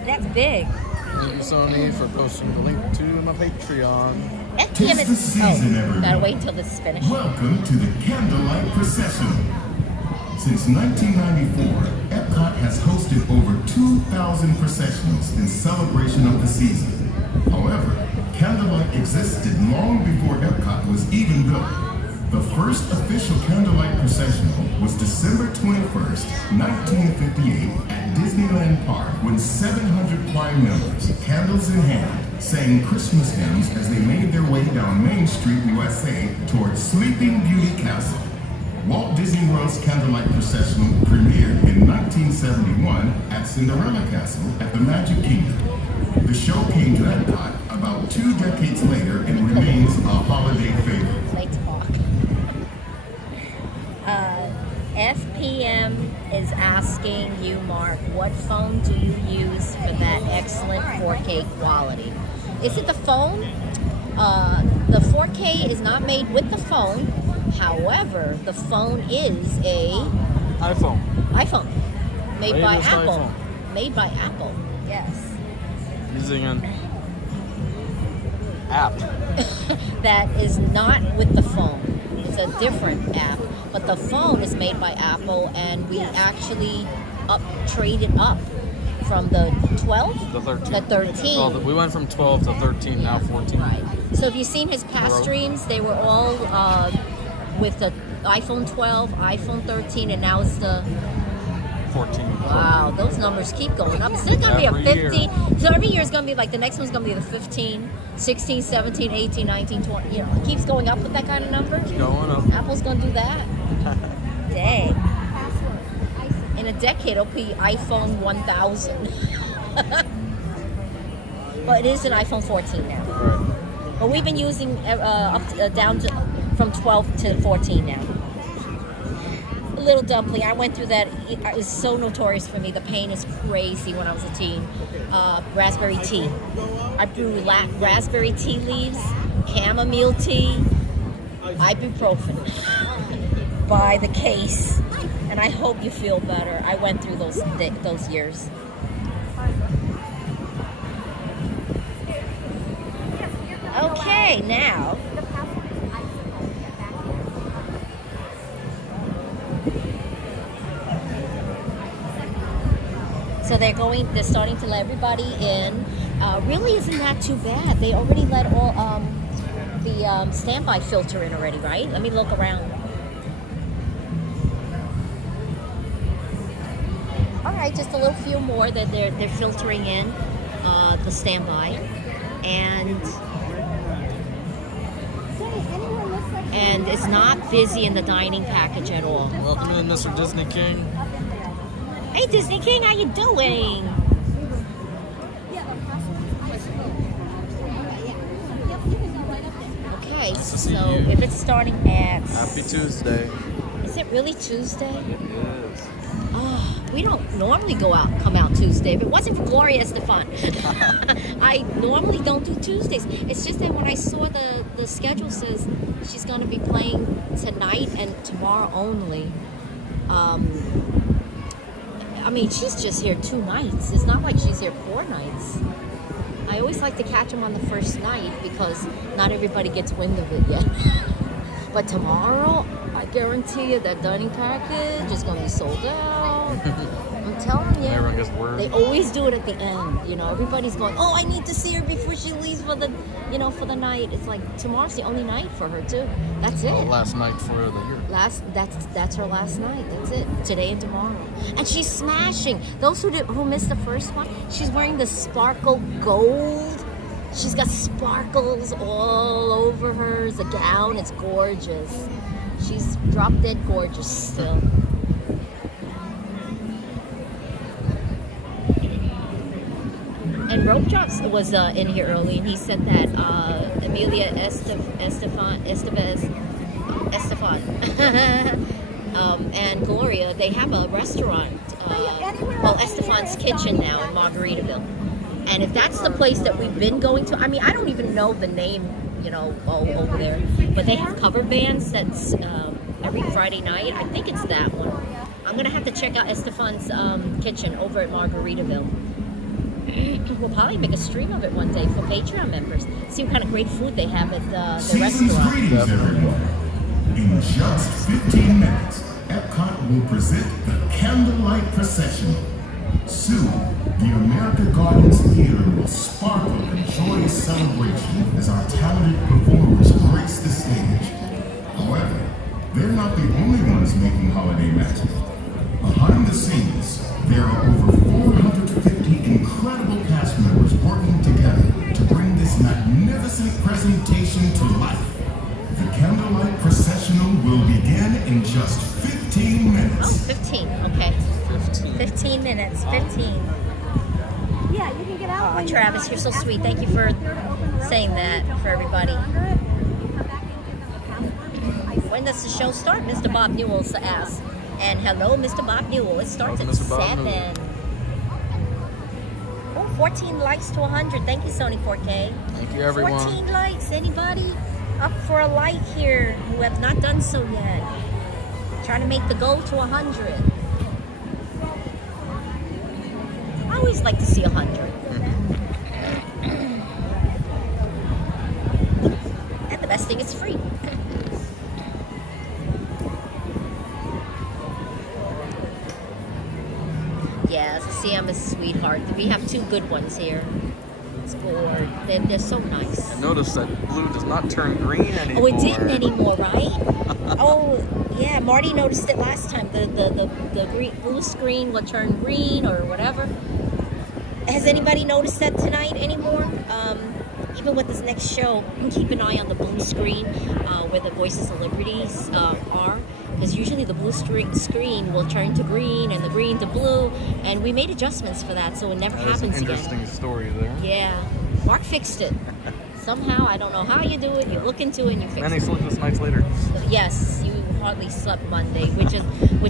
That's big. Thank you, Sony, for posting the link to my Patreon. FTM Tis the season, everyone. gotta wait until this is finished. Welcome to the Candlelight Processional. Since 1994, Epcot has hosted over 2,000 processionals in celebration of the season. However, Candlelight existed long before Epcot was even built. The first official Candlelight Processional was December 21st, 1958 at Disneyland Park when 700 choir members, candles in hand, sang Christmas hymns as they made their way down Main Street, USA towards Sleeping Beauty Castle. Walt Disney World's Candlelight Processional premiered in 1971 at Cinderella Castle at the Magic Kingdom. The show came to Epcot about 2 decades later and remains a holiday favorite. Late talk. FPM is asking you, Mark, what phone do you use for that excellent 4K quality? Is it the phone? The 4K is not made with the phone. However, the phone is a iPhone. iPhone made by Latest Apple. iPhone. Made by Apple. Yes. Using an app. That is not with the phone. It's a different app. But the phone is made by Apple, and we actually traded up from the 12? The 13. The 13. Well, we went from 12 to 13, now 14. Right. So if you've seen his past streams, they were all with the iPhone 12, iPhone 13, and now it's the 14. Wow, those numbers keep going up. Is it going to be a 15? So every year is going to be like, the next one's going to be the 15, 16, 17, 18, 19, 20. You know, it keeps going up with that kind of number. It's going up. Apple's going to do that. Dang. In a decade, it'll be iPhone 1000. But it is an iPhone 14 now. Right. But we've been using down to from 12 to 14 now. A little dumpling. I went through that. It was so notorious for me. The pain is crazy when I was a teen. Raspberry tea. I brew raspberry tea leaves, chamomile tea, ibuprofen by the case. And I hope you feel better. I went through those years. Okay, now. So they're starting to let everybody in. Really isn't that too bad. They already let all the standby filter in already, right? Let me look around. All right, just a little few more that they're filtering in the standby, and it's not busy in the dining package at all. Welcome in, Mr. Disney King. Hey, Disney King, how you doing? Okay, so if it's starting at... Happy Tuesday. Is it really Tuesday? It is. Oh, we don't normally come out Tuesday. If it wasn't for Gloria Estefan, I normally don't do Tuesdays. It's just that when I saw the schedule says she's going to be playing tonight and tomorrow only. I mean, she's just here 2 nights. It's not like she's here 4 nights. I always like to catch them on the first night because not everybody gets wind of it yet. But tomorrow, I guarantee you that dining package is going to be sold out. I'm telling you. Everyone gets word. They always do it at the end. You know, everybody's going, oh, I need to see her before she leaves for the night. It's like tomorrow's the only night for her too. That's it. Last night for the year. That's her last night. That's it. Today and tomorrow. And she's smashing. Those who missed the first one, she's wearing the sparkle gold. She's got sparkles all over her. The gown, it's gorgeous. She's drop dead gorgeous still. And Rope Drops was in here early, and he said that Emilia Estefan and Gloria, they have a restaurant called Estefan's Kitchen now in Margaritaville. And if that's the place that we've been going to, I mean, I don't even know the name, over there. But they have cover bands that's every Friday night. I think it's that one. I'm going to have to check out Estefan's Kitchen over at Margaritaville. We'll probably make a stream of it one day for Patreon members. See what kind of great food they have at the restaurant. Greetings, everyone. In just 15 minutes, Epcot will present the Candlelight Processional. Soon, the America Gardens Theater will sparkle in joyous celebration as our talented performers grace the stage. However, they're not the only ones making holiday magic. Behind the scenes, there are over 450 incredible cast members working together to bring this magnificent presentation to life. The Candlelight Processional will begin in just 15 minutes. Oh, 15, okay. 15 minutes, 15. Yeah, you can get out. Oh, Travis, you're so sweet. Thank you for saying that for everybody. When does the show start? Mr. Bob Newell asks. And hello, Mr. Bob Newell. It starts at 7. Oh, 14 likes to 100. Thank you, Sony 4K. Thank you, everyone. 14 likes. Anybody up for a like here who have not done so yet? Trying to make the goal to 100. I always like to see 100. And the best thing, it's free. Yes, CM is a sweetheart. We have two good ones here. It's bored. They're so nice. I noticed that blue does not turn green anymore. Oh, it didn't anymore, right? Oh, yeah. Marty noticed it last time. The green, blue screen will turn green or whatever. Has anybody noticed that tonight anymore? Even with this next show, keep an eye on the blue screen where the Voices of Liberties are. Because usually the blue screen will turn to green and the green to blue. And we made adjustments for that, so it never happens again. That's an interesting story there. Yeah. Mark fixed it. Somehow, I don't know how you do it. You look into it and you fix it. Many sleepless nights later. Yes, you hardly slept Monday, which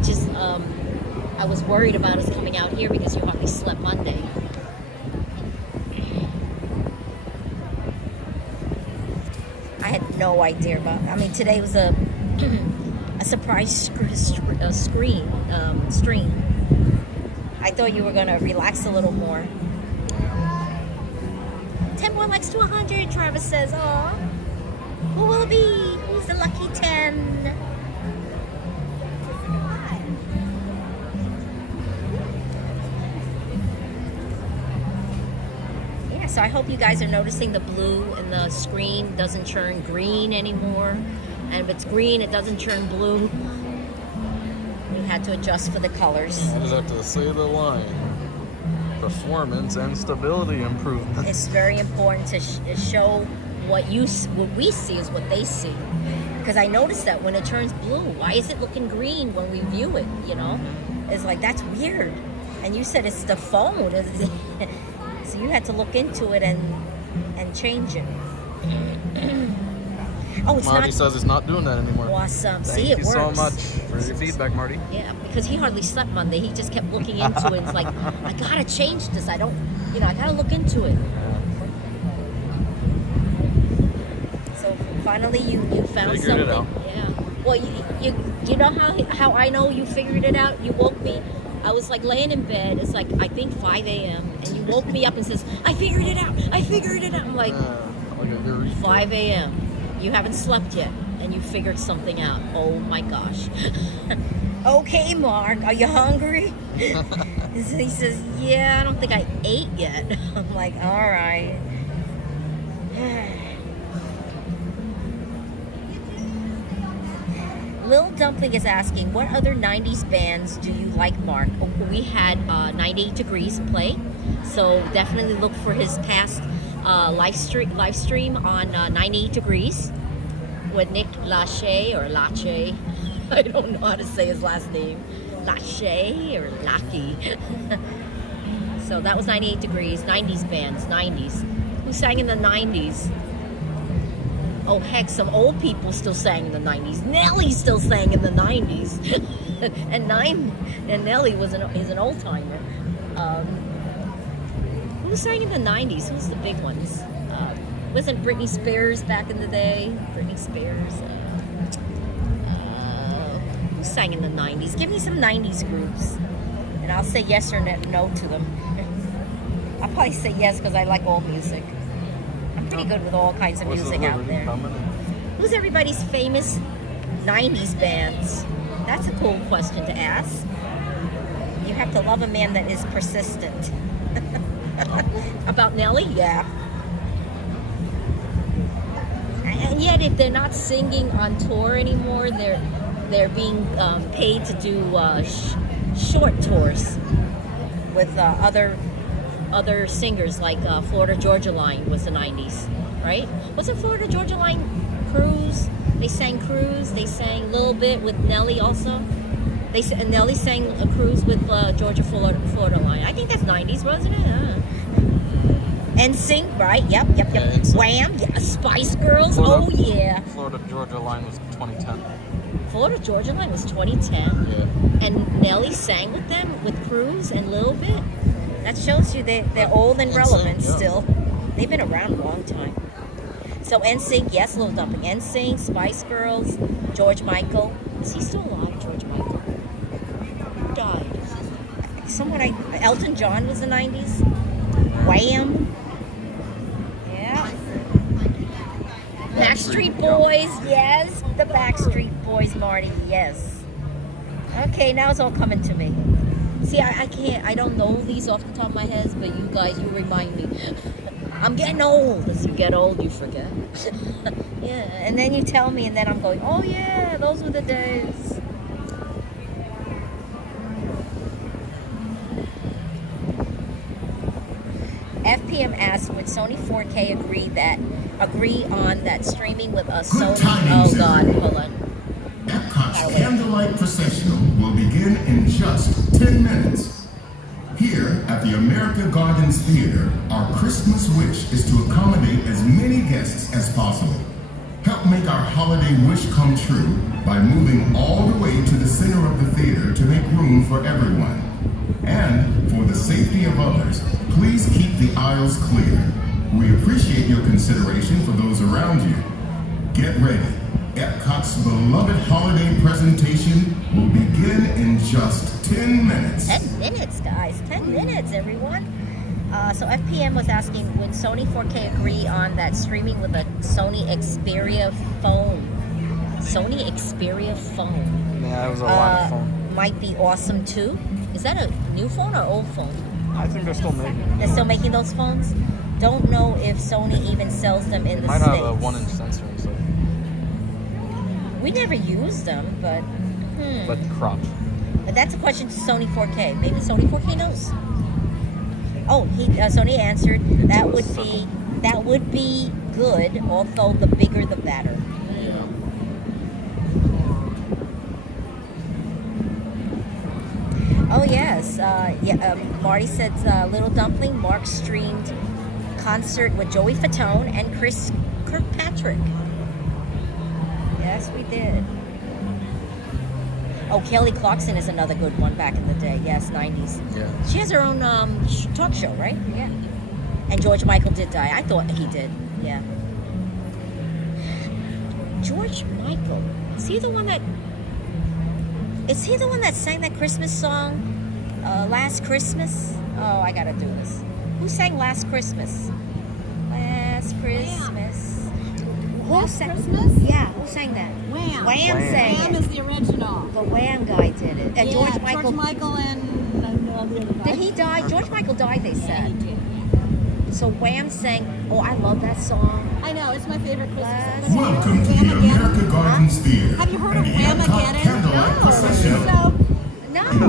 is I was worried about us coming out here because you hardly slept Monday. I had no idea about. I mean, today was a surprise stream. I thought you were gonna relax a little more. 10 more likes to 100, Travis says. Aw. Who will it be? Who's the lucky 10? Yeah, so I hope you guys are noticing the blue and the screen doesn't turn green anymore. And if it's green, it doesn't turn blue. We had to adjust for the colors. I just have to say the line. Performance and stability improvement. It's very important to show what we see is what they see. Because I noticed that when it turns blue, why is it looking green when we view it? You know, it's like that's weird. And you said it's the phone, so you had to look into it and change it. Oh, it's Marty says it's not doing that anymore. Awesome. Thank See, it you works. so much for your feedback, Marty. Yeah, because he hardly slept Monday. He just kept looking into it. It's like, I gotta change this. I gotta look into it. So finally, you found Figured something. it out. Yeah. Well, you know how I know you figured it out? You woke me. I was like laying in bed. It's like I think 5 a.m. and you woke me up and says, "I figured it out. I figured it out." I'm like 5 a.m. You haven't slept yet, and you figured something out. Oh my gosh. Okay, Mark, are you hungry? He says, yeah, I don't think I ate yet. I'm like, all right. Lil Dumpling is asking, what other 90s bands do you like, Mark? We had 98 Degrees play, so definitely look for his past live stream on 98 Degrees with Nick Lachey or Lachey. I don't know how to say his last name. Lachey or Lackey. So that was 98 Degrees. 90s bands, 90s. Who sang in the 90s? Oh heck, some old people still sang in the 90s. Nelly still sang in the 90s. and Nelly is an old timer. Who sang in the 90s? Who's the big ones? Wasn't Britney Spears back in the day? Britney Spears. Who sang in the 90s? Give me some 90s groups. And I'll say yes or no to them. I'll probably say yes because I like all music. I'm pretty good with all kinds of music out there. Who's everybody's famous 90s bands? That's a cool question to ask. You have to love a man that is persistent. About Nelly? Yeah. And yet, if they're not singing on tour anymore, they're being paid to do short tours with other singers, like Florida Georgia Line was the 90s, right? Wasn't Florida Georgia Line Cruise? They sang Cruise. They sang a little bit with Nelly also. Nelly sang a Cruise with Florida Line. I think that's 90s, wasn't it? NSYNC, right? Yep. Yeah, Wham! Yeah. Spice Girls. Oh yeah. Florida Georgia Line was 2010. Florida Georgia Line was 2010. Yeah. And Nelly sang with them with Cruise and a little bit. That shows you they're old and relevant still. They've been around a long time. So NSYNC, yes, Lil Dumpling. NSYNC, Spice Girls, George Michael. Is he still alive, George Michael? Who died? Elton John was the 90s. Wham. Yeah. Backstreet Boys. Yes. The Backstreet Boys, Marty. Yes. Okay, now it's all coming to me. See, I don't know these off the top of my head, but you guys, you remind me. I'm getting old. As you get old, you forget. Yeah, and then you tell me, and then I'm going, oh yeah, those were the days. FPM asks, would Sony 4K agree on that streaming with us? Good Sony? tidings, Oh God, everyone. hold on. Epcot's Candlelight Processional will begin in just 10 minutes. Here at the America Gardens Theater, our Christmas wish is to accommodate as many guests as possible. Help make our holiday wish come true by moving all the way to the center of the theater to make room for everyone. And for the safety of others, please keep the aisles clear. We appreciate your consideration for those around you. Get ready. Epcot's beloved holiday presentation will begin in just 10 minutes. 10 minutes, guys. 10 minutes, everyone. So FPM was asking, would Sony 4K agree on that streaming with a Sony Xperia phone? Sony Xperia phone. Yeah, it was a lot of fun. Might be awesome too. Is that a new phone or old phone? I think they're still making it. They're still making those phones? Don't know if Sony even sells them in the Might States. have a 1-inch sensor and stuff. We never used them, but But cropped. But that's a question to Sony 4K. Maybe Sony 4K knows. Oh, Sony answered that would be good. Although the bigger the better. Yeah. Oh yes, Marty said Little Dumpling. Mark streamed concert with Joey Fatone and Chris Kirkpatrick. Yes, we did. Oh, Kelly Clarkson is another good one back in the day. Yes, 90s. Yeah. She has her own talk show, right? Yeah. And George Michael did die. I thought he did. Yeah. George Michael. Is he the one that sang that Christmas song? Last Christmas? Oh, I gotta do this. Who sang Last Christmas? Last Christmas. Last Christmas? Yeah, who sang that? Wham. Wham sang Wham it. is the original. The Wham guy did it. And Yeah, George Michael. and the other guy. Did he die? George Michael died, they Yeah, he said. did. So Wham sang, oh, I love that song. I know, it's my favorite Christmas Last- song. Welcome to the America Gardens Theater. Have you heard of and the Epcot Whamageddon? Candlelight No. Processional. So, No, I it's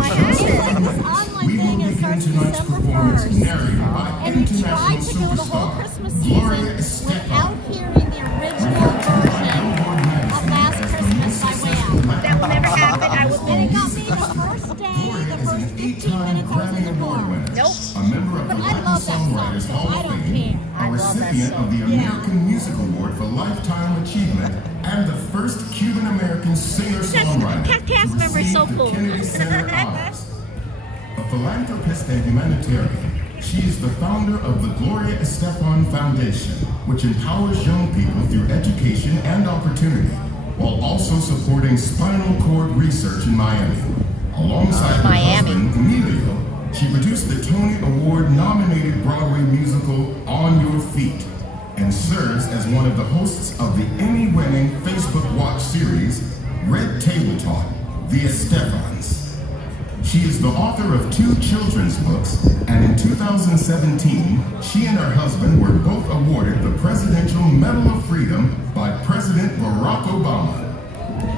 like haven't. this online We will thing. It begin starts tonight's December performance 1st. narrated by And we international tried to go the whole superstar Christmas Gloria season Estefan. without hearing the original version of Last Christmas by Wham. That will never happen. I will And it got me the first day, Gloria the is first an 15 eight-time minutes I was in Grammy the Award car. winner, Nope. a member of the But I Latin love that song, Songwriters so Hall I of don't Fame, care. I a love that recipient song. of the Yeah. American Music Award for Lifetime Achievement, and the first Cuban-American singer-songwriter cast to member is so receive the cool. Kennedy Center Honors. A philanthropist and humanitarian, she is the founder of the Gloria Estefan Foundation, which empowers young people through education and opportunity, while also supporting spinal cord research in Miami. Alongside her Miami. husband, Emilio, she produced the Tony Award-nominated Broadway musical On Your Feet, and serves as one of the hosts of the Emmy-winning Facebook Watch series, Red Table Talk, The Estefans. She is the author of 2 children's books, and in 2017, she and her husband were both awarded the Presidential Medal of Freedom by President Barack Obama.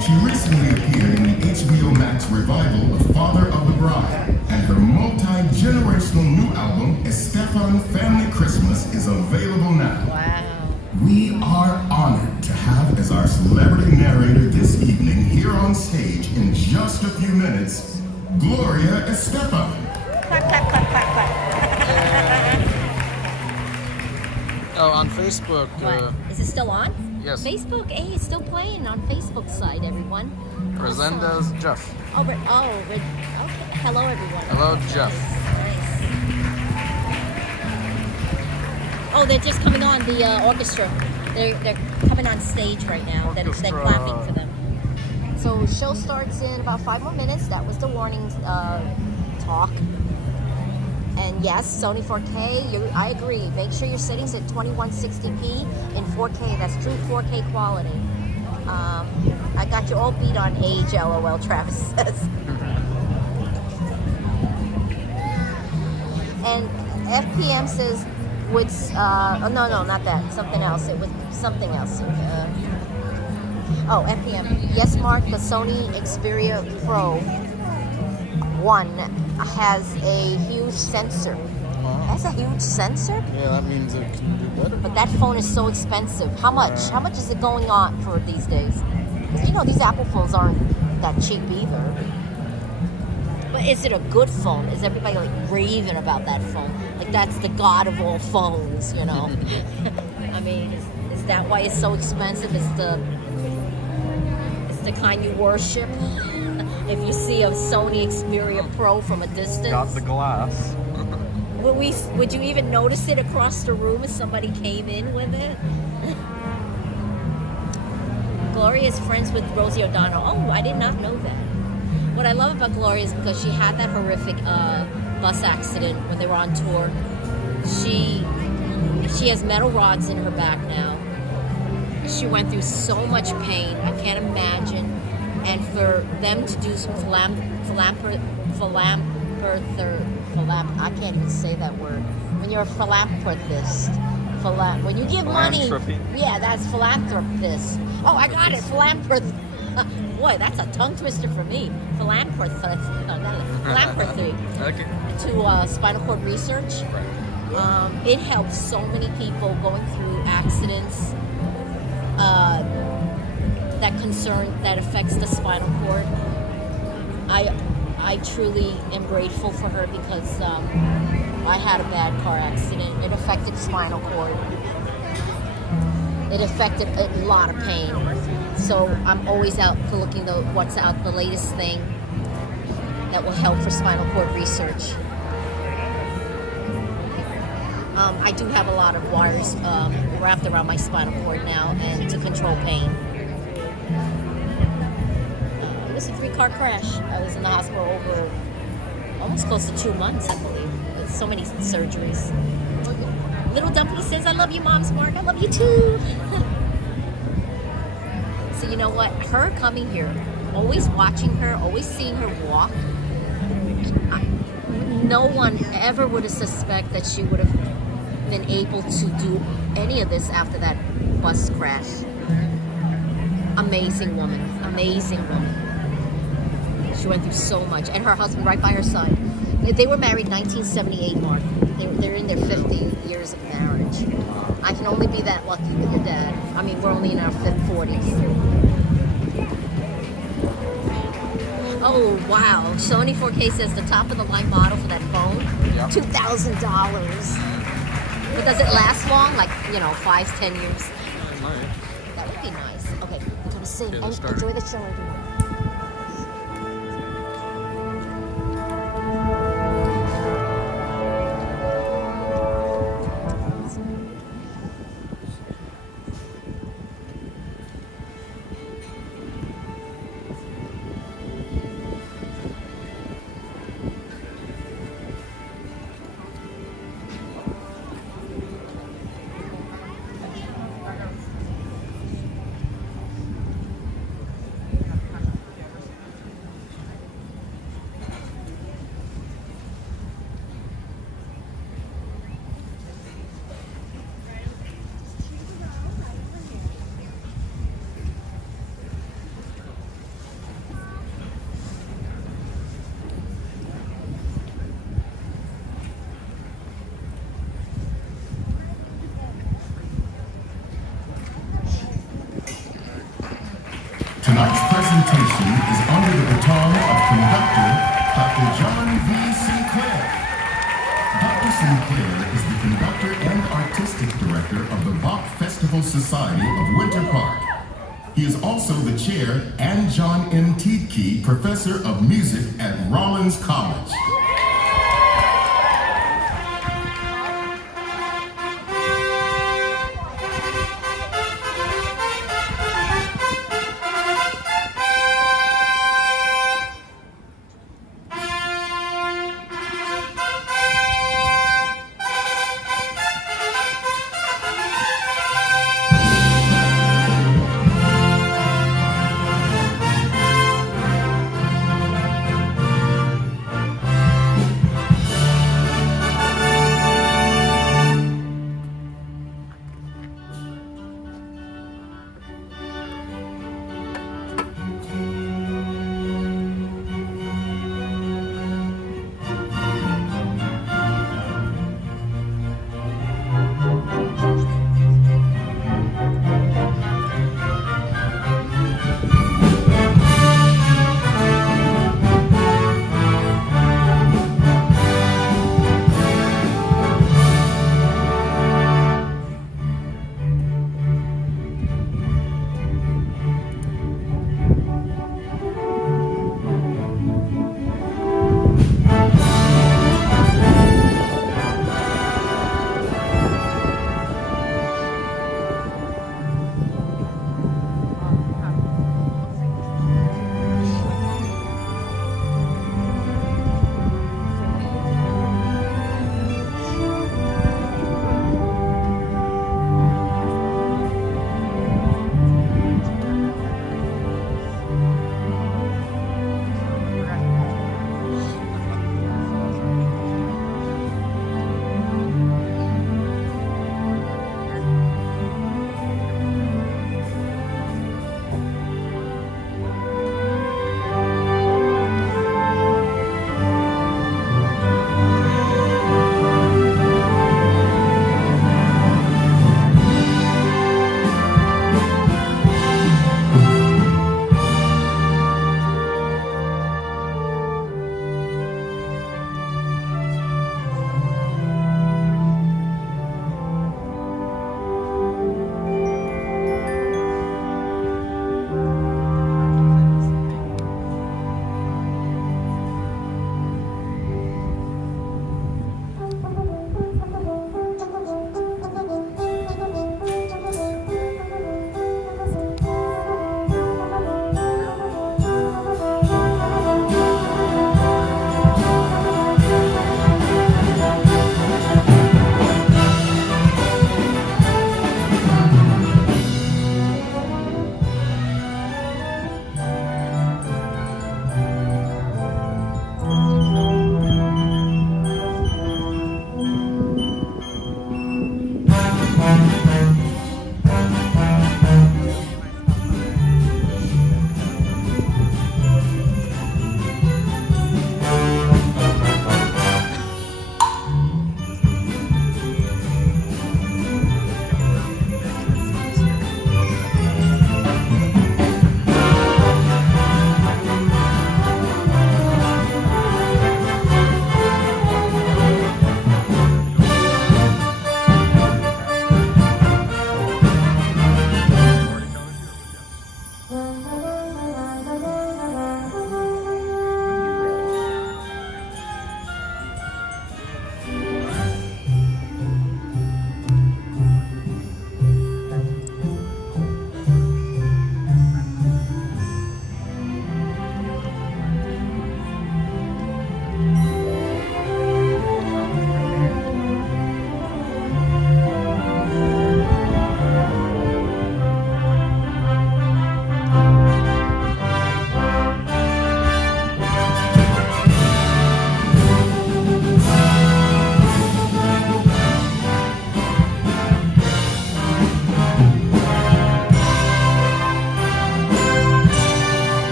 She recently appeared in the HBO Max revival of Father of the Bride, and her multi-generational new album, Estefan Family Christmas, is available now. Wow. We are honored to have as our celebrity narrator this evening here on stage in just a few minutes, Gloria Estefan. Clap, clap, clap, clap, clap. Oh, on Facebook. What? Is it still on? Yes. Facebook, hey, it's still playing on Facebook site, everyone. Resenda's Jeff. Okay. Hello, everyone. Hello, Jeff. Nice. Oh, they're just coming on, the orchestra. They're coming on stage right now. They're Orchestra. clapping for them. So show starts in about 5 more minutes. That was the warning talk. And yes, Sony 4K, I agree. Make sure your settings at 2160p in 4K. That's true 4K quality. I got you all beat on age, LOL, Travis says. And FPM says, no, not that. Something else. It was something else. FPM. Yes, Mark, the Sony Xperia Pro 1 has a huge sensor. That's a huge sensor? Yeah, that means it can do better. But that phone is so expensive. How much? How much is it going on for these days? Because you know these Apple phones aren't that cheap either. But is it a good phone? Is everybody like raving about that phone? Like that's the god of all phones, you know? I mean, is that why it's so expensive? It's the kind you worship. If you see a Sony Xperia Pro from a distance. Got the glass. Would you even notice it across the room if somebody came in with it? Gloria is friends with Rosie O'Donnell. Oh, I did not know that. What I love about Gloria is because she had that horrific bus accident when they were on tour. She has metal rods in her back now. She went through so much pain. I can't imagine. And for them to do some I can't even say that word. When you're a philanthropist, when you give money, yeah, that's philanthropist. Oh, I got it, philanthropist. Boy, that's a tongue twister for me. Philanthropy Okay. to spinal cord research. It helps so many people going through accidents that affects the spinal cord. I truly am grateful for her because I had a bad car accident. It affected spinal cord. It affected a lot of pain. So I'm always out for looking what's out, the latest thing that will help for spinal cord research. I do have a lot of wires wrapped around my spinal cord now and to control pain. It was a 3-car crash. I was in the hospital over almost close to 2 months, I believe. With so many surgeries. Little Dumpy says, I love you, Mom's Mark. I love you too. So you know what? Her coming here, always watching her, always seeing her walk, no one ever would have suspected that she would have been able to do any of this after that bus crash. Amazing woman. Amazing woman. She went through so much. And her husband right by her side. They were married 1978, Mark. They're in their 50 years of marriage. I can only be that lucky with your dad. I mean, we're only in our 40s. Oh, wow. Sony 4K says the top of the line model for that phone, $2,000. But does it last long? Like, 5-10 years? That would be nice. Okay, I'm going to sing. Enjoy the show, everyone. Tonight's presentation is under the baton of conductor Dr. John V. Sinclair. Dr. Sinclair is the conductor and artistic director of the Bach Festival Society of Winter Park. He is also the chair and John N. Tiedtke Professor of Music at Rollins College.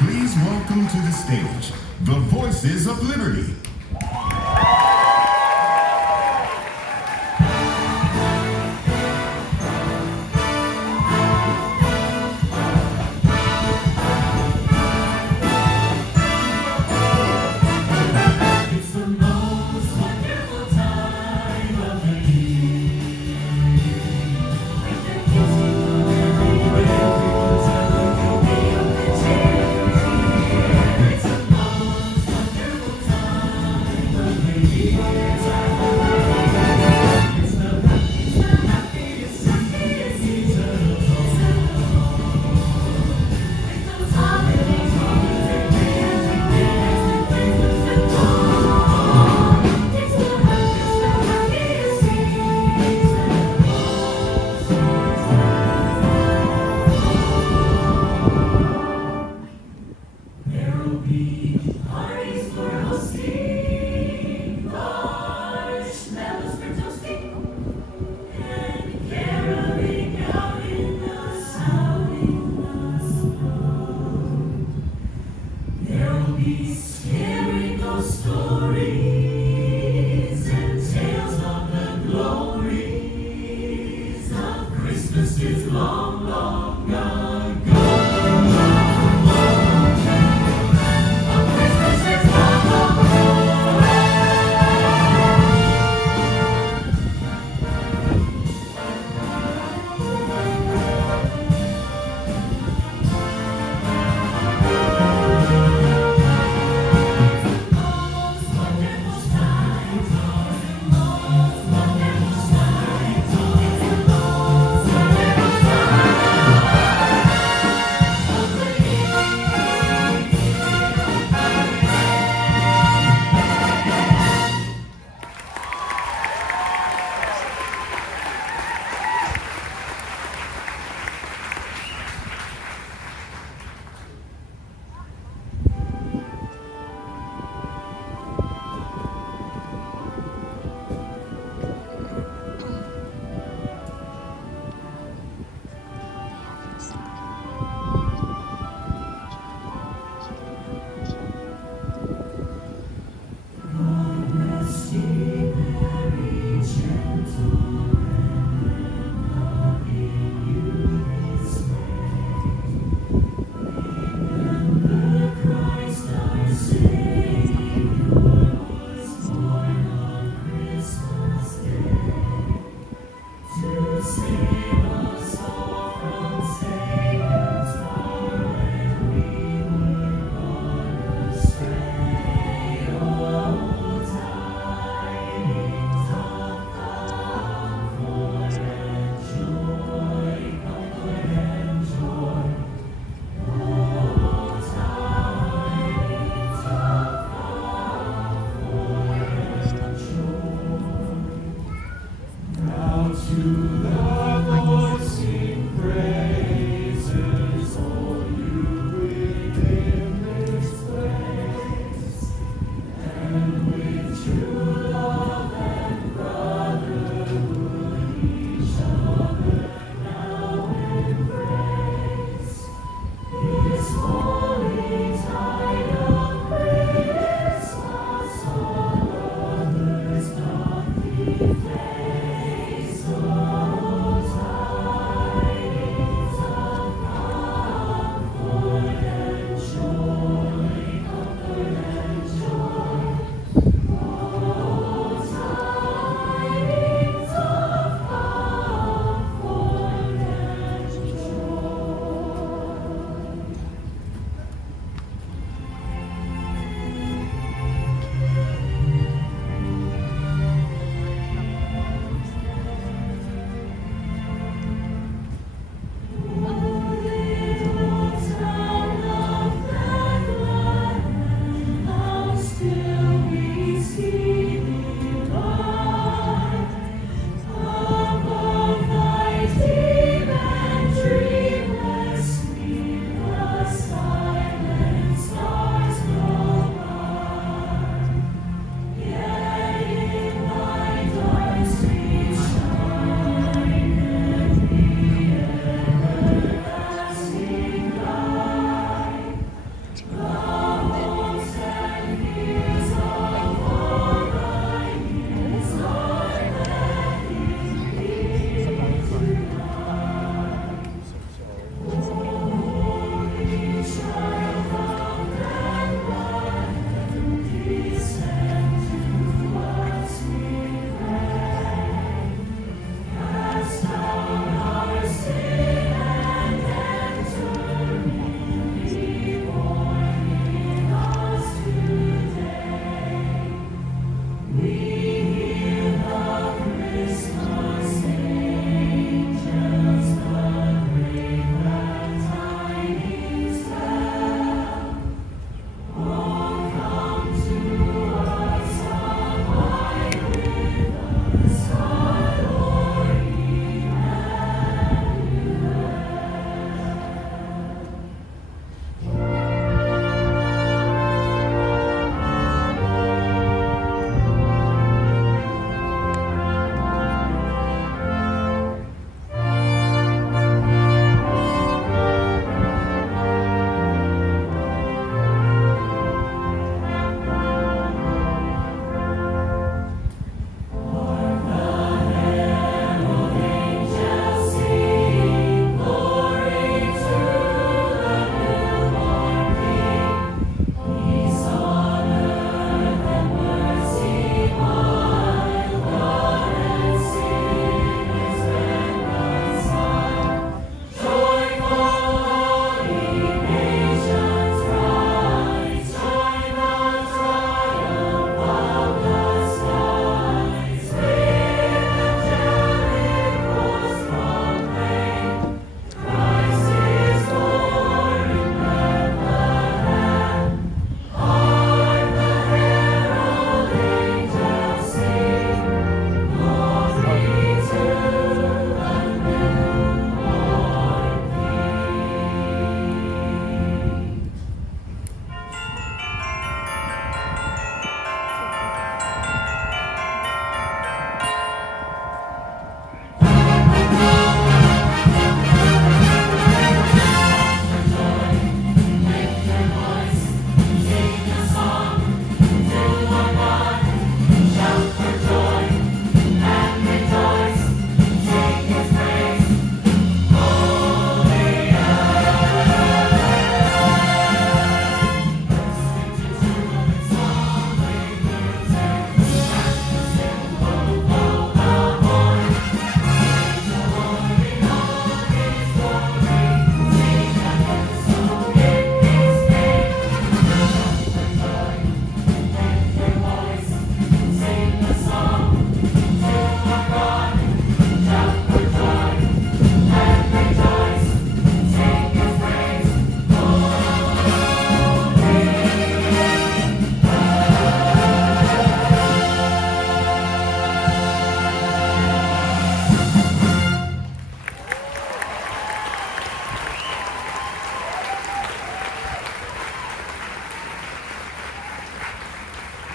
Please welcome to the stage the Voices of Liberty.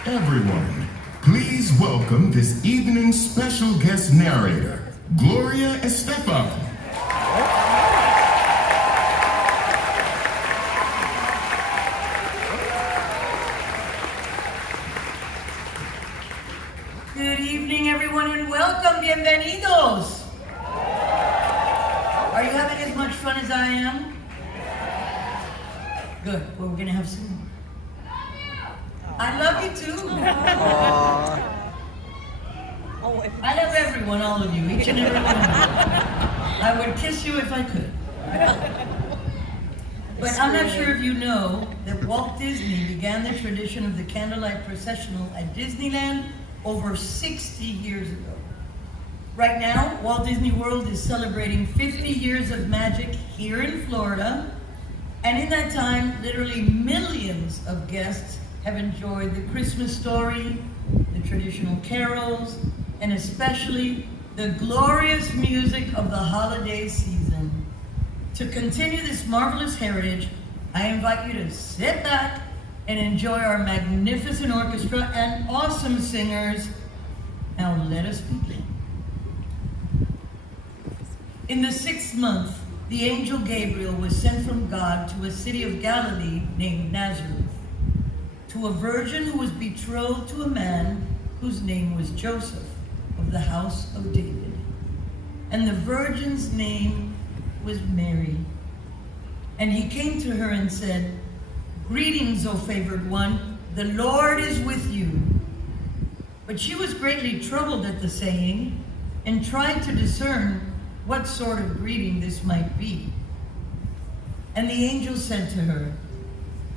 Everyone, please welcome this evening's special guest narrator, Gloria Estefan. Good evening, everyone, and welcome. Bienvenidos. Are you having as much fun as I am? Good. Well, we're going to have some more. I love you too. I love everyone, all of you, each and every one of you. I would kiss you if I could. But I'm not sure if you know that Walt Disney began the tradition of the Candlelight Processional at Disneyland over 60 years ago. Right now, Walt Disney World is celebrating 50 years of magic here in Florida. And in that time, literally millions of guests have enjoyed the Christmas story, the traditional carols, and especially the glorious music of the holiday season. To continue this marvelous heritage, I invite you to sit back and enjoy our magnificent orchestra and awesome singers. Now let us begin. In the 6th month, the angel Gabriel was sent from God to a city of Galilee named Nazareth, to a virgin who was betrothed to a man whose name was Joseph, of the house of David. And the virgin's name was Mary. And he came to her and said, "Greetings, O favored one, the Lord is with you." But she was greatly troubled at the saying, and tried to discern what sort of greeting this might be. And the angel said to her,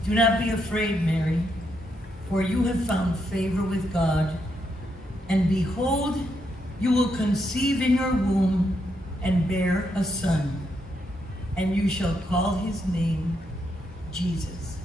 "Do not be afraid, Mary, for you have found favor with God. And behold, you will conceive in your womb and bear a son, and you shall call his name Jesus."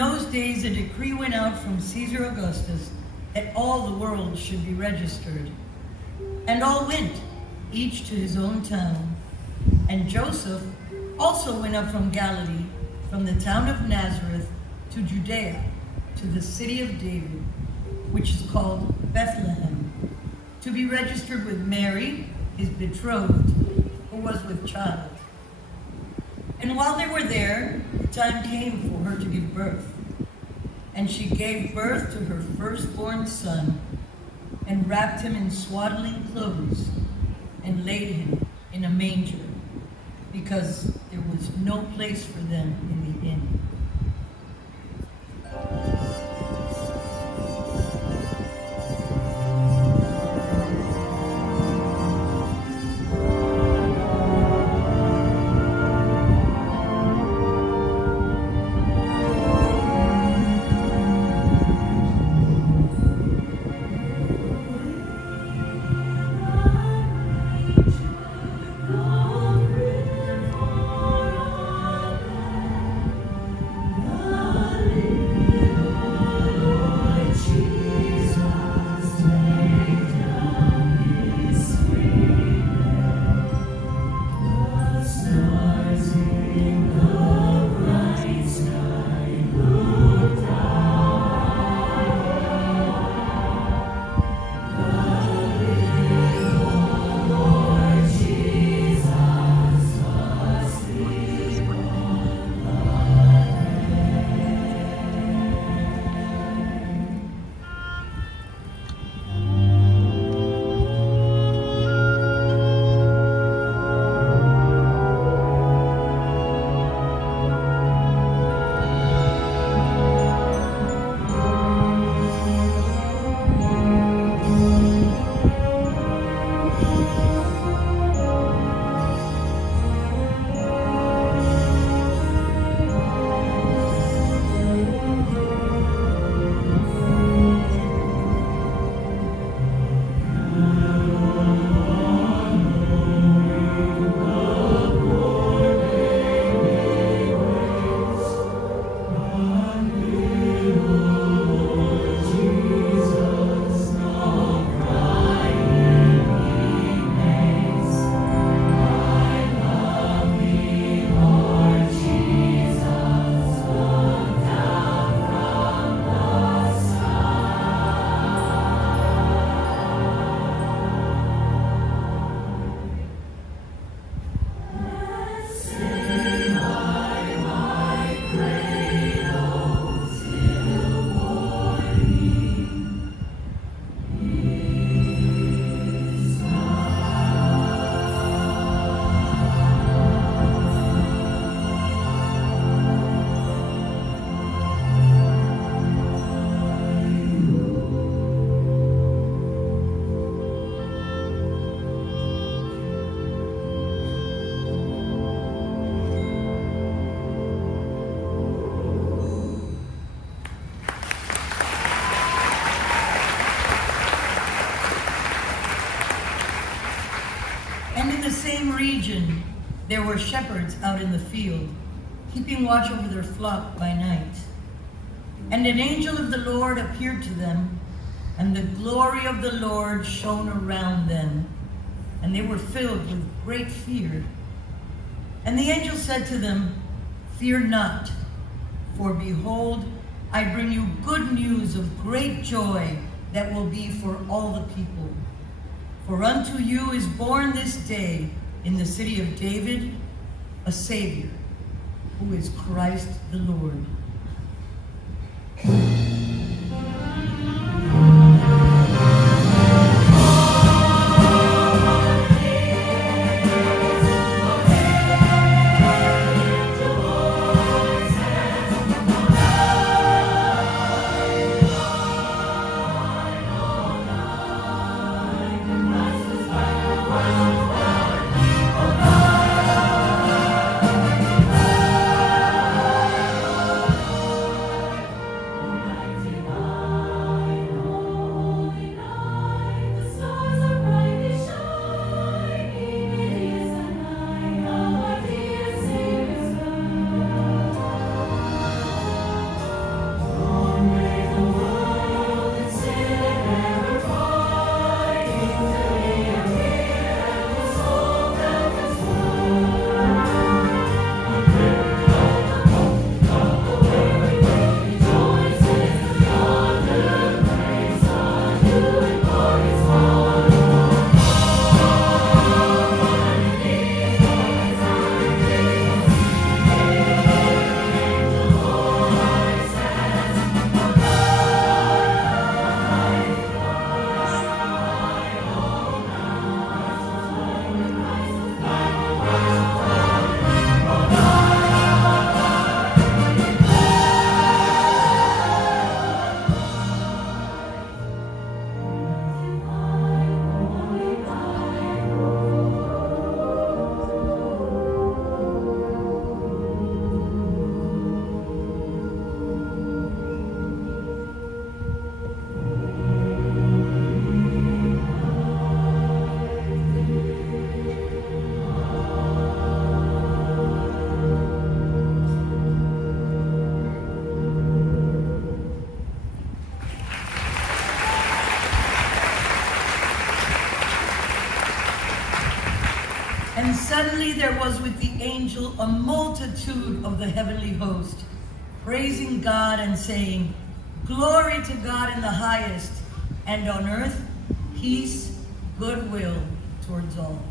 those days a decree went out from Caesar Augustus that all the world should be registered. And all went, each to his own town. And Joseph also went up from Galilee, from the town of Nazareth to Judea, to the city of David, which is called Bethlehem, to be registered with Mary, his betrothed, who was with child. And while they were there, the time came for her to give birth. And she gave birth to her firstborn son, and wrapped him in swaddling clothes, and laid him in a manger, because there was no place for them in the inn. Region, there were shepherds out in the field, keeping watch over their flock by night. And an angel of the Lord appeared to them, and the glory of the Lord shone around them, and they were filled with great fear. And the angel said to them, "Fear not, for behold, I bring you good news of great joy that will be for all the people. For unto you is born this day in the city of David a Savior, who is Christ the Lord." suddenly there was with the angel a multitude of the heavenly host, praising God and saying, "Glory to God in the highest, and on earth peace, goodwill towards all."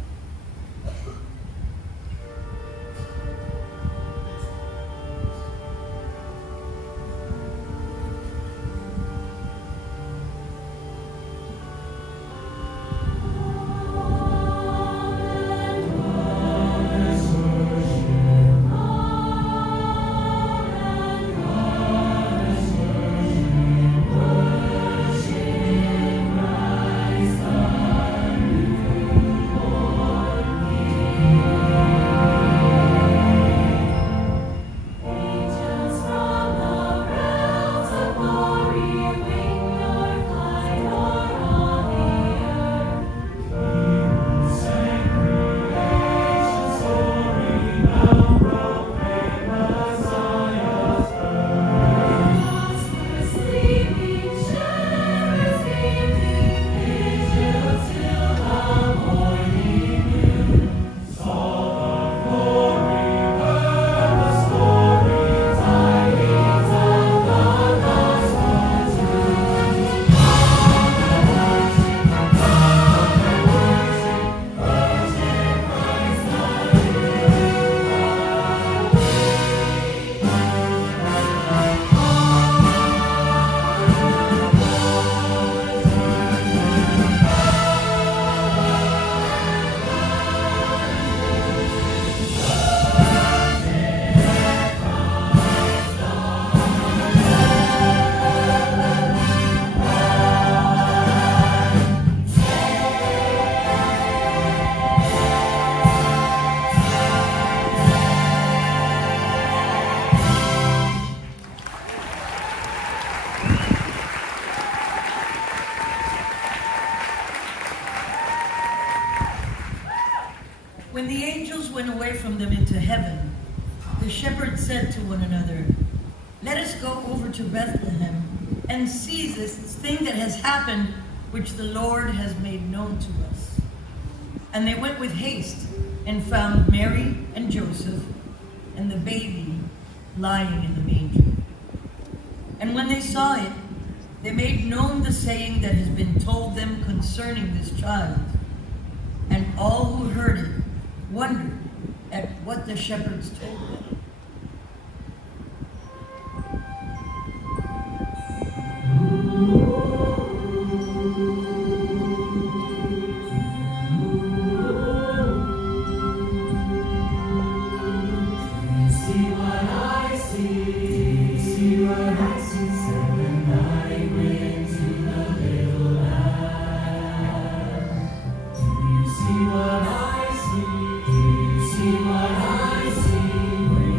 When the angels went away from them into heaven, the shepherds said to one another, "Let us go over to Bethlehem and see this thing that has happened, which the Lord has made known to us." And they went with haste and found Mary and Joseph and the baby lying in the manger. And when they saw it, they made known the saying that has been told them concerning this child. And all who heard it wondered at what the shepherds told them. See what I see when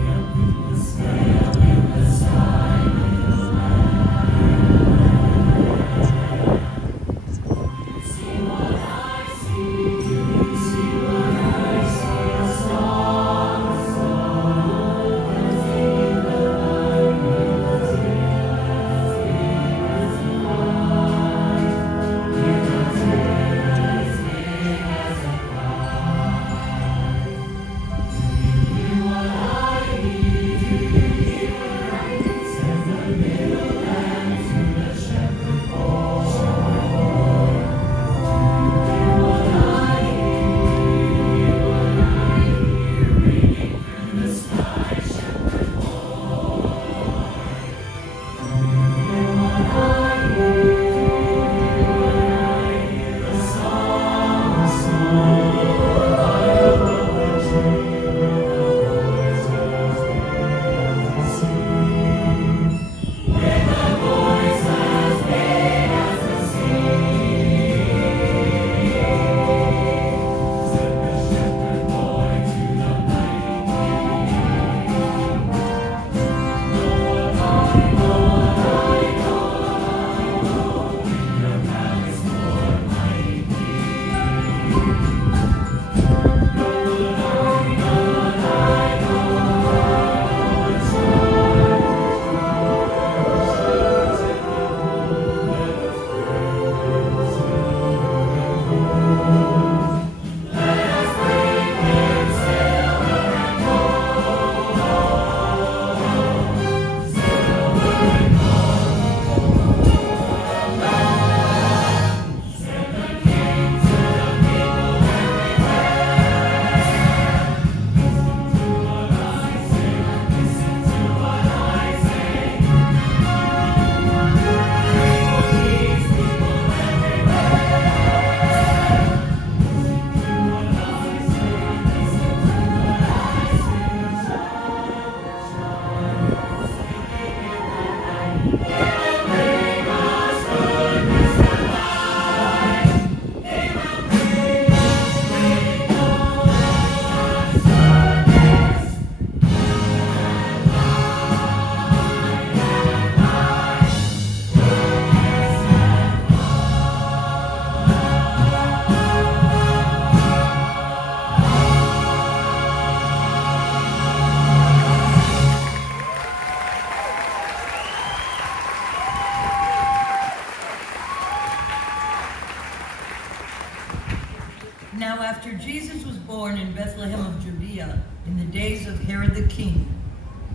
Now after Jesus was born in Bethlehem of Judea in the days of Herod the king,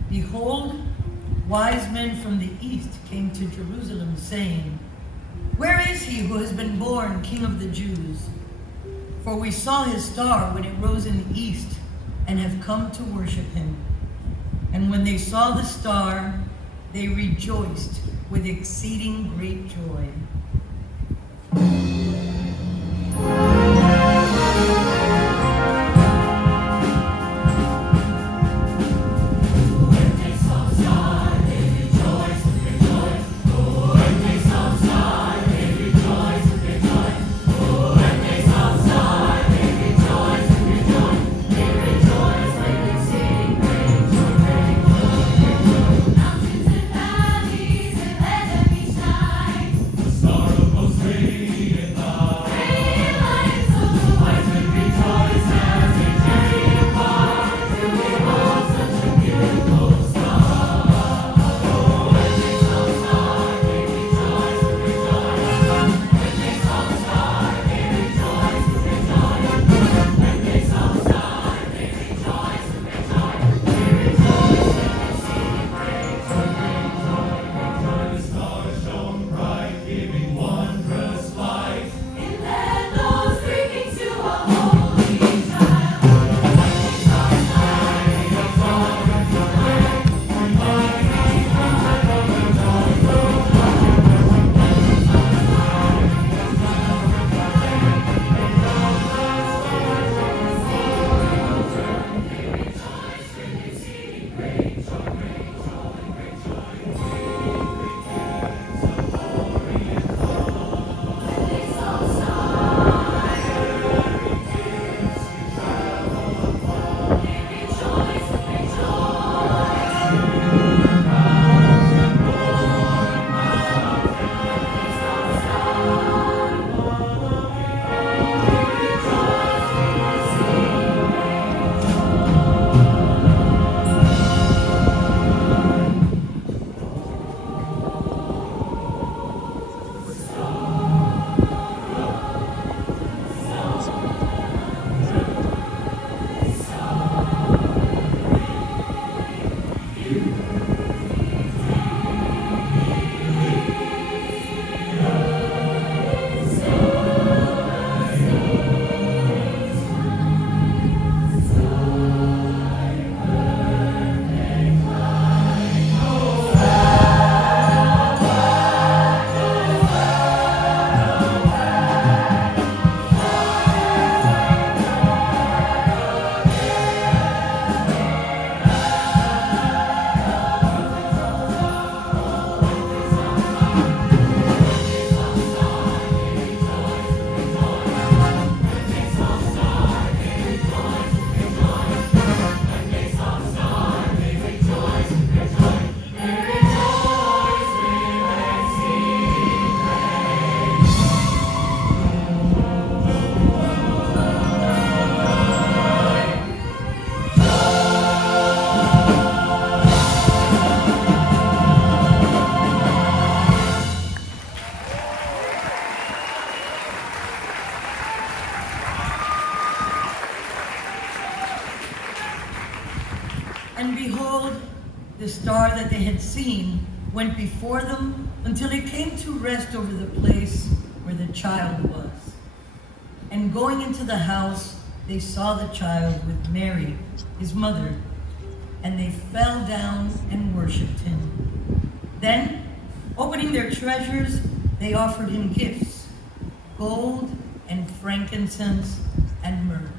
behold, wise men from the east came to Jerusalem, saying, "Where is he who has been born King of the Jews? For we saw his star when it rose in the east, and have come to worship him." And when they saw the star, they rejoiced with exceeding great joy. And behold, the star that they had seen went before them until it came to rest over the place where the child was. And going into the house, they saw the child with Mary, his mother, and they fell down and worshipped him. Then, opening their treasures, they offered him gifts, gold and frankincense and myrrh.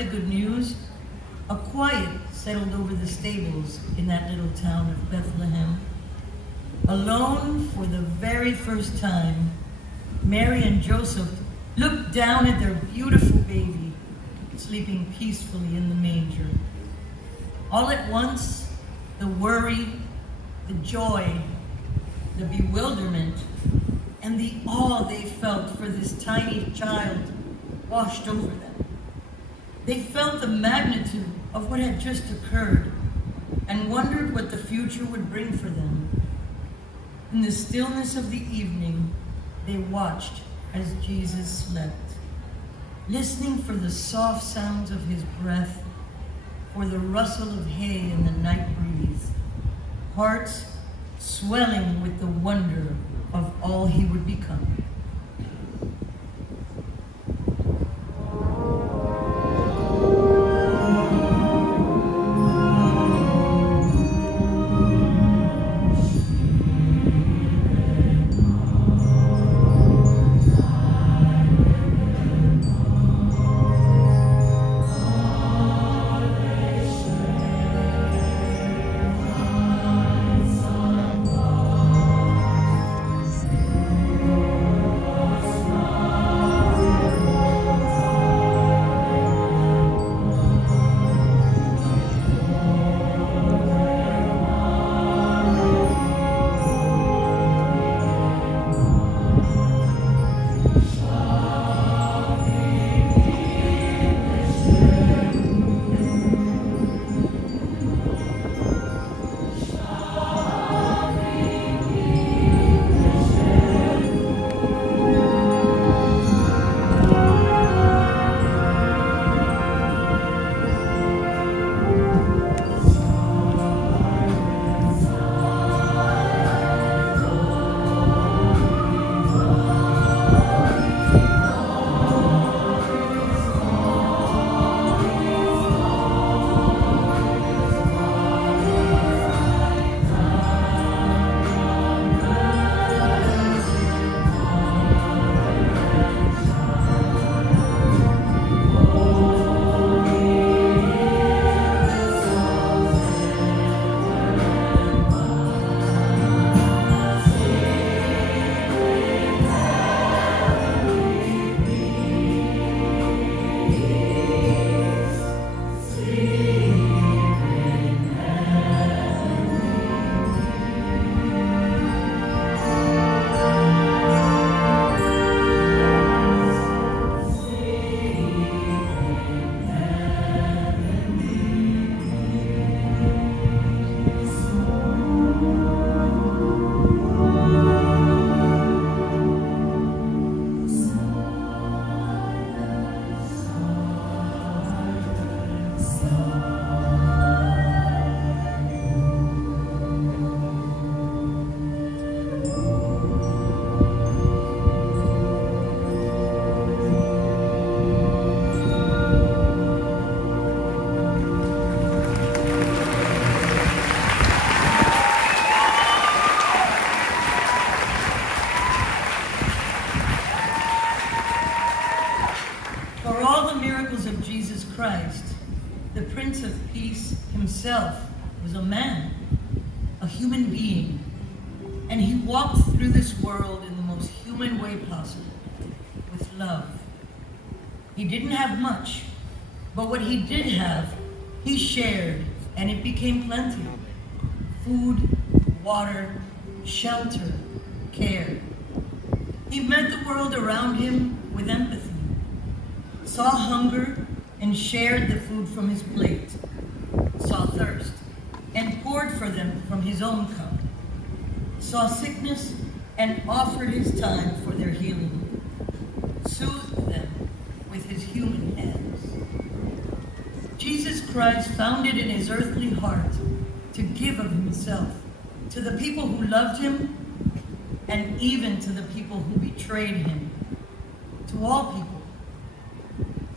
the good news, a quiet settled over the stables in that little town of Bethlehem. Alone for the very first time, Mary and Joseph looked down at their beautiful baby, sleeping peacefully in the manger. All at once, the worry, the joy, the bewilderment, and the awe they felt for this tiny child washed over them. They felt the magnitude of what had just occurred and wondered what the future would bring for them. In the stillness of the evening, they watched as Jesus slept, listening for the soft sounds of his breath, for the rustle of hay in the night breeze, hearts swelling with the wonder of all he would become. the Prince of Peace himself was a man, a human being, and he walked through this world in the most human way possible, with love. He didn't have much, but what he did have, he shared, and it became plenty. Food, water, shelter, care. He met the world around him with empathy, saw hunger and shared the food from his plate, saw thirst and poured for them from his own cup, saw sickness and offered his time for their healing, soothed them with his human hands. Jesus Christ found it in his earthly heart to give of himself to the people who loved him and even to the people who betrayed him, to all people.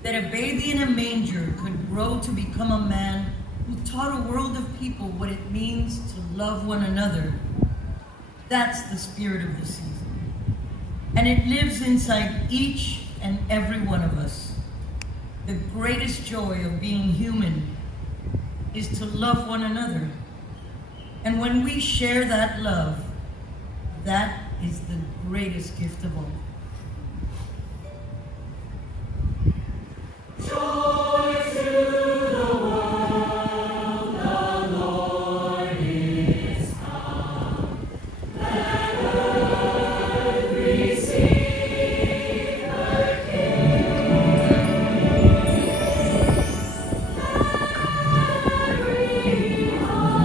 That a baby in a manger could grow to become a man who taught a world of people what it means to love one another. That's the spirit of the season. And it lives inside each and every one of us. the greatest joy of being human is to love one another. And when we share that love, that is the greatest gift of all. Joy to the world, the Lord is come. Let earth receive her King. Every heart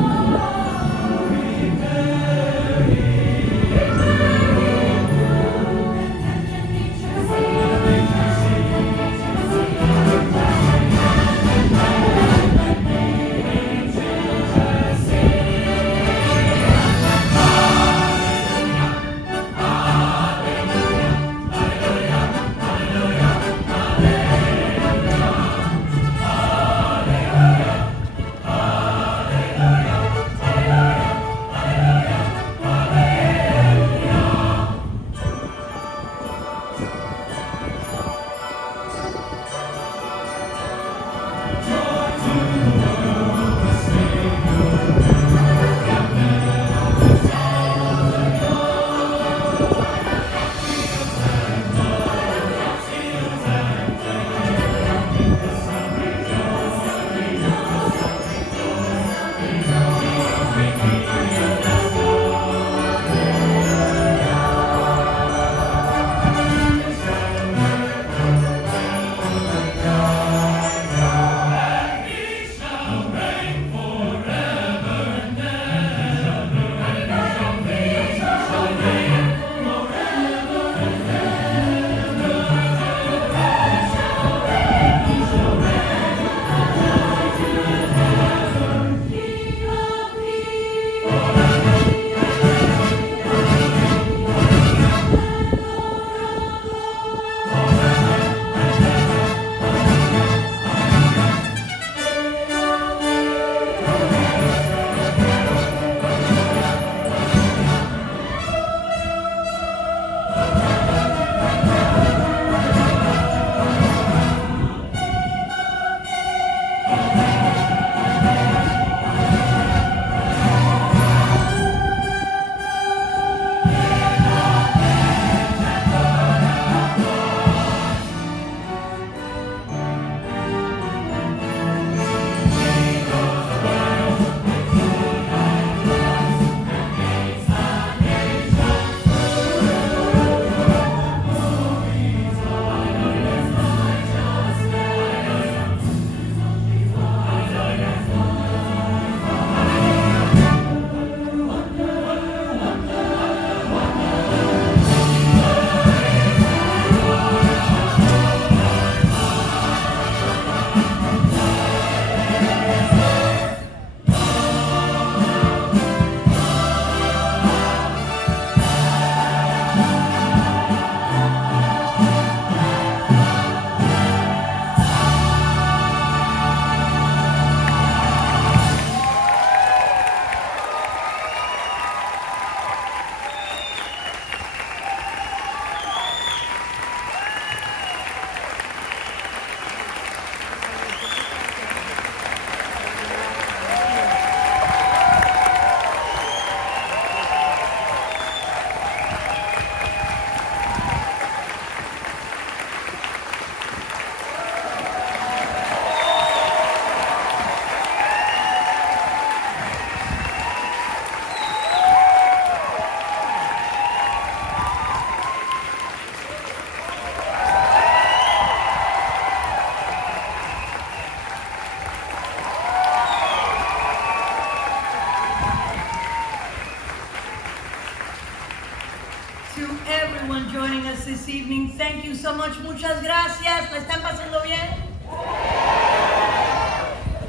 everyone joining us this evening. Thank you so much. Muchas gracias. ¿La están pasando bien?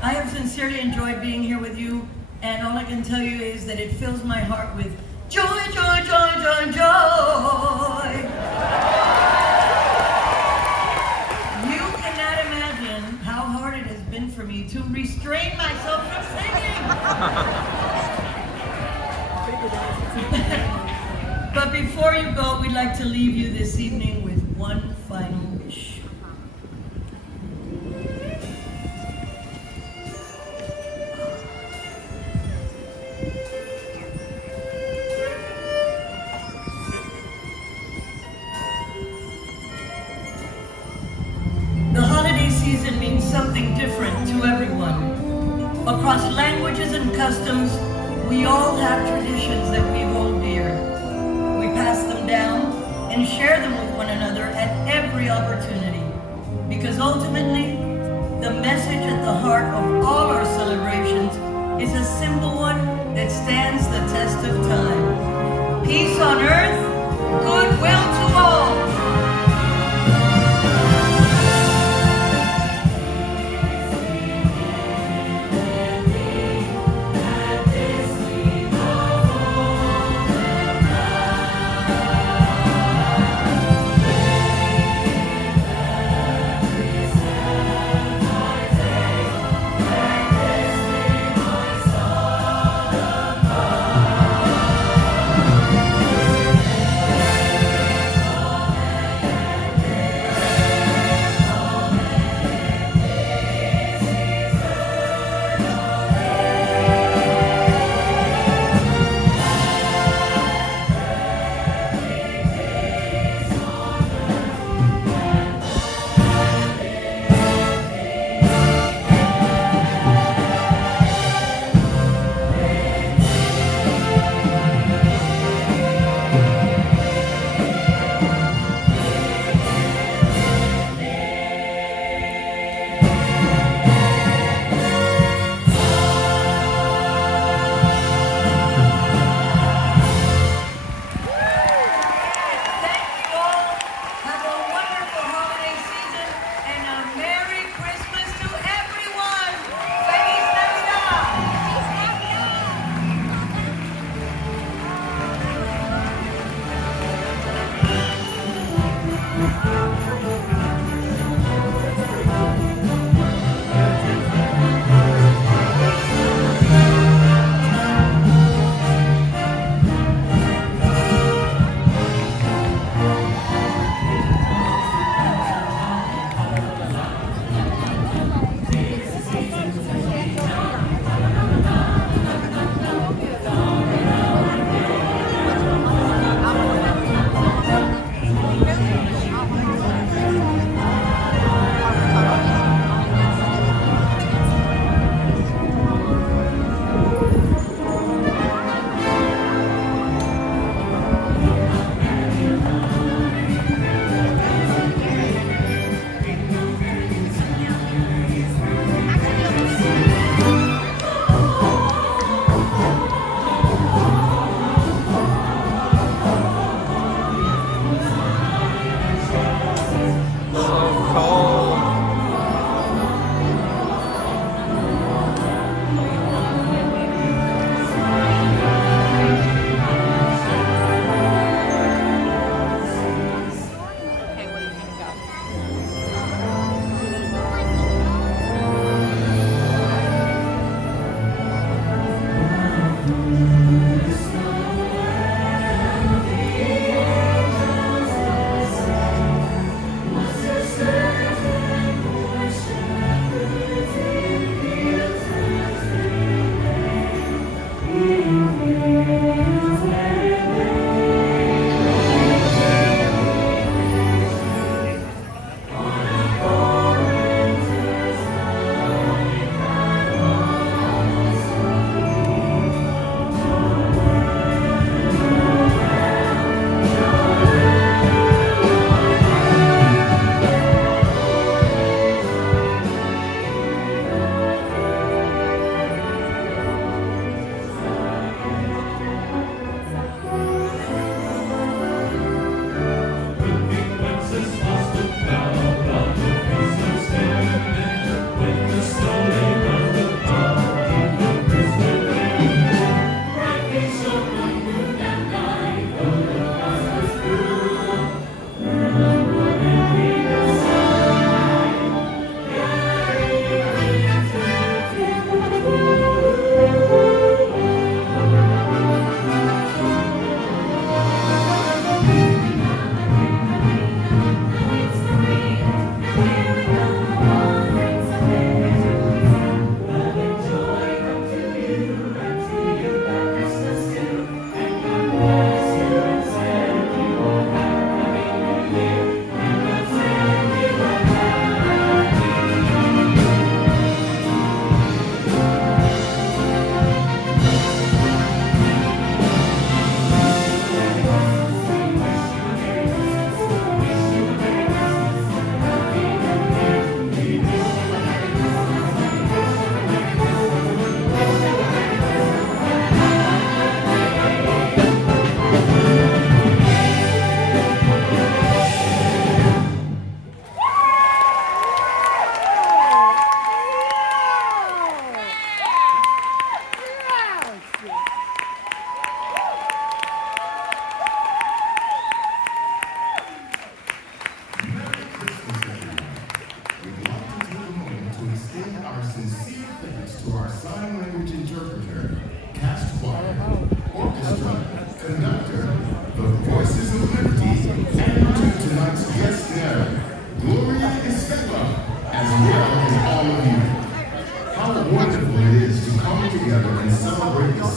I have sincerely enjoyed being here with you, and all I can tell you is that it fills my heart with joy, joy, joy, joy, joy. You cannot imagine how hard it has been for me to restrain myself from singing. But before you go, we'd like to leave you this evening with one final wish. customs, we all have traditions that we hold dear. We pass them down and share them with one another at every opportunity. Because ultimately, the message at the heart of all our celebrations is a simple one that stands the test of time. Peace on earth, goodwill to all.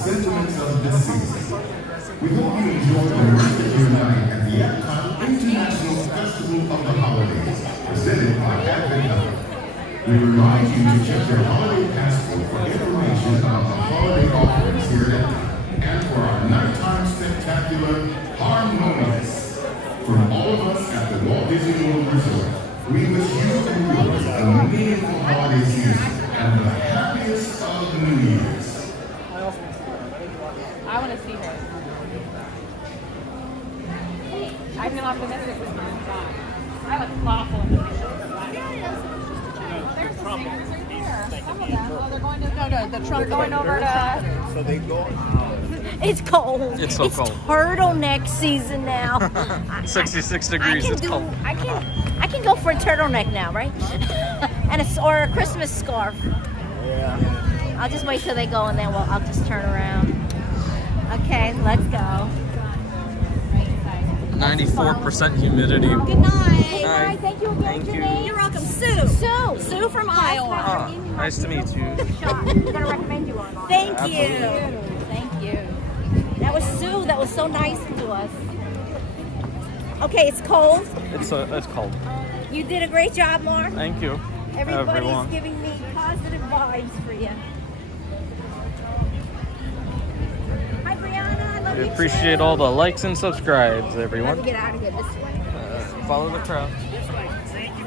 sentiments of the season. We hope you enjoy the rest of your night at the Epcot International Festival of the Holidays, presented by Advent Health. We remind you to check your holiday passport for information about the holiday offerings here at Epcot and for our nighttime spectacular Harmonious. From all of us at the Walt Disney World Resort, we wish you and yours a meaningful holiday season and the happiest of New Year's. I want to see her. I feel optimistic this time. I look awful in the picture. There's some singers right there. Some of them. Oh, they're going to go to the trunk going over to. So they go. It's cold. It's so cold. Turtleneck season now. 66 degrees. It's cold. I can go for a turtleneck now, right? or a Christmas scarf. Yeah. I'll just wait till they go and then I'll just turn around. Okay, let's go. 94% humidity. Good night. Hi. Hi. Thank you again. Thank Your you. name? You're welcome. Sue. Sue from Iowa. Oh, nice to meet you. I'm gonna recommend you on. Thank you. Thank you. That was Sue. That was so nice to us. Okay, it's cold. It's cold. You did a great job, Mark. Thank you, Everybody's everyone. giving me positive vibes for you. Hi, Brianna. I love We you appreciate too. all the likes and subscribes, Let me everyone. get out of here this way. Follow the crowd.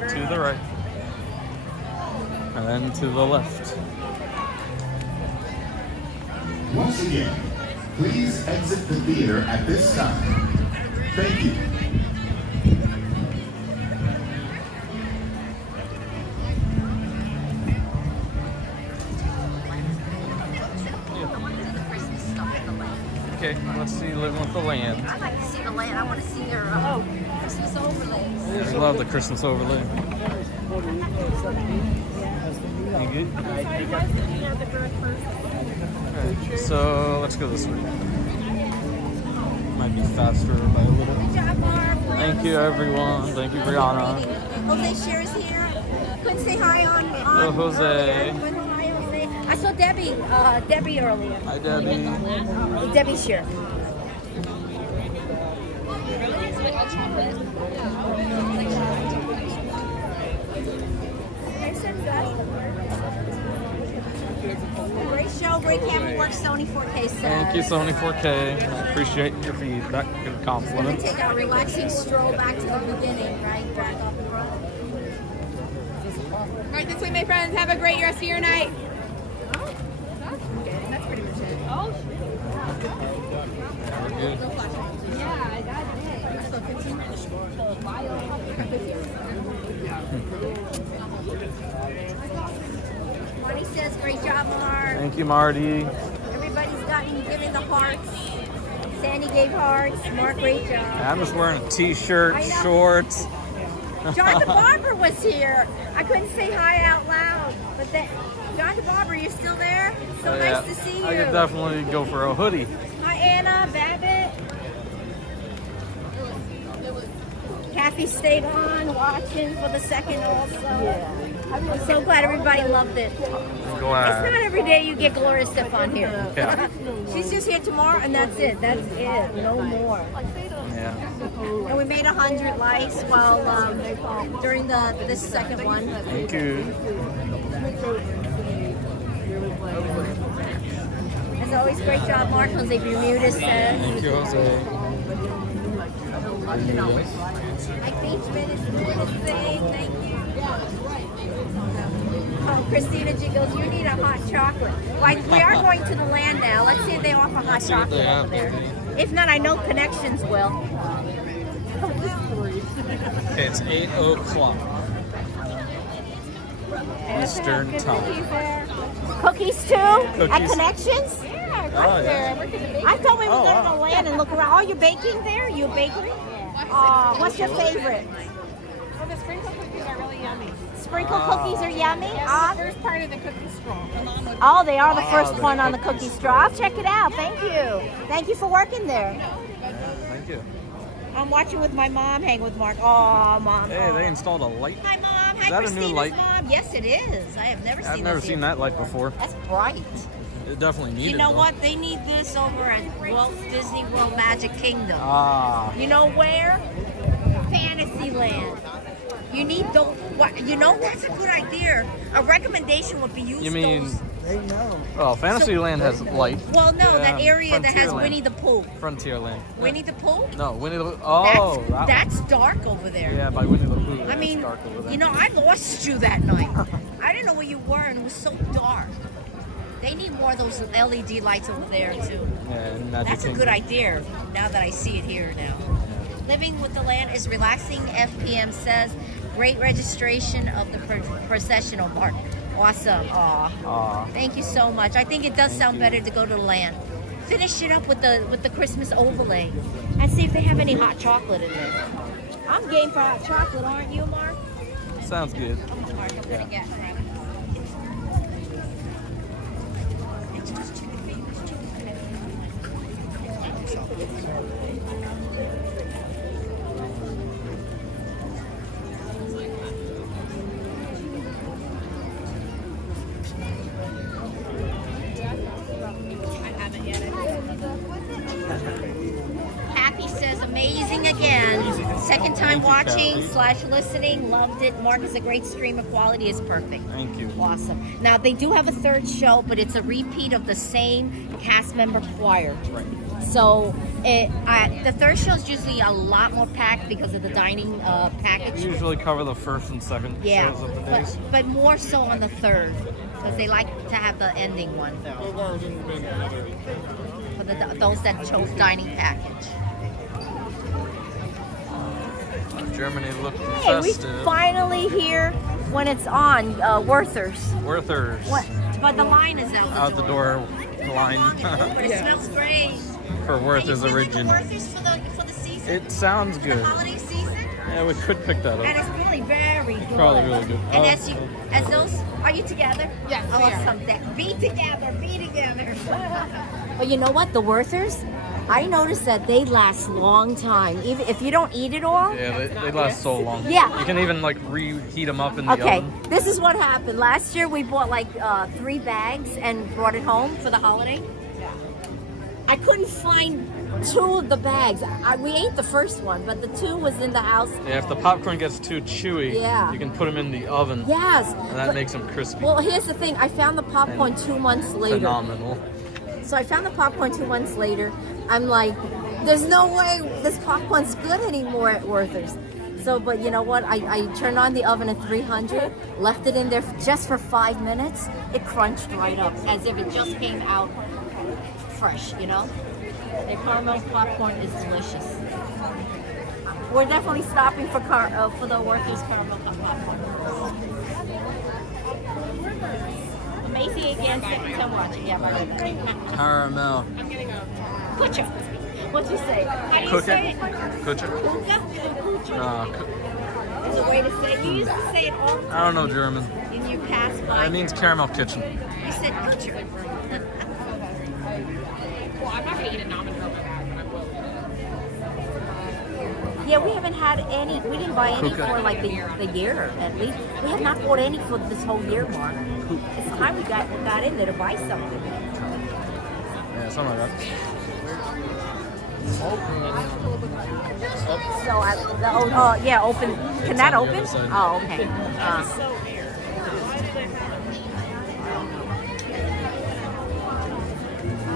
To the right. And then to the left. Once again, please exit the theater at this time. Thank you. Okay, let's see Living with the Land. I'd like to see the land. I want to see their Christmas overlays. I love the Christmas overlay. You good? Okay, so let's go this way. Might be faster by a little. Good job, Mark. Thank you, everyone. Thank you, Brianna. Jose shares here. Couldn't say hi on Hello, Jose. earlier. Hi, Jose. I saw Debbie earlier. Hi, Debbie. Debbie's here. Great show, great camera work, Sony 4K set. Thank you, Sony 4K. I appreciate your feedback and We're going to compliments. take our relaxing stroll back to the beginning, right? Back off the front. All right, this way, my friends. Have a great rest of your night. That's pretty much it. Oh, We're good. yeah, I got it. So 15 minutes. Marty says, great job, Mark. Thank you, Marty. Everybody's giving the hearts. Sandy gave hearts. Mark, great job. I'm just wearing a t-shirt, I know. shorts. John the Barber was here. I couldn't say hi out loud, but then John the Barber, you're still there? So Oh, nice to see you. I could definitely go for a hoodie. Hi, Anna, Babbitt. Kathy stayed on watching for the second also. I'm so glad everybody loved it. I'm glad. It's not every day you get Gloria Estefan here. Yeah. She's just here tomorrow, and that's it. That's it. No more. Yeah. And we made 100 likes while during this second one. Thank you. As always, great job, Mark. Jose Bermudez says. Thank you, Jose. Mike Beachman is doing his thing. Thank you. Oh, Christina G goes, you need a hot chocolate. Well, we are going to the land now. Let's see if they offer hot See what they chocolate have. over there. If not, I know Connections will. Okay, it's 8 o'clock. Eastern time. Cookies too? At Cookies. Connections? Yeah, Oh, right yeah. there. I thought we were Oh, going wow. to land and look around. Oh, you're baking there? You a bakery? What's your favorite? Well, the sprinkle cookies are really yummy. Sprinkle cookies are yummy? Yeah, the first part of the cookie straw. Along with Oh, they are the first the one on the cookies. cookie straw. I'll check it out. Thank you. Thank you for working there. Thank you. I'm watching with my mom, hang with Mark. Oh, Mom. Hey, they installed a light. Hi, Mom. Hi, Is that a new Christina's light? mom. Yes, it is. I have never seen I've never this seen here. that light before. That's bright. It definitely needed. You know though. what? They need this over at Walt Disney World Magic Kingdom. Ah. You know where? Fantasyland. You need those. What? You know, that's a good idea. A recommendation would be use You mean? those. They know. Oh, Fantasyland has light. Well, no, Yeah, that area that has Frontierland. Winnie the Pooh. Frontierland. Winnie the Pooh? No, Winnie the Pooh. Oh, that That's dark over there. one. Yeah, by Winnie the Pooh. I It's mean, dark over there. you know, I lost you that night. I didn't know where you were, and it was so dark. They need more of those LED lights over there, too. Yeah, in Magic That's a Kingdom. good idea, now that I see it here now. Living with the land is relaxing, FPM says. Great registration of the processional part. Awesome. Aw. Aw. Thank you so much. I think it does sound better to go to the land. Finish it up with the Christmas overlay. And see if they have any hot chocolate in there. I'm game for hot chocolate, aren't you, Mark? Sounds good. Come on, Mark. I'm gonna get right. Kathy says amazing again. Second time watching / listening. Loved it. Mark is a great streamer. Quality is perfect. Thank you. Awesome. Now they do have a third show, but it's a repeat of the same cast member choir. Right. So the third show is usually a lot more packed because of the dining package. We usually cover the first and second Yeah, shows of the days. but more so on the third because they like to have the ending one for those that chose dining package. Germany looked Hey, we festive. finally here when it's on Werther's. Werther's. What? But the line is Out the door line. But it smells great. For Werther's Can you feel Origin. like a Werther's for the season? It sounds For good. the holiday season? Yeah, we could pick that And up. it's really very good. Probably really good. And Oh. as those, are you together? Yes, we are. Awesome. Be together. But you know what? The Werthers, I noticed that they last long time. Even if you don't eat it all. Yeah, they last so long. Yeah. You can even like reheat them up in the Okay, oven. this is what happened. Last year we bought like 3 bags and brought it home for the holiday. I couldn't find 2 of the bags. We ate the first one, but the 2 was in the house. Yeah, if the popcorn gets too chewy, Yeah. you can put them in the oven. Yes. And that but- makes them crispy. Well, here's the thing. I found the popcorn 2 months later. Phenomenal. So I found the popcorn 2 months later. I'm like, there's no way this popcorn's good anymore at Werther's. So, but you know what? I turned on the oven at 300, left it in there just for 5 minutes. It crunched right up as if it just came out fresh, you know? The caramel popcorn is delicious. We're definitely stopping for the Werther's caramel popcorn. Amazing again, second time watching. Yeah, bye. Caramel. Kucha. What you say? How do you Cook say it. it? Kucha. Kucha? There's a way to say it. You used to say it all the I don't know time German. in your past life. It means caramel kitchen. You said kucha. Well, I'm not going to eat a nominal over that, but I will. Yeah, we haven't had any. We didn't buy any Kucha. for like the year at least. We have not bought any for this whole year, Mark. It's time we got in there to buy something. Yeah, something like that. So, yeah, open. Can that on the open? other side. Oh, okay.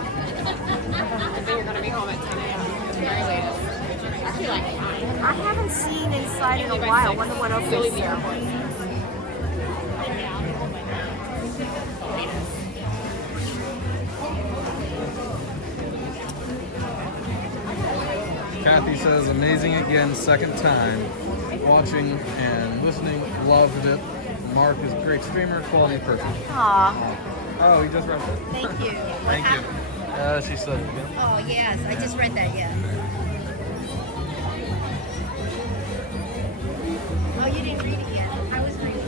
I think you're going to be home at 10 a.m. at the very latest. Actually, like 9. I haven't seen inside in a while. I wonder what else You'll is leave the there. airport. Kathy says, amazing again, second time. Watching and listening, loved it. Mark is a great streamer, quality perfect. Aw, Oh, he just read that. thank you. Thank you. She said it again. Oh, yes, I just read that, yeah. Oh, you didn't read it yet. I was reading it.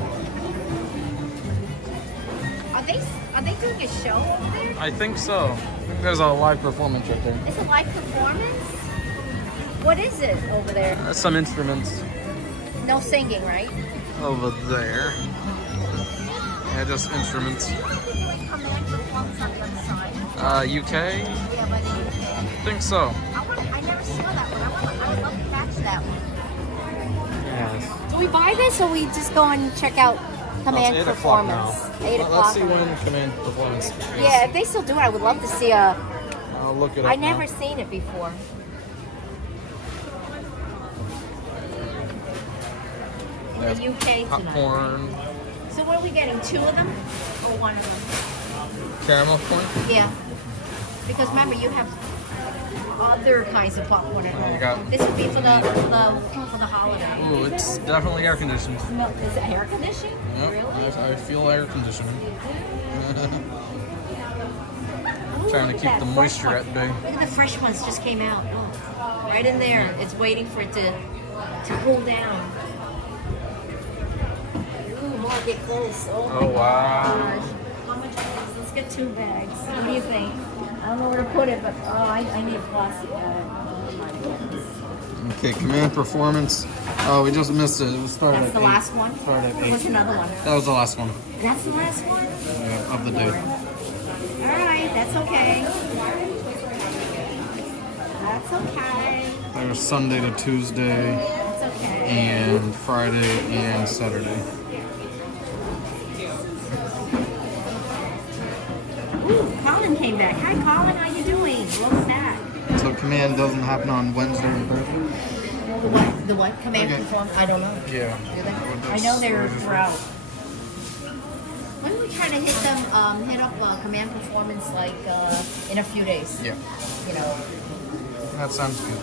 Are they doing a show over there? I think so. I think there's a live performance right there. It's a live performance? What is it over there? Some instruments No singing, right? over there. Yeah, just instruments. Command performance on the other side. UK? Yeah, but I think so. I never saw that one. I would love to catch that one. Yes. Do we buy this or we just go and check out Command It's 8 o'clock Performance? now. 8 Let's o'clock. see when Command Performance is. Yeah, if they still do it, I would love to see a. I'll look it up I never now. seen it before. In the UK tonight. Popcorn, So what are we getting? 2 of them or 1 of them? caramel corn. Yeah. Because remember, you have other kinds of popcorn at home. You got- This would be for the holiday. Ooh, it's definitely air conditioned. Is it air conditioning? Yep, Really? I feel air conditioning. Trying to Look keep at the that moisture fresh at bay. one. Look at the fresh ones just came out. Oh, right in there. It's waiting for it to cool down. Ooh, more get close. Oh, wow. Gosh. How much is this? Let's get 2 bags. What do you think? I don't know where to put it, but I need a plastic bag. Oh my goodness. Okay, Command Performance. Oh, we just missed it. It was started That's at the 8. last one? Started at 8. What's another one? That was the last one That's the last one? of the day. Alright, that's okay. That's okay. There was Sunday to Tuesday That's okay. and Friday and Saturday. Ooh, Colin came back. Hi Colin, how you doing? Welcome back. So Command doesn't happen on Wednesday and Thursday? The what? The what? Command Okay. Perform? I don't know. Yeah. Do they? I know they're throughout. When we trying to hit them, hit up Command Performance like in a few days. Yeah. You know. That sounds good.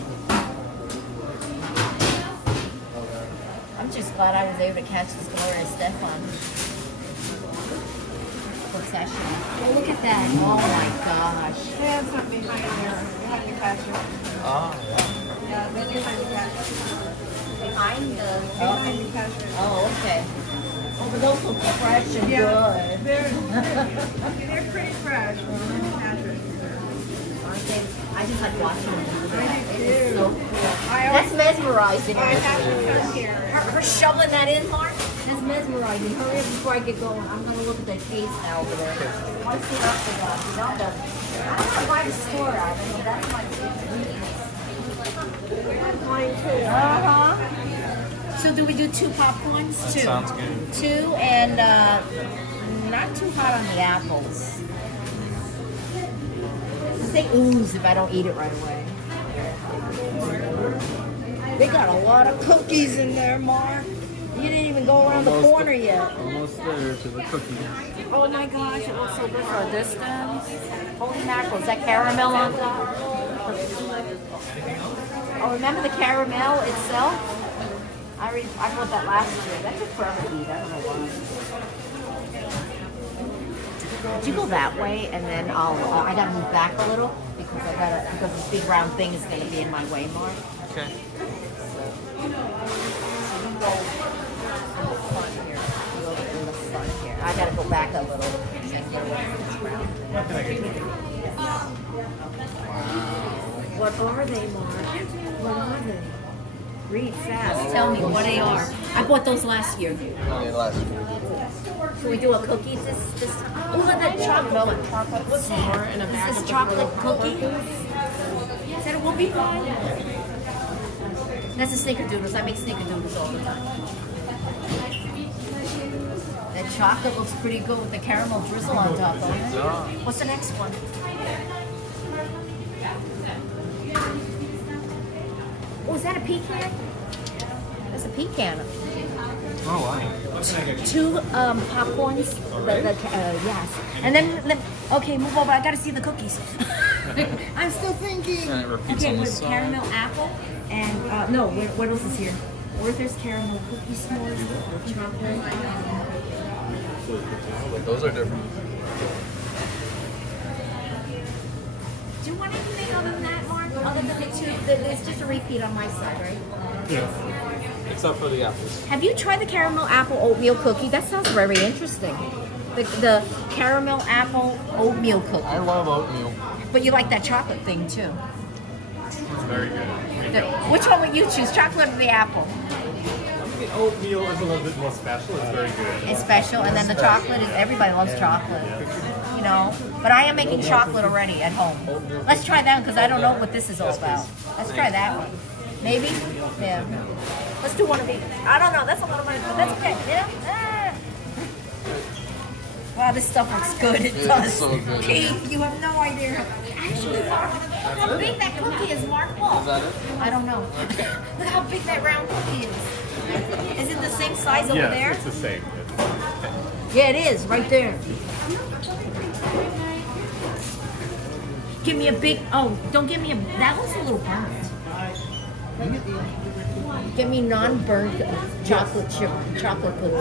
I'm just glad I was able to catch this Gloria Estefan procession. Oh, look at that. Oh my gosh. Yeah, it's not behind there. Behind the cashier. Ah, Yeah, they're behind the cashier. Behind the... Behind the cashier. Oh, okay. Oh, but those look fresh and Yeah, good. they're pretty fresh. Behind the cashier. Aren't they? I just like watching them. It's so cool. I That's mesmerizing. I have to come here. Her shoveling that in, Mark? That's mesmerizing. Hurry up before I get going. I'm going to look at that case now over there. I want to see what else they got. I don't know why the store out. I mean, that's my favorite. Uh-huh. So do we do 2 popcorns? 2. sounds good. 2 and not too hot on the apples. They ooze if I don't eat it right away. They got a lot of cookies in there, Mark. You didn't even go around the corner yet. Almost there to the cookies. Oh my gosh, it looks so good for a distance. Holy mackerel, is that caramel on top? Oh, remember the caramel itself? I bought that last year. That took forever to eat. I don't know why. Did you go that way, and then I gotta move back a little because this big round thing is gonna be in my way, Mark. Okay. So you go in the front here. You go in the front here. I gotta go back a little and get away from this round. What are they, Mark? What are they? Read fast. Tell me what they are. I bought those last year. Should we do a cookie this time? Oh, look at that chocolate. What's more in a bag? Is this chocolate cookie? Is that a whoopie pie? That's a snickerdoodles. I make snickerdoodles all the time. That chocolate looks pretty good with the caramel drizzle on top of it. What's the next one? Oh, is that a pecan? That's a pecan. Oh, wow. 2 popcorns. Yes. And then, okay, move over. I gotta see the cookies. I'm still thinking. And it repeats Okay, on the with side. caramel apple and no. What else is here? Werther's caramel cookie s'mores with chocolate. Those are different. Do you want anything other than that, Mark? Other than the 2? It's just a repeat on my side, right? Yeah. Except for the apples. Have you tried the caramel apple oatmeal cookie? That sounds very interesting. The caramel apple oatmeal cookie. I love oatmeal. But you like that chocolate thing too. It's very good. Which one would you choose, chocolate or the apple? the oatmeal is a little bit more special. It's very good. It's special, and then the chocolate is, everybody loves chocolate. You know, but I am making chocolate already at home. Let's try that because I don't know what this is all about. Let's try that one. Maybe? Yeah. Let's do one of these. I don't know. That's a lot of money, but that's okay. Yeah? Ah. Wow, this stuff looks good. It does. so good. Keith, you have no idea. Actually, Mark, look how big that cookie is, Mark. Look. Is that it? I don't know. Look how big that round cookie is. Is it the same size over there? It's the same. Yeah, it is, right there. Give me a big, oh, don't give me a, that looks a little burnt. Give me non-burnt chocolate chip, chocolate cookie.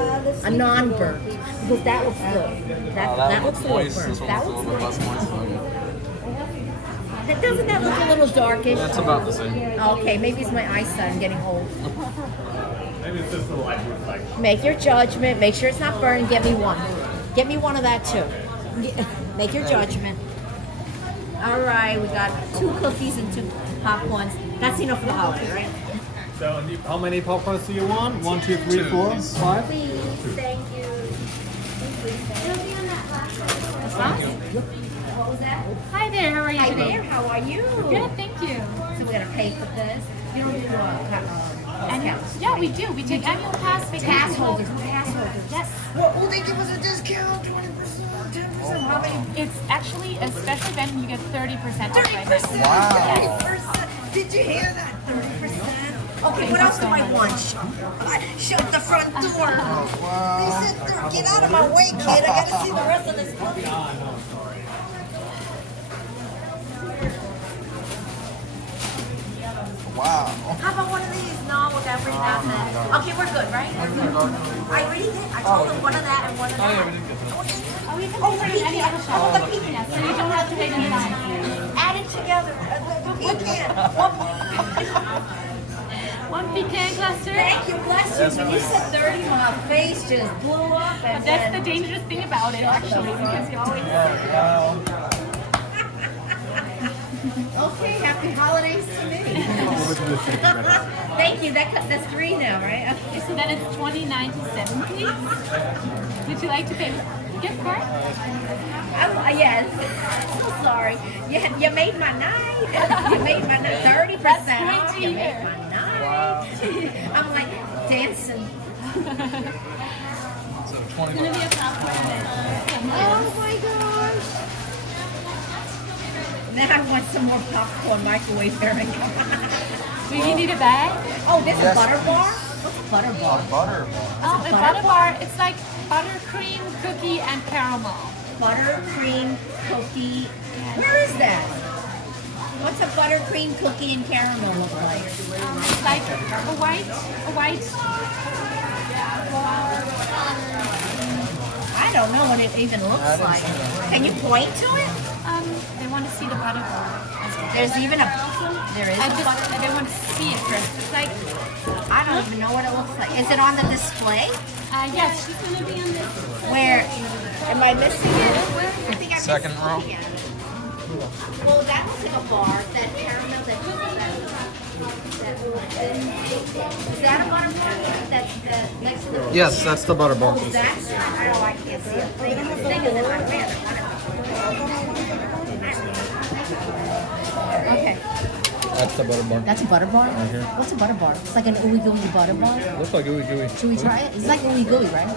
A non-burnt, because that looks good. That looks a little moist. burnt. This That one's a looks little bit less moist. doesn't that look a little darkish? That's about the same. Okay, maybe it's my eyesight, I'm getting old. Maybe it's just a light reflection. Make your judgment, make sure it's not burned, get me one. Get me one of that too. Make your judgment. All right, we got 2 cookies and 2 popcorns. That's enough for the holiday, right? So, how many popcorns do you want? 1, 2, 3, 4, 5? Please, thank you. What was that? Hi there, how are you Hi today? there, how are you? Good, thank you. So we're gonna pay for this. You don't do discounts. Yeah, we do. We take annual pass. Pass holders. Pass holders. Yes. Well, will they give us a discount? 20%, 10%? How many? It's actually a special event and you get 30% off right now. 30%. Wow. 30%. Did you hear that? 30%. Okay, what else do I want? Shut the front door. They said, get out of my way, kid. I gotta see the rest of this movie. Wow. How about one of these? No, we gotta bring that back. Okay, we're good, right? I already did. I told them one of that and one of that. Oh, we can put it in any other shop. Oh, the pecan. Yes, so you don't have to wait in line. Add it together. The pecan. One pecan cluster. Thank you, bless you. When you said 30, my face just blew up. And But that's the dangerous thing about it, actually, because you always. Okay, happy holidays to me. Thank you. That's 3 now, right? Okay. So then it's $29.70. Would you like to pay gift card? Yes. So sorry. You made my night. You made my night. 30%. That's great to You made hear. my night. I'm like dancing. So It's 20 gonna be a bucks. popcorn. Oh my gosh. Now I want some more popcorn microwave bearing. Do you need a bag? Oh, this is Yes, butter please. bar? What's butter bar? Butter. Oh, a butter bar. It's like buttercream, cookie, and caramel. Buttercream cookie. Where is that? What's a buttercream cookie and caramel look like? It's like a white. I don't know what it even looks like. Can you point to it? They want to see the butter bar. There is a butter. They want to see it first. It's like, I don't even know what it looks like. Is it on the display? yes, she's gonna be on this. Where? Am I missing it? I think I'm Second missing row. it. Well, that looks like a bar. That caramel, that is that a butter bar? That's the next to the. Yes, that's the butter bar. Oh, that's. I can't see it. Thing is in my hand. Okay. That's the butter bar. That's a butter bar? Right here. What's a butter bar? It's like an ooey gooey butter bar. Looks like ooey gooey. Should we try it? It's like ooey gooey, right?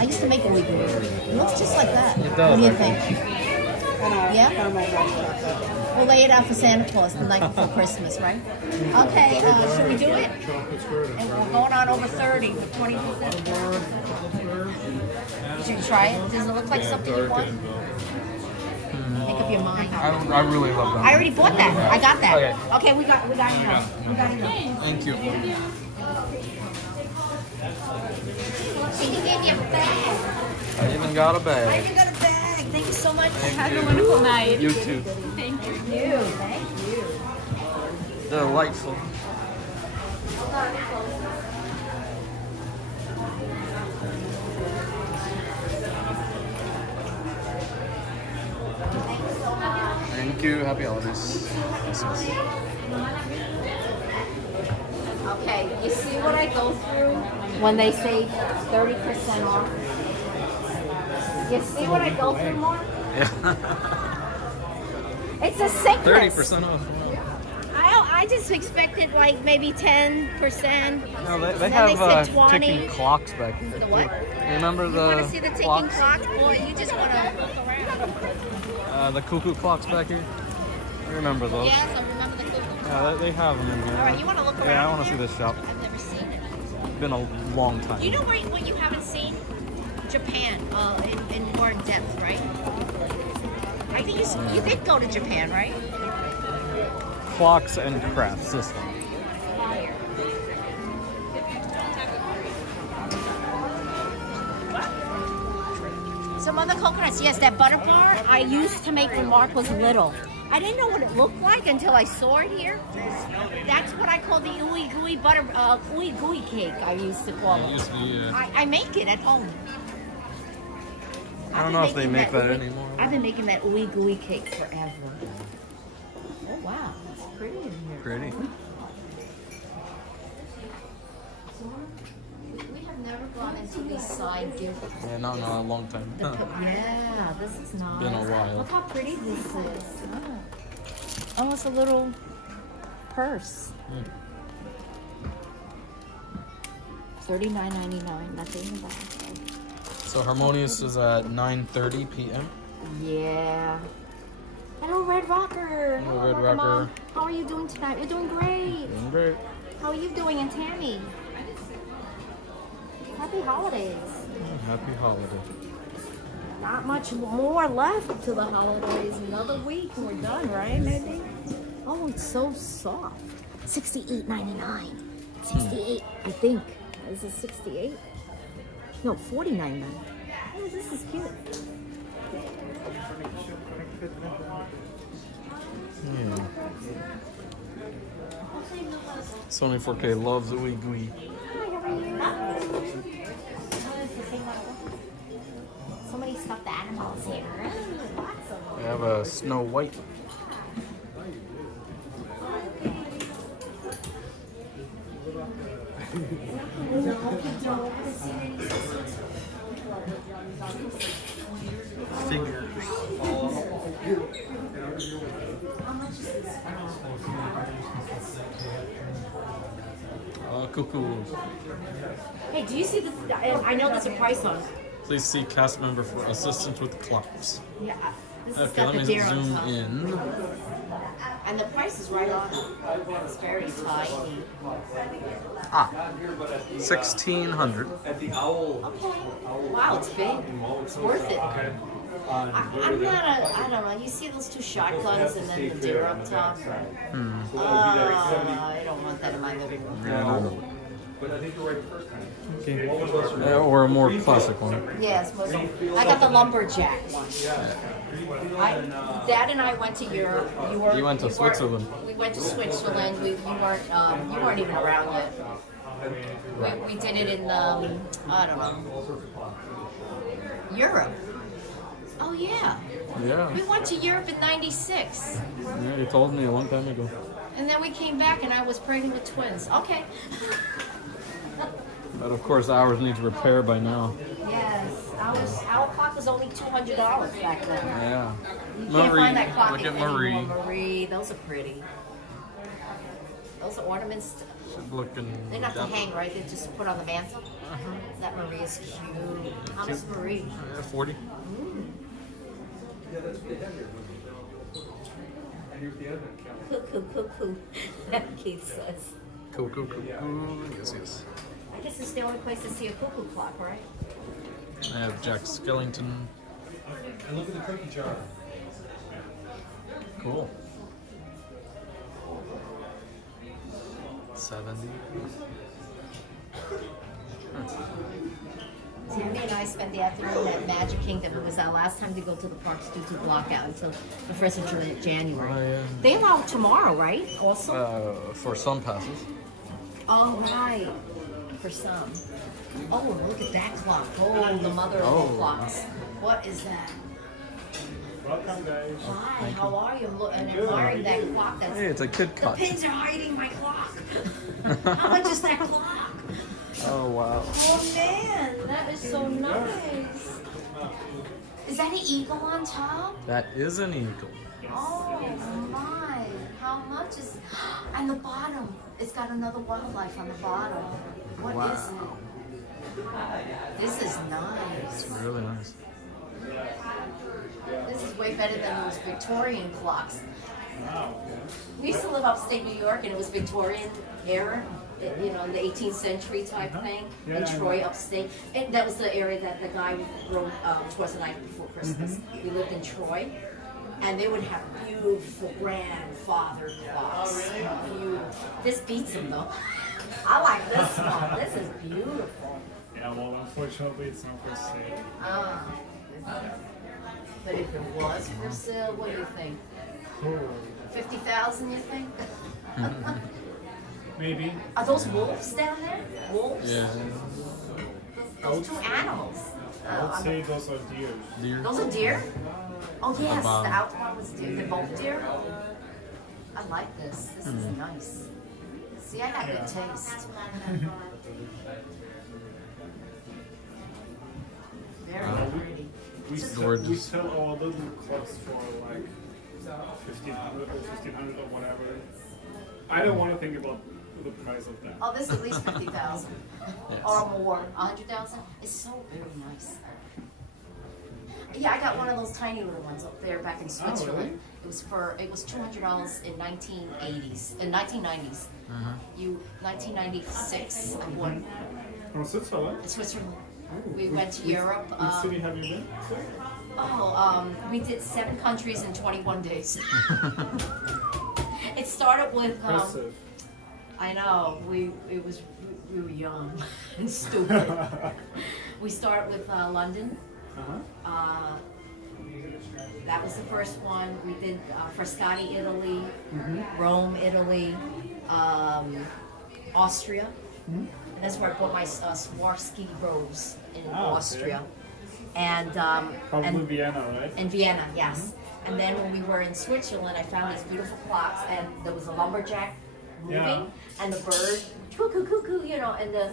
I used to make ooey gooey. It looks just like that. It does, What do you actually. think? Yeah? We'll lay it out for Santa Claus the night before Christmas, right? Okay, should we do it? And we're going on over 30 with 20%. Should we try it? Does it look like something you want? Make up your mind. I really love that. I already bought that. I got that. Okay. Okay, we got enough. We got enough. Thank you. She gave me a bag. I even got a I bag. even got a bag. Thank you so much. Have a wonderful night. You too. Thank you. Thank you. Delightful. Thank you. Happy holidays. Christmas. Okay, you see what I go through when they say 30% off? You see what I go through, Mark? Yeah. It's a sickness. 30% off. I just expected like maybe 10%. No, they and then have they said 20. ticking clocks back here. The what? You remember You the want to see the ticking clocks? clocks? Boy, you just want to... The cuckoo clocks back here. I remember those. Yes, I remember the cuckoo. Yeah, they have them in here. All right, you want to look around? Yeah, I want to see here? this shop. I've never seen it. It's been a long time. You know what you haven't seen? Japan, in more depth, right? I think you did go to Japan, right? Clocks and craft system. Some other coconuts. Yes, that butter bar I used to make when Mark was little. I didn't know what it looked like until I saw it here. That's what I call the ooey gooey butter, ooey gooey cake. I used to call it. It used to be, I make it at home. I don't know if they make that anymore. I've been making that ooey gooey cake forever. Oh wow, it's pretty in here. Pretty. We have never gone into these side gifts. Yeah, not in a long time. Yeah, this is nice. Been a while. Look how pretty this is. Oh, it's a little purse. $39.99. Nothing in the back. So Harmonious is at 9:30 p.m. Yeah. Hello, Red Rocker. Hello, Red Rocker Mom. Rocker. How are you doing tonight? We're doing great. Doing great. How are you doing, and Tammy? Happy holidays. Happy holiday. Not much more left to the holidays. Another week and we're done, right? Maybe. Oh, it's so soft. $68.99. 68, I think. Is it 68? No, $49.99. Oh, this is cute. Sony 4K loves ooey gooey. So many stuffed animals here. I have a Snow White. Figures. Cuckoo. Hey, do you see this? I know there's a price on it. Please see cast member for assistance with clocks. Yeah. This is Okay, got let the me deer on zoom top. in. And the price is right on it. It's very tiny. Ah, 1,600. Okay. Wow, it's big. It's worth it. I'm not I don't know. You see those two shotguns and then the deer up top? I don't want that in my living room. But I think you're right the first time. Okay. Or a more classic one. Yes, I got the lumberjack one. Dad and I went to Europe. You went to Switzerland. We went to Switzerland. You weren't even around yet. We did it in I don't know, Europe. Oh yeah. Yeah. We went to Europe in '96. Yeah, you told me a long time ago. And then we came back and I was pregnant with twins. Okay. But of course, ours needs repair by now. Yes, our clock was only $200 back then. Yeah. You can't find that clock Look at anymore. Marie. Marie, those are pretty. Those are ornaments. She's looking. They're not to hang, right? They just put on the mantle. That Marie is cute. How much is Marie? 40. Cuckoo, cuckoo. Keith says. Cuckoo, cuckoo. Yes, yes. I guess it's the only place to see a cuckoo clock, right? I have Jack Skellington. And look at the cookie jar. Cool. 70. Tammy and I spent the afternoon at Magic Kingdom. It was our last time to go to the parks due to block out until the 1st of January. Oh, yeah. They allow tomorrow, right? Also? For some passes. Oh, right. For some. Oh, look at that clock. Oh, the mother of all clocks. What is that? Welcome, guys. Hi, how are you? And admiring that clock. That's, Hey, it's a kid the clock. pins are hiding my clock. How much is that clock? Oh wow. Oh man, that is so nice. Is that an eagle on top? That is an eagle. Oh my, how much is, and the bottom, it's got another wildlife on the bottom. What is it? This is nice. It's really nice. This is way better than those Victorian clocks. We used to live upstate New York and it was Victorian era, you know, in the 18th century type thing, in Troy, upstate. And that was the area that the guy wrote Twas the Night Before Christmas. We lived in Troy. And they would have beautiful grandfather clocks. Beautiful. This beats them though. I like this one. This is beautiful. Yeah, well, unfortunately, it's not for sale. But if it was for sale, what do you think? 50,000, you think? Maybe. Are those wolves down there? Wolves? Yeah. Those two animals. I would say those are deer. Deer. Those are deer? Oh yes, bottom. the out one was deer. They're both deer? I like this. This is nice. See, I got good taste. Very pretty. We sell our little clocks for like 1,500 or 1,500 or whatever. I don't want to think about the price of that. Oh, this is at least 50,000 or more. 100,000. It's so very nice. Yeah, I got one of those tiny little ones up there back in Switzerland. Really? It was $200 in 1990s. 1996. I won. From Switzerland? Switzerland. We went to Europe. Which city have you been? We did 7 countries in 21 days. It started with. Impressive. I know. We were young and stupid. We started with London. That was the first one. We did Frascati, Italy, Rome, Italy, Austria. And that's where I bought my Swarovski robes in Austria. And Probably Vienna, right? in Vienna, yes. And then when we were in Switzerland, I found these beautiful clocks, and there was a lumberjack moving, and the bird, cuckoo, cuckoo, you know, and then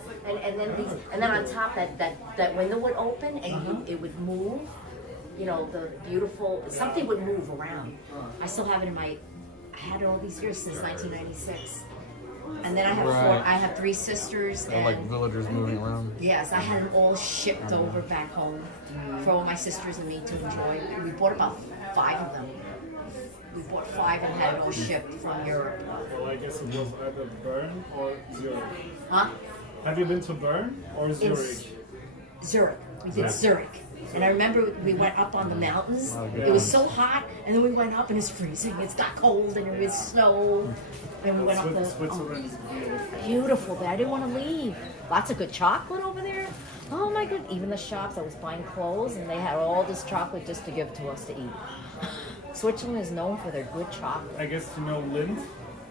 on top that window would open, and it would move. You know, the beautiful something would move around. I still have it in I had it all these years since 1996. And then I have I have 3 sisters. They're like villagers moving around. Yes, I had them all shipped over back home for all my sisters and me to enjoy. We bought about 5 of them. We bought 5 and had it all shipped from Europe. Well, I guess it was either Bern or Zurich. Huh? Have you been to Bern or Zurich? Zurich. We did Zurich. And I remember we went up on the mountains. It was so hot, and then we went up and it's freezing. It's got cold and it was snow. And we went up the Switzerland is beautiful. Beautiful there. I didn't want to leave. Lots of good chocolate over there. Oh my good. Even the shops. I was buying clothes and they had all this chocolate just to give to us to eat. Switzerland is known for their good chocolate. I guess you know Lindt?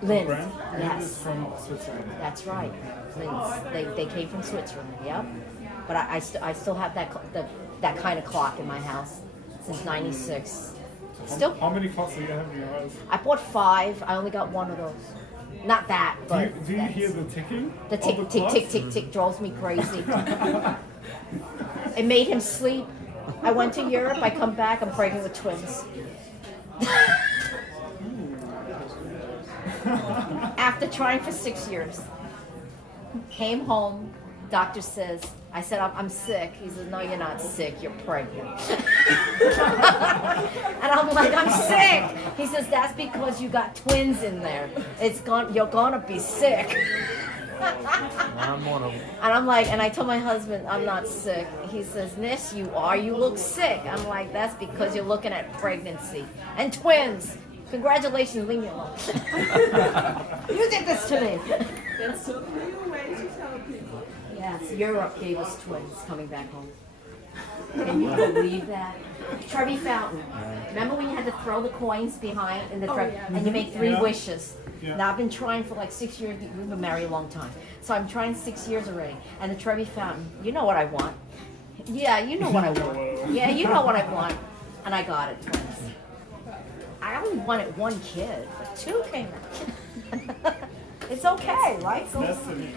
Lindt, Brand? Lindt yes. is from Switzerland. That's right. Lindt. They came from Switzerland. Yep. But I still have that kind of clock in my house since '96. Still. How many clocks do you have in your house? I bought 5. I only got 1 of those. Not that, but Do you hear the ticking? the tick, of tick, tick, tick, tick drives me crazy. It made him sleep. I went to Europe. I come back. I'm pregnant with twins. After trying for 6 years, came home. Doctor says, I said, I'm sick. He says, no, you're not sick. You're pregnant. And I'm like, I'm sick. He says, that's because you got twins in there. You're gonna be sick. I'm one of them. And I'm like, and I told my husband, I'm not sick. He says, Nis, you are. You look sick. I'm like, that's because you're looking at pregnancy and twins. Congratulations, leave me alone. You did this to me. That's so new way to tell people. Yes, Europe gave us twins coming back home. Can you believe that? Trevi Fountain. Remember when you had to throw the coins behind in the Trevi, and you make 3 wishes? Yeah. Now I've been trying for like 6 years. We've been married a long time, so I'm trying 6 years already. And the Trevi Fountain, you know what I want? Yeah, you know what I want. Yeah, you know what I want. And I got it, twins. I only wanted one kid, but two came out. It's okay, right? So, Destiny.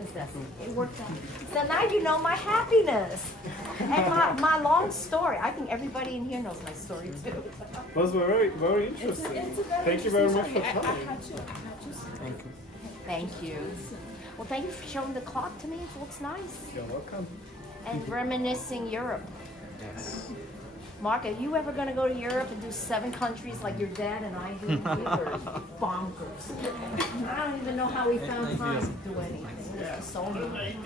it's destiny. It worked out. So now you know my happiness and my long story. I think everybody in here knows my story too. Was very, very interesting. Thank you very much for coming. Thank you. Thank you. Well, thank you for showing the clock to me. It looks nice. You're welcome. And reminiscing Europe. Yes. Mark, are you ever going to go to Europe and do 7 countries like your dad and I do? We were bonkers. I don't even know how we found time to do anything. It was so many.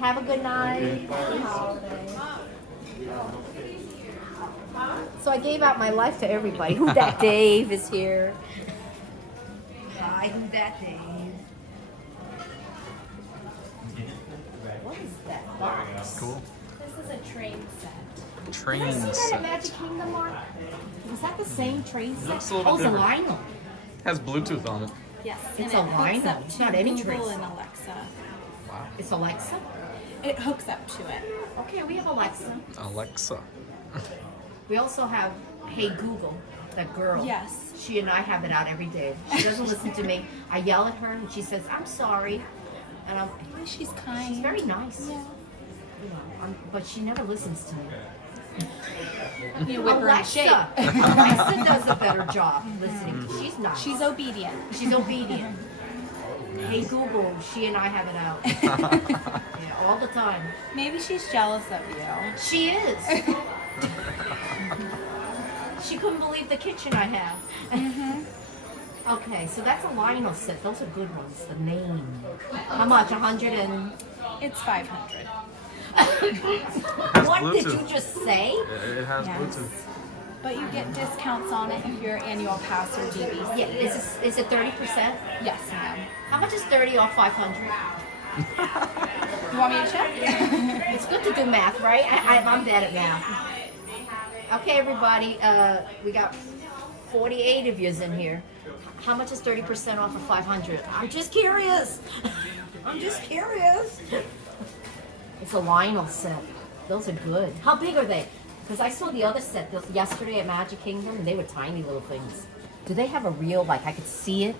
Have a good night. Happy holiday. So I gave out my life to everybody. Who that Dave is here. Hi, who that Dave? What is that box? Cool. This is a train set. Train Did I see that set. at Magic Kingdom, Mark? Was that the same train set? Looks a little Oh, it's a different. Lionel. Has Bluetooth on it. Yes, It's and a it hooks Lionel. up It's to not any Google trace. and Alexa. Wow. It's Alexa? It hooks up to it. Okay, we have Alexa. Alexa. We also have Hey Google, that girl. Yes. She and I have it out every day. She doesn't listen to me. I yell at her and she says, I'm sorry. And I'm, She's kind. she's very nice. Yeah. You know, but she never listens to me. You whip her in shape. Alexa does a better job listening. She's nice. She's obedient. She's obedient. Hey Google, she and I have it out. Yeah, all the time. Maybe she's jealous of you. She is. She couldn't believe the kitchen I have. Okay, so that's a Lionel set. Those are good ones. The name. How much? 100 and... It's 500. What did you Bluetooth. just say? It has Yes. Bluetooth. But you get discounts on it if you're annual pass or DVC. Yeah, is it 30%? Yes, ma'am. How much is 30 off 500? You want me to check? It's good to do math, right? I'm bad at math. Okay, everybody, we got 48 of yous in here. How much is 30% off of 500? I'm just curious. I'm just curious. It's a Lionel set. Those are good. How big are they? Because I saw the other set yesterday at Magic Kingdom, and they were tiny little things. Do they have a real, like I could see it?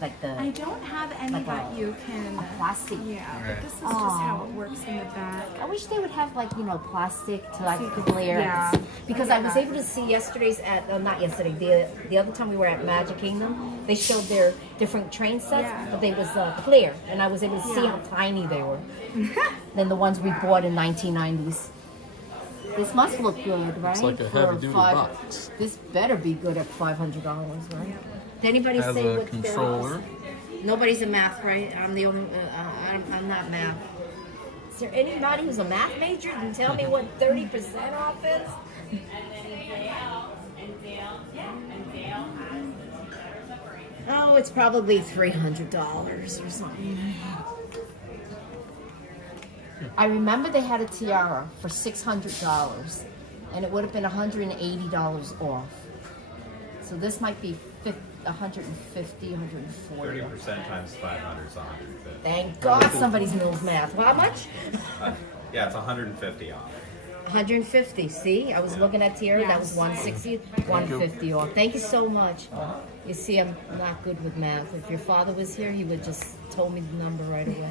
Like the... I don't have any Like that you can. a plastic. Yeah, Right. but this is just how it works in the back. I wish they would have like, you know, plastic to like clear. Yeah. Because I was able to see yesterday's not yesterday, the other time we were at Magic Kingdom, they showed their different train sets, Yeah. but they was clear, and I was able to see how tiny they were than the ones we bought in 1990s. This must look good, right? It's like a For heavy-duty box. This better be good at $500, right? Did anybody Has say a what controller. Nobody's a math, right? I'm the only. I'm not math. Is there anybody who's a math major who can tell me what 30% off is? Oh, it's probably $300 or something. I remember they had a tiara for $600, and it would have been $180 off. So this might be 150, 140. 30% times 500 is 150. Thank God somebody's knows math. Well, how much? Yeah, it's 150 off. 150. See, I was looking at tiara. That was 160, 150 off. Thank you so much. You see, I'm not good with math. If your father was here, he would just told me the number right away.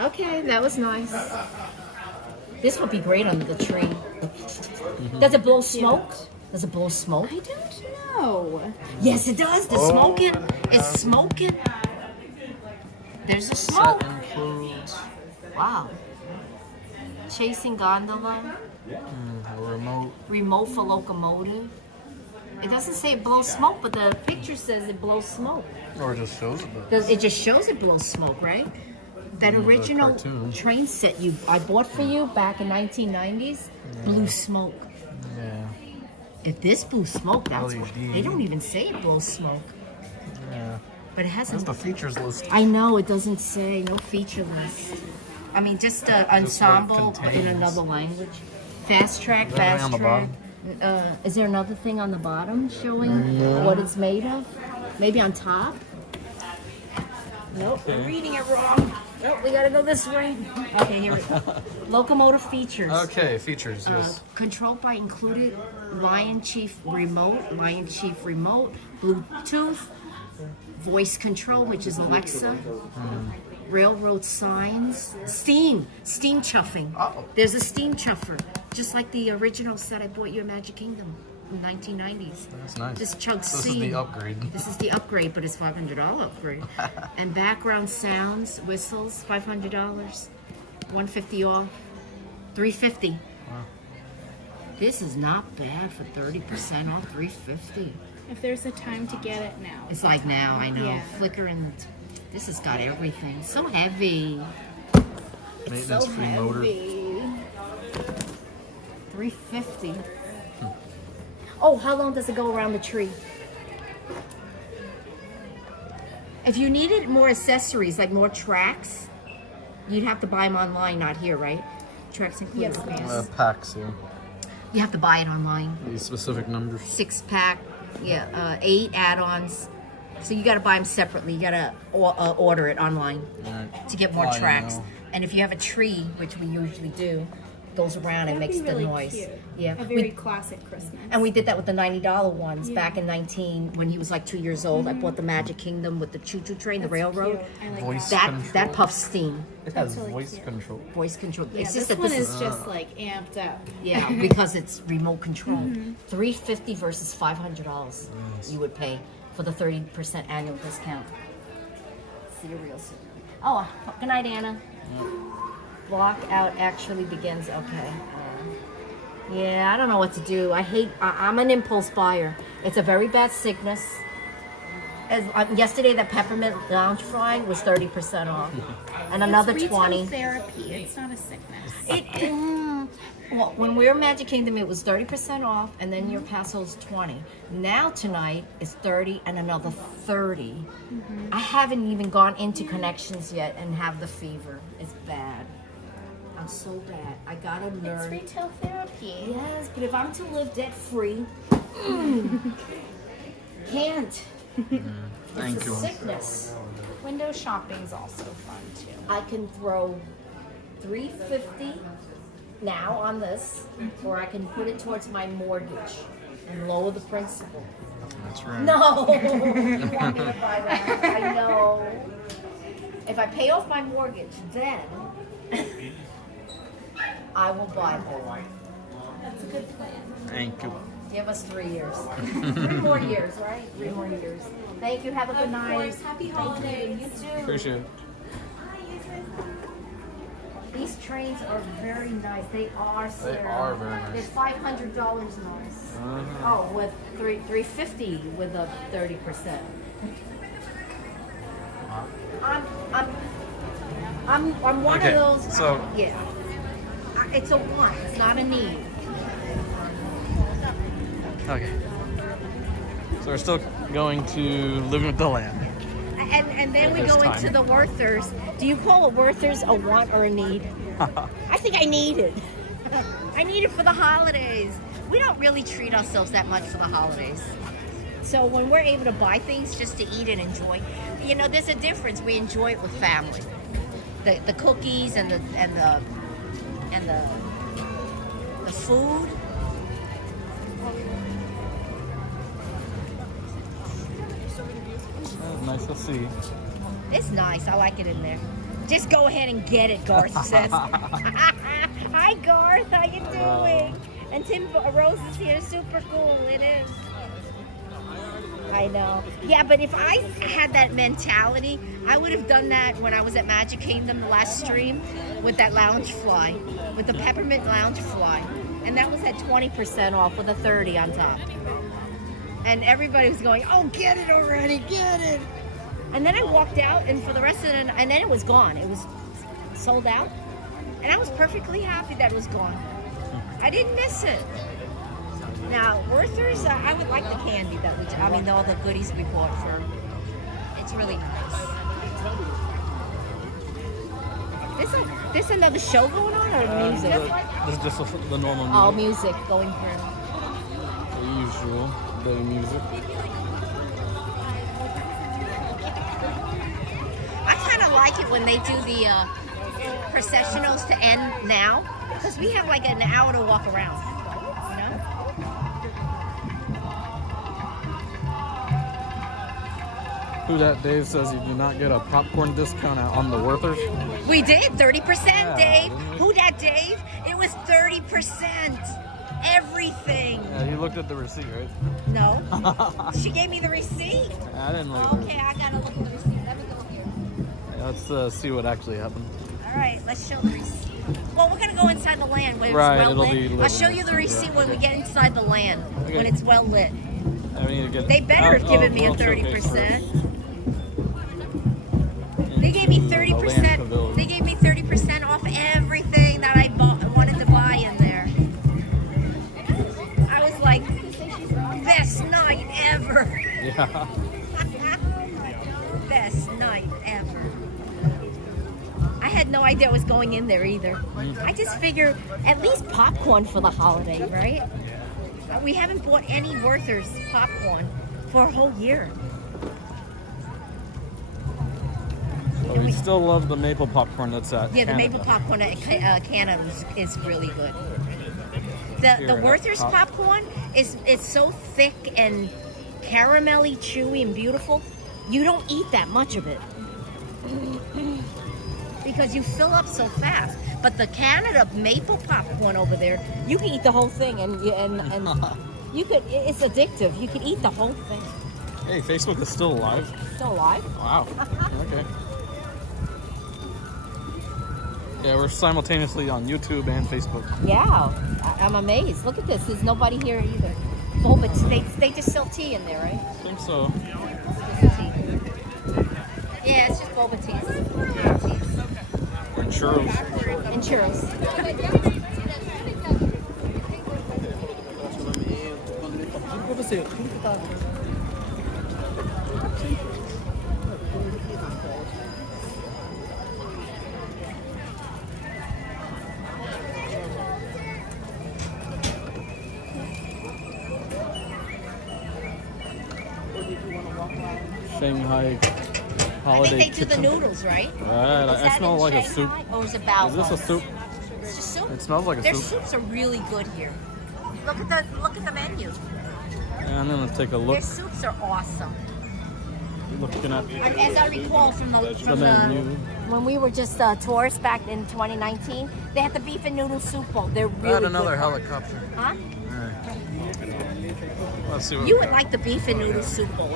Okay, that was nice. This would be great under the tree. Does it blow smoke? Does it blow smoke? I don't know. Yes, it does. The smoking. It's smoking. There's a smoke. Set includes Wow. Chasing gondola. a remote. Remote for locomotive. It doesn't say it blows smoke, but the picture says it blows smoke. Or it just shows it. It just shows it blows smoke, right? That The original cartoon. train set I bought for you back in 1990s blew smoke. Yeah. If this blew smoke, that's what, LED. they don't even say it blows smoke. Yeah. But it That's hasn't. the features list. I know it doesn't say no feature list. I mean, just ensemble in contains. another language. Fast track, Is there anything fast on the track. Is there another thing on the bottom showing what it's made of? Maybe on top? Nope, I'm reading it wrong. Oh, we gotta go this way. Okay, here we go. Locomotive features. Okay, features, yes. Controlled by included Lion Chief remote, Bluetooth, voice control, which is Alexa, railroad signs, steam chuffing. There's a steam chuffer, just like the original set I bought you at Magic Kingdom in 1990s. That's nice. Just chugs This steam. is the upgrade. This is the upgrade, but it's $500 upgrade. And background sounds, whistles, $500, $150 off, $350. Wow. This is not bad for 30% off, $350. If there's a time to get it now. It's like now, I know. Yeah. Flicker and this has got everything. So heavy. Maintenance free motor. $350. Oh, how long does it go around the tree? If you needed more accessories, like more tracks, you'd have to buy them online, not here, right? Tracks included. Yes. Packs, yeah. You have to buy it online. These specific numbers. 6-pack, 8 add-ons. So you got to buy them separately. You got to order it online to get more tracks. And if you have a tree, which we usually do, goes around and makes really the noise. Cute. Yeah, A very classic Christmas. and we did that with the $90 ones back in 19 when he was like 2 years old. I bought the Magic Kingdom with the choo-choo train, the railroad. I like Voice That control. that puffs steam. It has really voice cute. control. Voice control. Yeah, It's this just that one this is just like amped up. yeah, because it's remote control. $350 versus $500 you would pay for the 30% annual discount. Cereal. Oh, good night, Anna. Block out actually begins. Okay. Yeah, I don't know what to do. I'm an impulse buyer. It's a very bad sickness. Yesterday, that peppermint lounge fry was 30% off, and another It's 20. retail therapy. It's not a sickness. Well, when we were at Magic Kingdom, it was 30% off, and then your Passo's 20. Now tonight is 30 and another 30. I haven't even gone into Connections yet and have the fever. It's bad. I'm so bad. I gotta learn. It's retail therapy. Yes, but if I'm to live debt free, can't. Thank It's a you. sickness. Window shopping is also fun too. I can throw $350 now on this, or I can put it towards my mortgage and lower the principal. That's right. No, you want me to buy that? I know. If I pay off my mortgage, then I will buy more. That's a good plan. Thank you. Give us 3 years. 3 more years, right? 3 more years. Thank you. Have a good night. Of course. Happy holidays. You too. Appreciate it. These trains are very nice. They are, sir. They are very nice. They're $500 nice. Oh, with $350 with a 30%. I'm one Okay, of those. so- yeah, it's a want. It's not a need. Okay. So we're still going to Living with the Land. And then we There's go time. into the Werthers. Do you call a Werthers a want or a need? I think I need it. I need it for the holidays. We don't really treat ourselves that much for the holidays. So when we're able to buy things just to eat and enjoy, you know, there's a difference. We enjoy it with family. The cookies and the food. Nice to see. It's nice. I like it in there. Just go ahead and get it, Garth says. Hi, Garth. How you doing? And Tim Rose is here. Super cool. It is. I know. Yeah, but if I had that mentality, I would have done that when I was at Magic Kingdom the last stream with that lounge fly, with the peppermint lounge fly. And that was at 20% off with a 30 on top. And everybody was going, oh, get it already, get it. And then I walked out, and for the rest of it, and then it was gone. It was sold out. And I was perfectly happy that it was gone. I didn't miss it. Now, Werther's, I would like the candy that all the goodies we bought for. It's really nice. There's another show going on, or music? This is just the normal music. Oh, music going through. The usual day music. I kind of like like it when they do the processionals to end now, because we have like an hour to walk around. You know? Who that Dave says you do not get a popcorn discount on the Werthers? We did 30%, Yeah, Dave. didn't we? Who that, Dave? It was 30%. Everything. Yeah, you looked at the receipt, right? No. She gave me the receipt. I didn't look at the Okay, I gotta look at the receipt. Let me go here. Yeah, let's see what actually happened. All right, let's show the receipt. Well, we're gonna go inside the land where Right, it's well it'll lit. be lit. I'll show you the receipt when we get inside the land, Okay. when it's well lit. I need to get. They better have given me a World Showcase 30%. first. They gave me Into the land 30%. pavilion. They gave me 30% off everything that I wanted to buy in there. I was like, best night ever. Yeah. Best night ever. I had no idea I was going in there either. I just figured at least popcorn for the holiday, right? We haven't bought any Werther's popcorn for a whole year. But we still love the maple popcorn that's at Yeah, the Canada. maple popcorn at Canada is really good. Here The at Werther's Epcot. popcorn is so thick and caramelly, chewy, and beautiful. You don't eat that much of it because you fill up so fast. But the Canada maple popcorn over there, you can eat the whole thing, and you could. It's addictive. You can eat the whole thing. Hey, Facebook is still alive. Still alive? Wow. Okay. Yeah, we're simultaneously on YouTube and Facebook. Yeah, I'm amazed. Look at this. There's nobody here either. Boba, they just sell tea in there, right? I think so. Yeah, it's just boba teas. And churros. And churros. Shanghai I holiday think they do the kitchen. noodles, right? Right, Is I that smell in like a soup. Shanghai? Or is it bao? Is this a soup? It's just soup. It smells like a Their soup. soups are really good here. Look at the menu. Yeah, I'm gonna take a Their look. soups are awesome. Looking at As I recall from the menu. when we were just tourists back in 2019, they had the beef and noodle soup bowl. They're really Got another good. helicopter. Huh? Let's see what You we would got. like the beef and noodle soup bowl.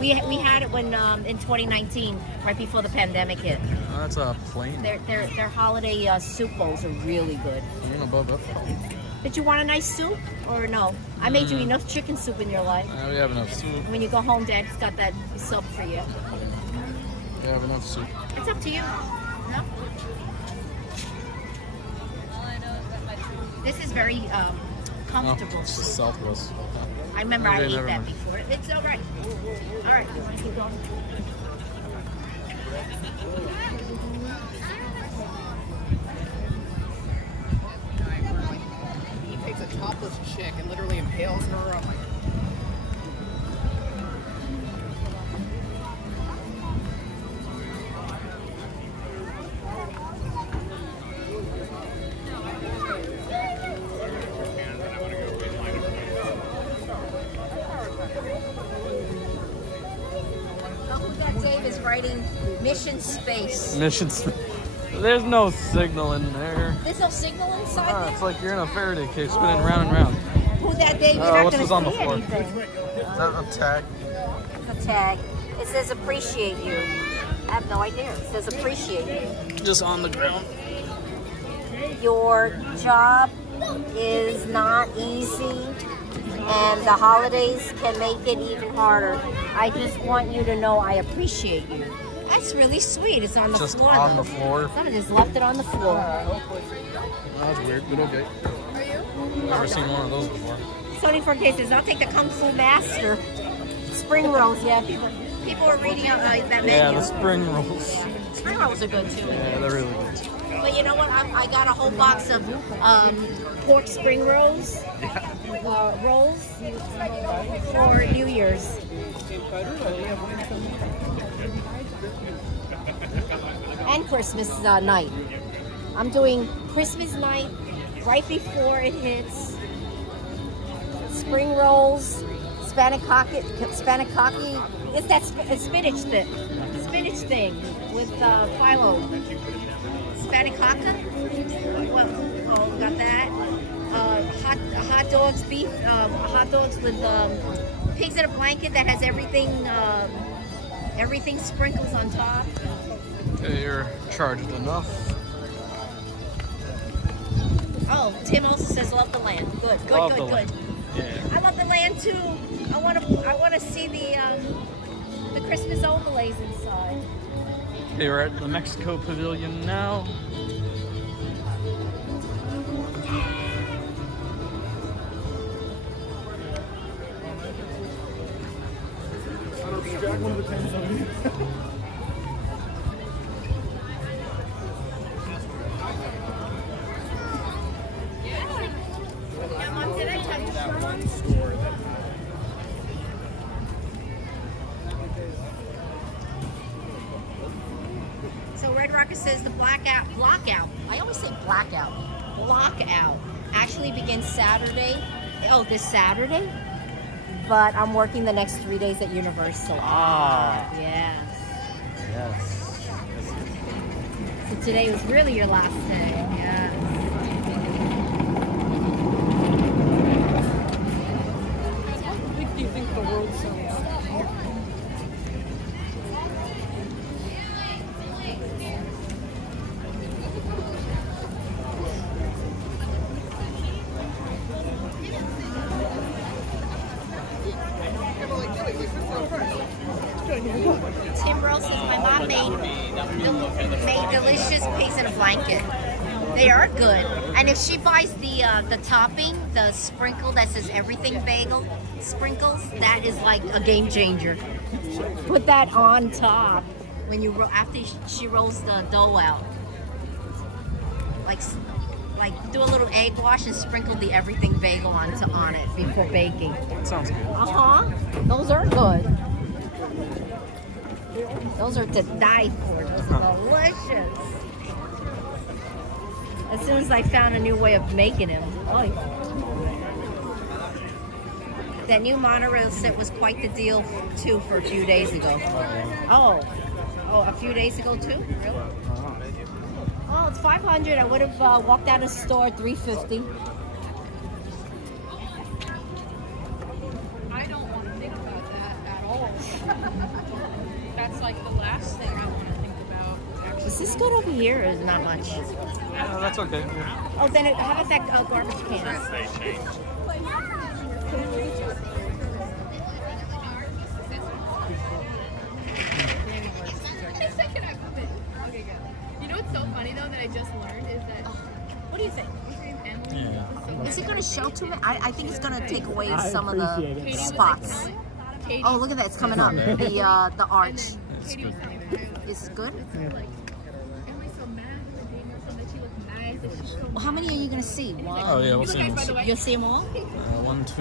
We had it when in 2019, right before the pandemic hit. Oh, that's a plane. Their holiday soup bowls are really good. Even above it. Did you want a nice soup or no? I made you enough chicken soup in your life. We have enough soup. When you go home, Dad's got that sub for you. We have enough soup. It's up to you. No? This is very comfortable. No, it's the Southwest. I remember I Okay, ate never that mind. before. It's all right. All right, you want to keep going? He takes a topless chick and literally impales her on like. Look at Dave is writing mission space. Mission. There's no signal in there. There's no signal inside It's like you're in a Faraday cage spinning round and round. there? Who that Dave? You're Oh, not what's going this to on the see floor? anything. Is that a tag? The tag. It says appreciate you. I have no idea. It says appreciate you. Just on the ground. Your job is not easy, and the holidays can make it even harder. I just want you to know I appreciate you. That's really sweet. It's on the Just floor. on though. the floor. Someone just left it on the floor. That's weird, but okay. Never seen one of those before. Sony 4K says, I'll take the Kung Fu Master. Spring rolls, yeah. People are reading out that menu. Yeah, the spring rolls. Spring rolls are good too. Yeah, they're really good. But you know what? I got a whole box of pork spring rolls. Rolls for New Year's. and Christmas night. I'm doing Christmas night right before it hits. Spring rolls, spanakaki. It's that spinach thing with phyllo. Spanakaka. Well, oh, got that. Hot dogs, beef, hot dogs with pigs in a blanket that has everything sprinkles on top. Okay, you're charged enough. Oh, Tim also says love the land. Good. Yeah. I love the land too. I want to see the Christmas overlays inside. Okay, we're at the Mexico Pavilion now. One of the times on me. So Red Rocket says the blackout. I always say blackout. Blockout actually begins Saturday. Oh, this Saturday. But I'm working the next 3 days at Universal. Ah. Yes. Yes. So today was really your last day. Yes. How big do you think the world sounds? Tim Rose says my mom made delicious pigs in a blanket. They are good. And if she buys the topping, the sprinkle that says everything bagel sprinkles, that is like a game changer. Put that on top when you after she rolls the dough out. Like do a little egg wash and sprinkle the everything bagel on it before baking. That sounds good. Those are good. Those are to die for. Those are delicious. As soon as I found a new way of making them. Oh. That new monorail set was quite the deal too for a few days ago. Oh, a few days ago too? Really? Oh, it's $500. I would have walked out of the store at $350. I don't want to think about that at all. That's like the last thing I want to think about. Actually. Is this good over here or is it not much? Yeah, that's okay. Yeah. Oh, then how about that garbage can? Okay, good. You know what's so funny though that I just learned is that. What do you think? Yeah. Is it going to shelter it? I think it's going to take away some of the spots. Oh, look at that. It's coming up. The arch. It's good. Is it good? Emily's so mad when Daniel said that she looked nice. That she's so Well, how many are you going to see? One. Oh yeah, we'll see. You'll see them all? 1, 2,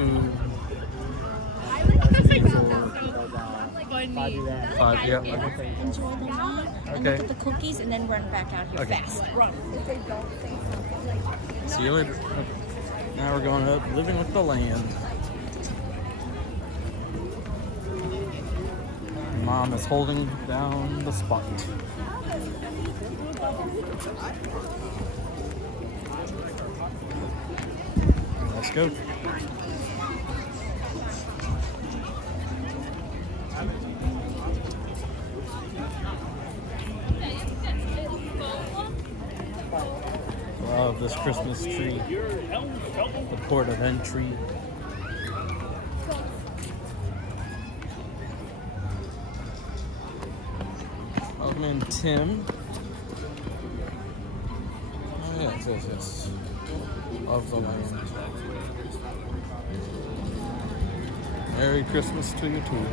funny. 5. Yeah. Enjoy the wine and Okay. look at the cookies and then run back out here fast. Run. See you later. Now we're going up, living with the land. Mom is holding down the spot. Let's go. Love this Christmas tree. The port of entry. I'm in Tim. Oh, yes. Love the land. Merry Christmas to you too.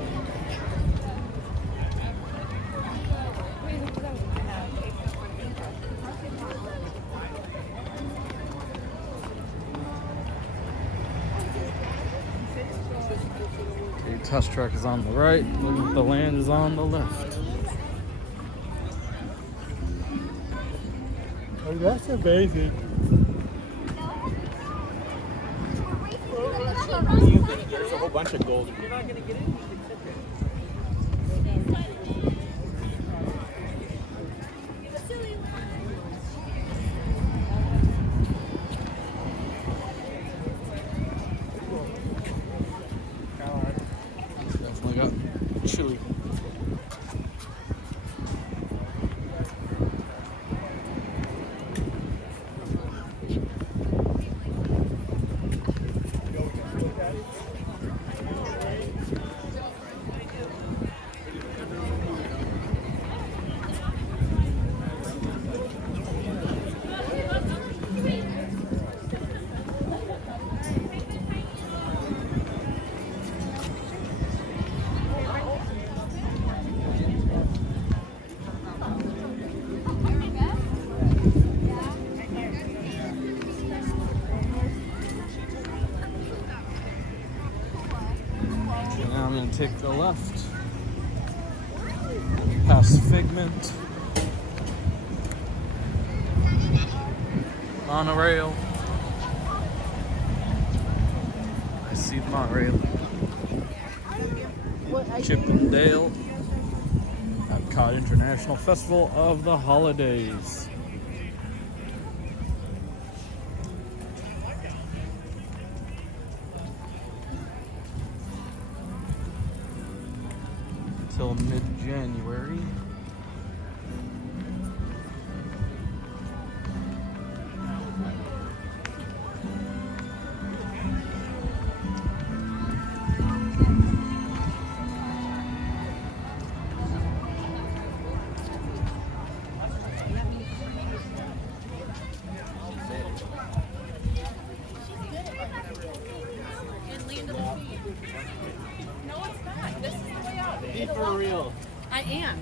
Okay, test track is on the right, the land is on the left. Oh, that's amazing. There's a whole bunch of gold. You're not gonna get in. Definitely got chili. Now I'm going to take the left, past Figment, monorail. I see the monorail. Chippendale, Epcot International Festival of the Holidays. Till mid-January. No, it's not. This is the way out. Be for real. I am.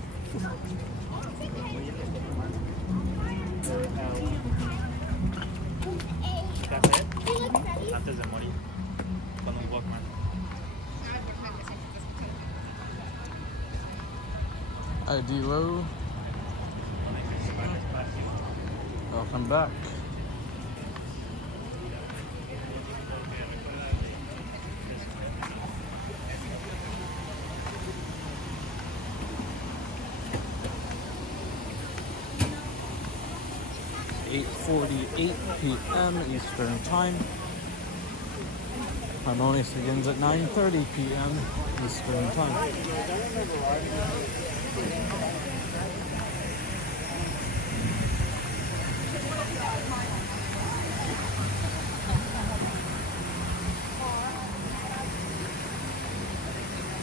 Antes de morir, con un Walkman. ID low. Welcome back. .48 p.m. Eastern Time. Harmonious begins at 9:30 p.m. Eastern Time.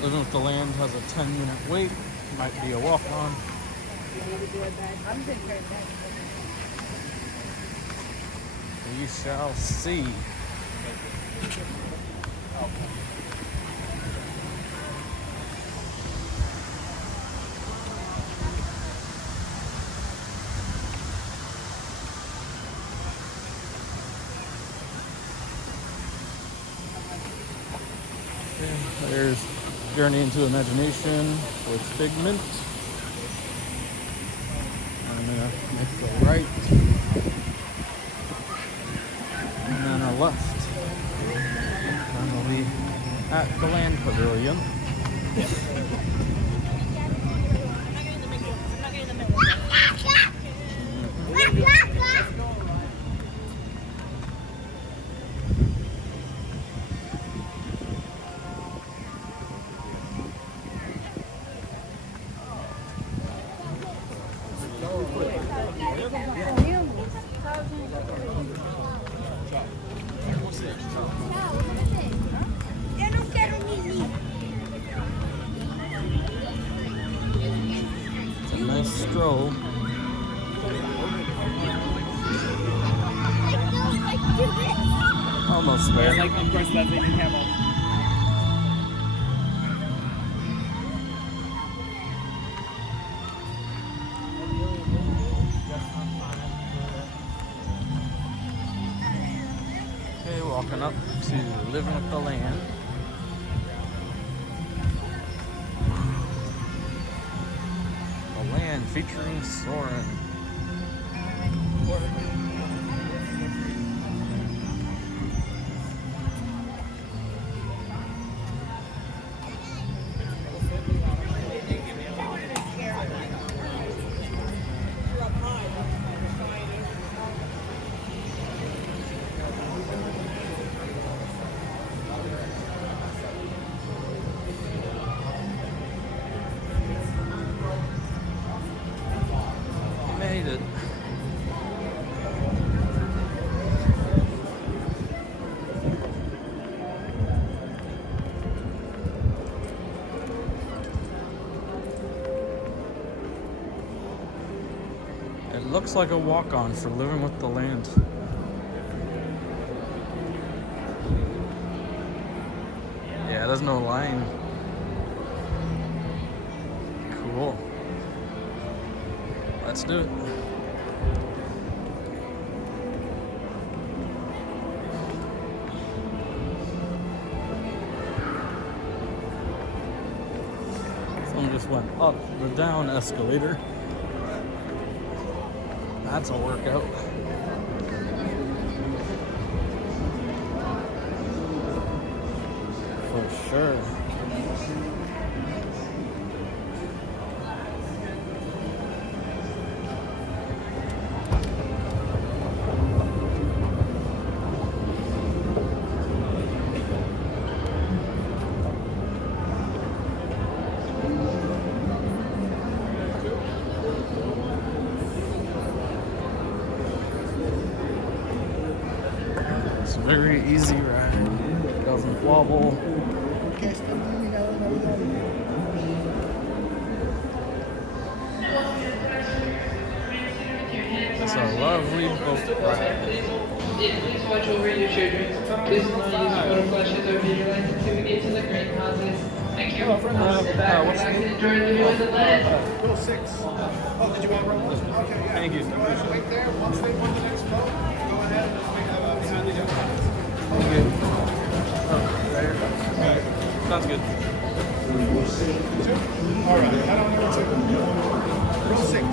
Living with the Land has a 10-minute wait. Might be a walk-on. We shall see. Okay, there's Journey into Imagination with Figment. I'm gonna make the right. And then a left. And we'll be at the Land Pavilion. It's a nice stroll. Almost there. Yeah, like of course that they didn't have all. Okay, walking up to Living with the Land. The Land featuring Soren. Made it. It looks like a walk-on for Living with the Land. Yeah, there's no line. Cool. Let's do it. Someone just went up the down escalator. That's a workout. For sure. It's a very easy ride. Doesn't wobble. It's a lovely boat ride. Please watch over your children. Please do not use photo flashes or video lights until we get to the greenhouses. Thank you. Sit back, relax, and enjoy living with the land. Rule 6. Oh, did you want to roll this one? Okay, yeah. Thank you. Go ahead and wait there. Once they put the next boat, go ahead and wait behind the yellow lines. Okay. Oh, right here. Okay. Sounds good. All right, head on over to Rule 6.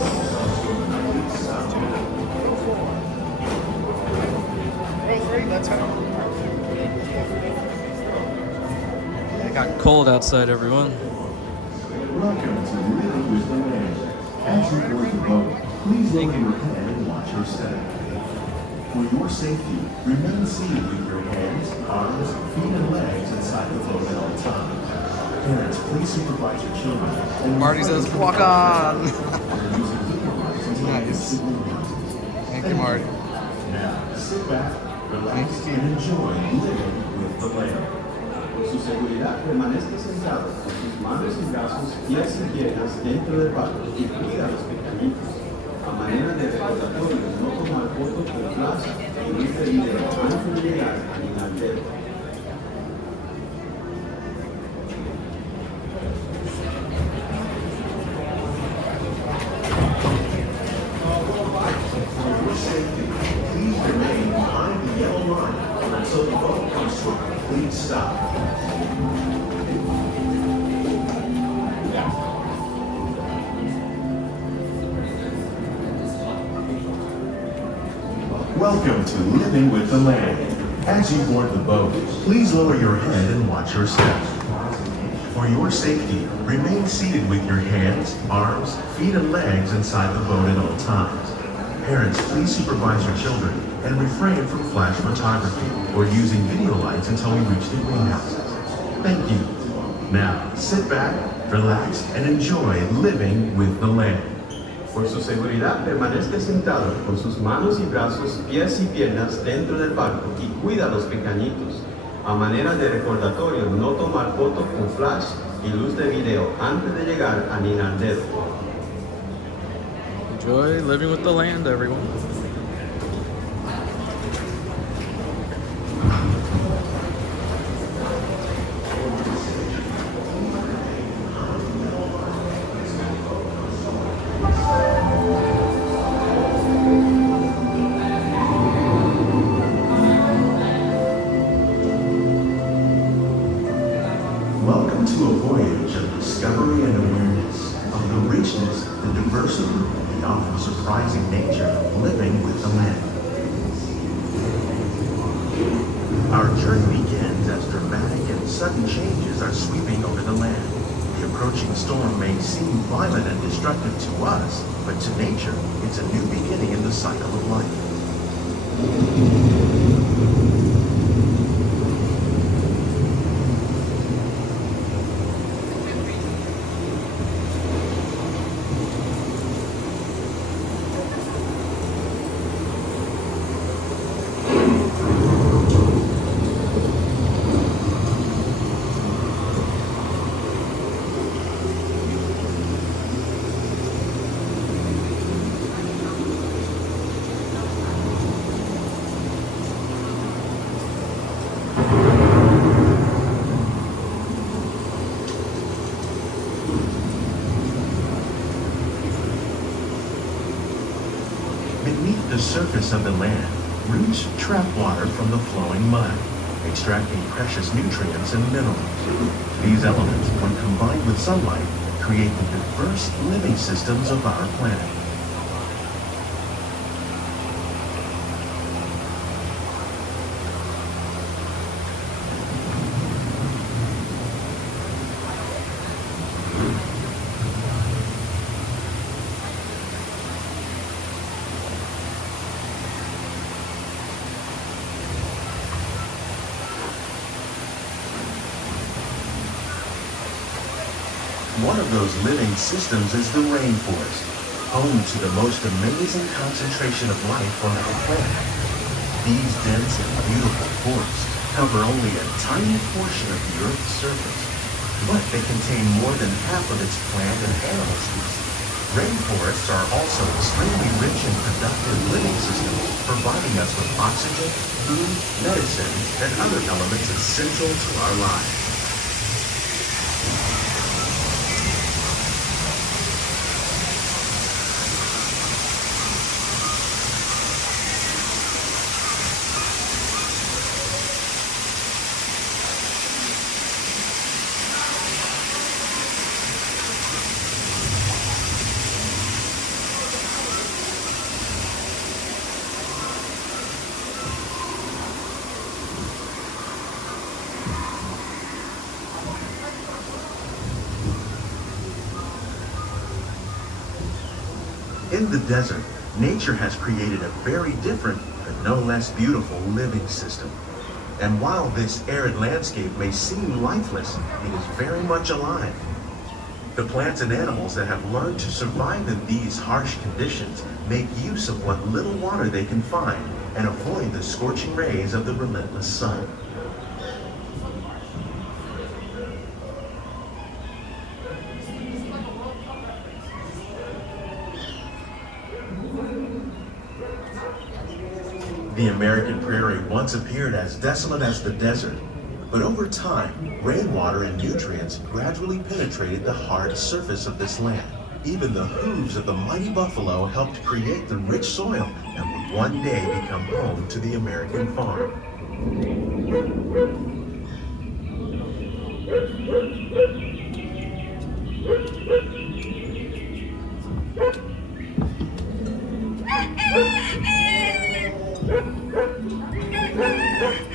Rule 4. Rule 3, let's head on. It got cold outside, everyone. Welcome to Living with the Land. As you board the boat, please lower your head and watch your step. For your safety, remain seated with your hands, arms, feet, and legs inside the boat at all times. Parents, please supervise your children. And Marty says, walk on! Nice. Thank you, Marty. Now, sit back, relax, and enjoy living with the land. Por su seguridad, permanezca sentado con sus manos y brazos, pies y piernas dentro del barco y cuida a los pequeñitos. A manera de recordatorio, no tomar fotos con flash y luz de video antes de llegar al inaltero. For your safety, please remain behind the yellow line until the boat comes to a complete stop. Welcome to Living with the Land. As you board the boat, please lower your head and watch your step. For your safety, remain seated with your hands, arms, feet, and legs inside the boat at all times. Parents, please supervise your children and refrain from flash photography or using video lights until we reach the greenhouses. Thank you. Now, sit back, relax, and enjoy living with the land. Por su seguridad, permanezca sentado con sus manos y brazos, pies y piernas dentro del barco y cuida a los pequeñitos. A manera de recordatorio, no tomar fotos con flash y luz de video antes de llegar al inaltero. Enjoy living with the land, everyone. Welcome to a voyage of discovery and awareness of the richness, the Conversely, the often surprising nature of living with the land. Our journey begins as dramatic and sudden changes are sweeping over the land. The approaching storm may seem violent and destructive to us, but to nature, it's a new beginning in the cycle of life. Beneath the surface of the land, roots trap water from the flowing mud, extracting precious nutrients and minerals. These elements, when combined with sunlight, create the diverse living systems of our planet. One of those living systems is the rainforest, home to the most amazing concentration of life on our planet. These dense and beautiful forests cover only a tiny portion of the Earth's surface, but they contain more than half of its plant and animal species. Rainforests are also extremely rich and productive living systems, providing us with oxygen, food, medicines, and other elements essential to our lives. In the desert, nature has created a very different, but no less beautiful living system. And while this arid landscape may seem lifeless, it is very much alive. The plants and animals that have learned to survive in these harsh conditions make use of what little water they can find and avoid the scorching rays of the relentless sun. The American prairie once appeared as desolate as the desert, but over time, rainwater and nutrients gradually penetrated the hard surface of this land. Even the hooves of the mighty buffalo helped create the rich soil that would one day become home to the American farm.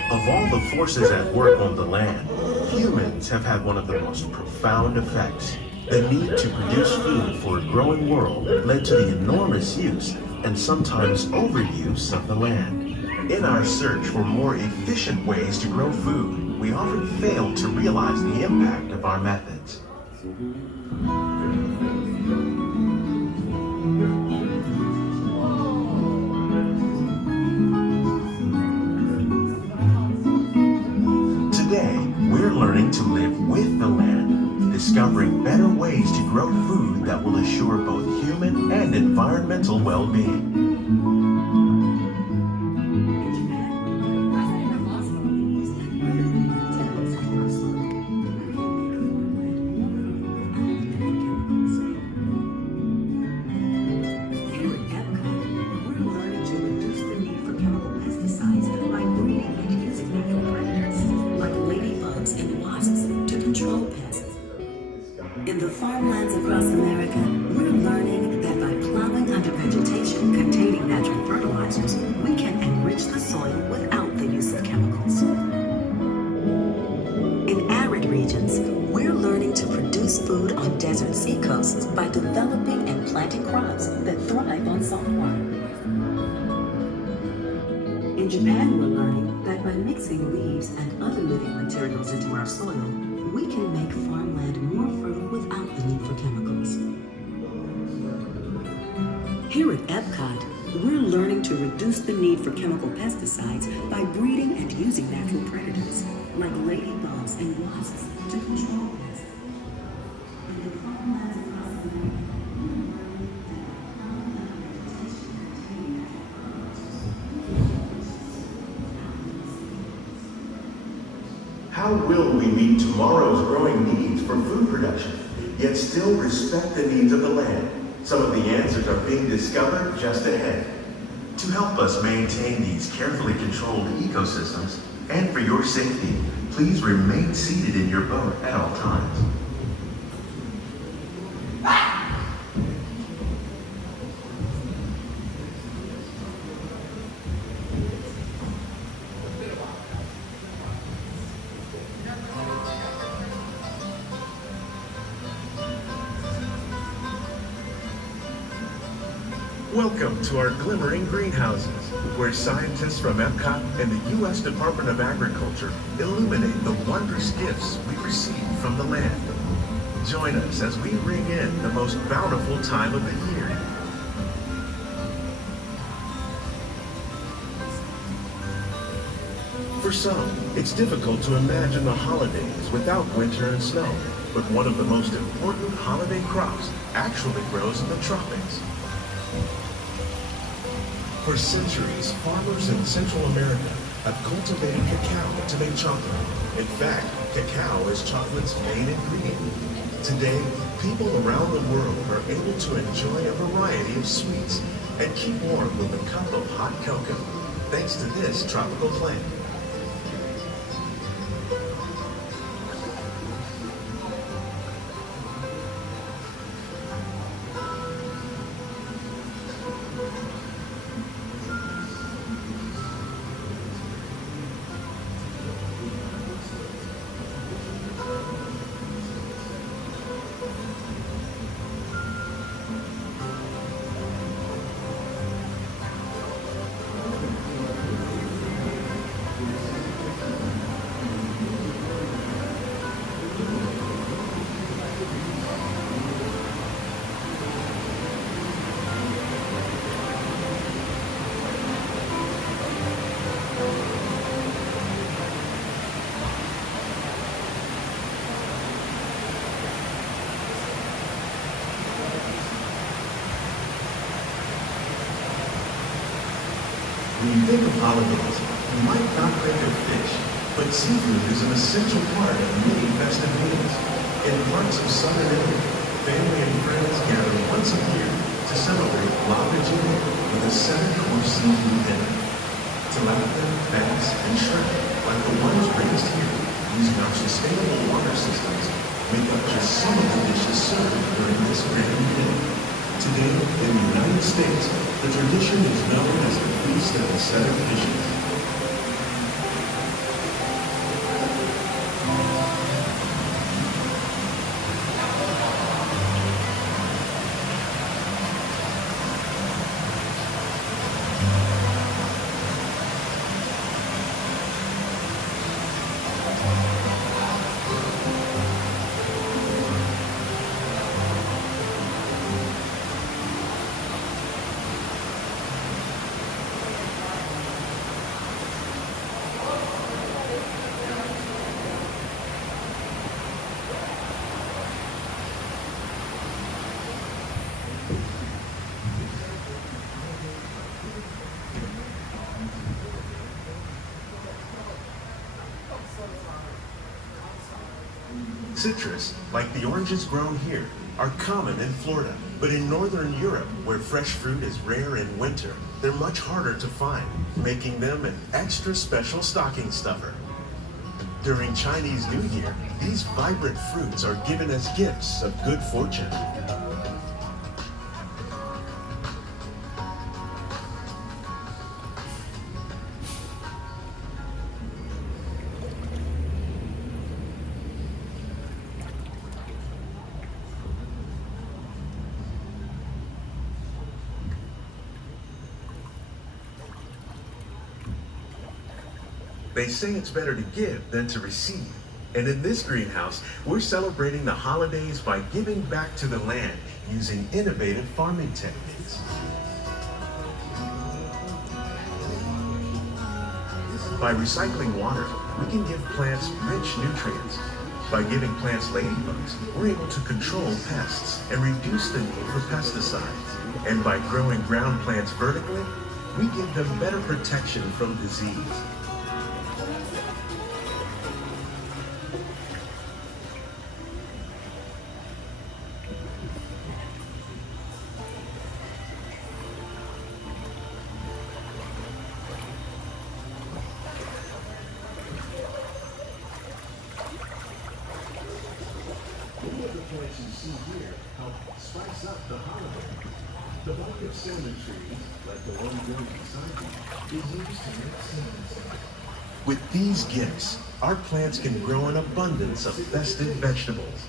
Of all the forces at work on the land, humans have had one of the most profound effects. The need to produce food for a growing world led to the enormous use and sometimes overuse of the land. In our search for more efficient ways to grow food, we often fail to realize the impact of our methods. Today, we're learning to live with the land, discovering better ways to grow food that will assure both human and environmental well-being. In the farmlands across America, we're learning that the vegetation containing natural fertilizers, we can enrich the soil without the use of chemicals. In arid regions, we're learning to produce food on desert seacoasts by developing and planting crops that thrive on salt water. In Japan, we're learning that by mixing leaves and other living materials into our soil, we can make farmland more fertile without the need for chemicals. Here at Epcot, we're learning to reduce the need for chemical pesticides by breeding and using natural predators, like ladybugs and wasps, to control pests. How will we meet tomorrow's growing needs for food production, yet still respect the needs of the land? Some of the answers are being discovered just ahead. To help us maintain these carefully controlled ecosystems, and for your safety, please remain seated in your boat at all times. Welcome to our glimmering greenhouses, where scientists from Epcot and the U.S. Department of Agriculture illuminate the wondrous gifts we receive from the land. Join us as we ring in the most bountiful time of the year. For some, it's difficult to imagine the holidays without winter and snow, but one of the most important holiday crops actually grows in the tropics. For centuries, farmers in Central America have cultivated cacao to make chocolate. In fact, cacao is chocolate's main ingredient. Today, people around the world are able to enjoy a variety of sweets and keep warm with a cup of hot cocoa, thanks to this tropical plant. When you think of holidays, you might not think of fish, but seafood is an essential part of many festive meals. In parts of southern Italy, family and friends gather once a year to celebrate La Regina with a 7-course seafood dinner. Tilapia, bass, and shrimp, like the ones raised here, using our sustainable water systems, make up just some of the dishes served during this grand meal. Today, in the United States, the tradition is known as the Feast of the Seven Fishes. Citrus, like the oranges grown here, are common in Florida, but in Northern Europe, where fresh fruit is rare in winter, they're much harder to find, making them an extra special stocking stuffer. During Chinese New Year, these vibrant fruits are given as gifts of good fortune. They say it's better to give than to receive. And in this greenhouse, we're celebrating the holidays by giving back to the land using innovative farming techniques. By recycling water, we can give plants rich nutrients. By giving plants ladybugs, we're able to control pests and reduce the need for pesticides. And by growing ground plants vertically, we give them better protection from disease. Many of the plants you see here help spice up the holiday. The bark of cinnamon trees, like the one growing beside you, is used to make cinnamon sticks. With these gifts, our plants can grow an abundance of festive vegetables.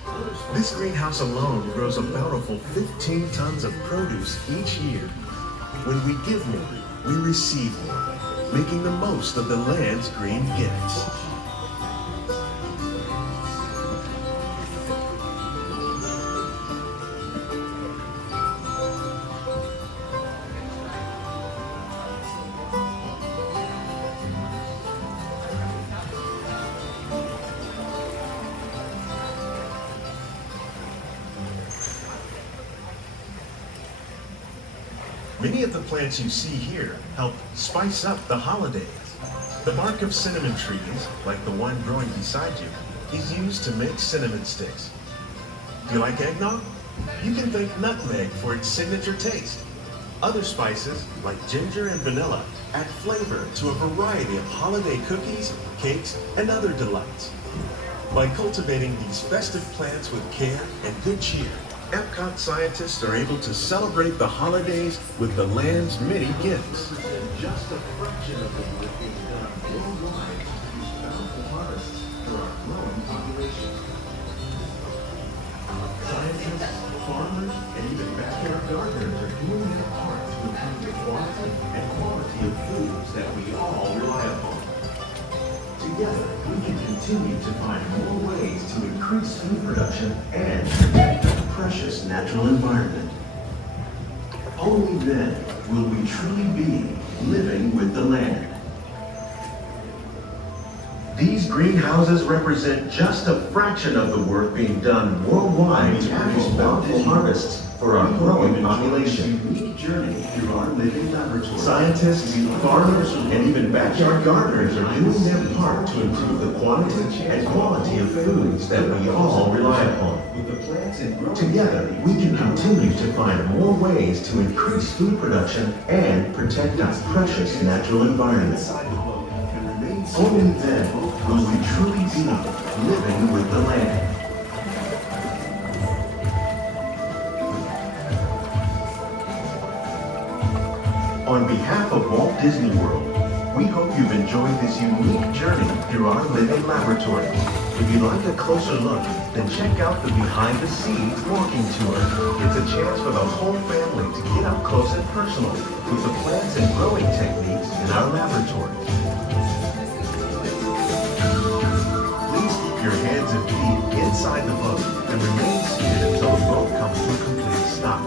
This greenhouse alone grows a bountiful 15 tons of produce each year. When we give more, we receive more, making the most of the land's green gifts. Many of the plants you see here help spice up the holidays. The bark of cinnamon trees, like the one growing beside you, is used to make cinnamon sticks. Do you like eggnog? You can thank nutmeg for its signature taste. Other spices, like ginger and vanilla, add flavor to a variety of holiday cookies, cakes, and other delights. By cultivating these festive plants with care and good cheer, Epcot scientists are able to celebrate the holidays with the land's many gifts. Just a fraction of the work being done worldwide to produce bountiful harvests for our growing population. Scientists, farmers, and even backyard gardeners are doing their part to improve the quantity and quality of foods that we all rely upon. Together, we can continue to find more ways to increase food production and protect the precious natural environment. Only then will we truly be living with the land. These greenhouses represent just a fraction of the work being done worldwide to produce bountiful harvests for our growing population. Unique journey through our living laboratory. Scientists, farmers, and even backyard gardeners are doing their part to improve the quantity and quality of foods that we all rely upon. Together, we can continue to find more ways to increase food production and protect our precious natural environment. Only then will we truly be living with the land. On behalf of Walt Disney World, we hope you've enjoyed this unique journey through our living laboratory. If you'd like a closer look, then check out the Behind the Scenes walking tour. It's a chance for the whole family to get up close and personal with the plants and growing techniques in our laboratory. Please keep your hands and feet inside the boat and remain seated until the boat comes to a complete stop.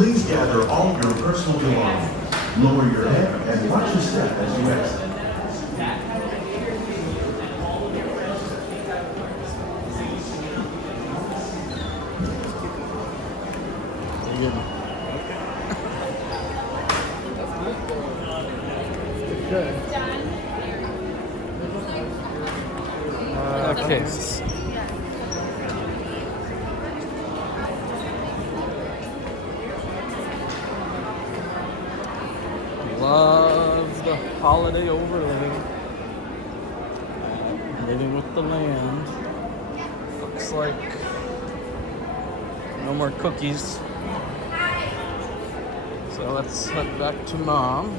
Please gather all your personal belongings. Lower your head and watch your step as you exit. Okay. Love the holiday overlay. Living with the land. Looks like no more cookies. So let's head back to Mom.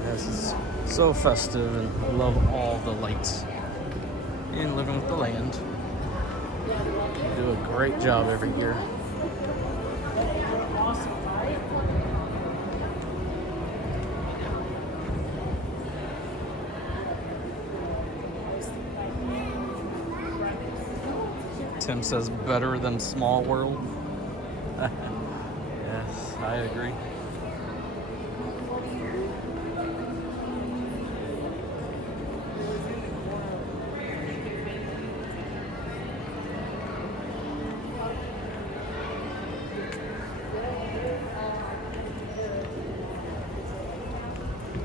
This is so festive, and I love all the lights. And Living with the Land. They do a great job every year. Tim says better than Small World. Yes, I agree.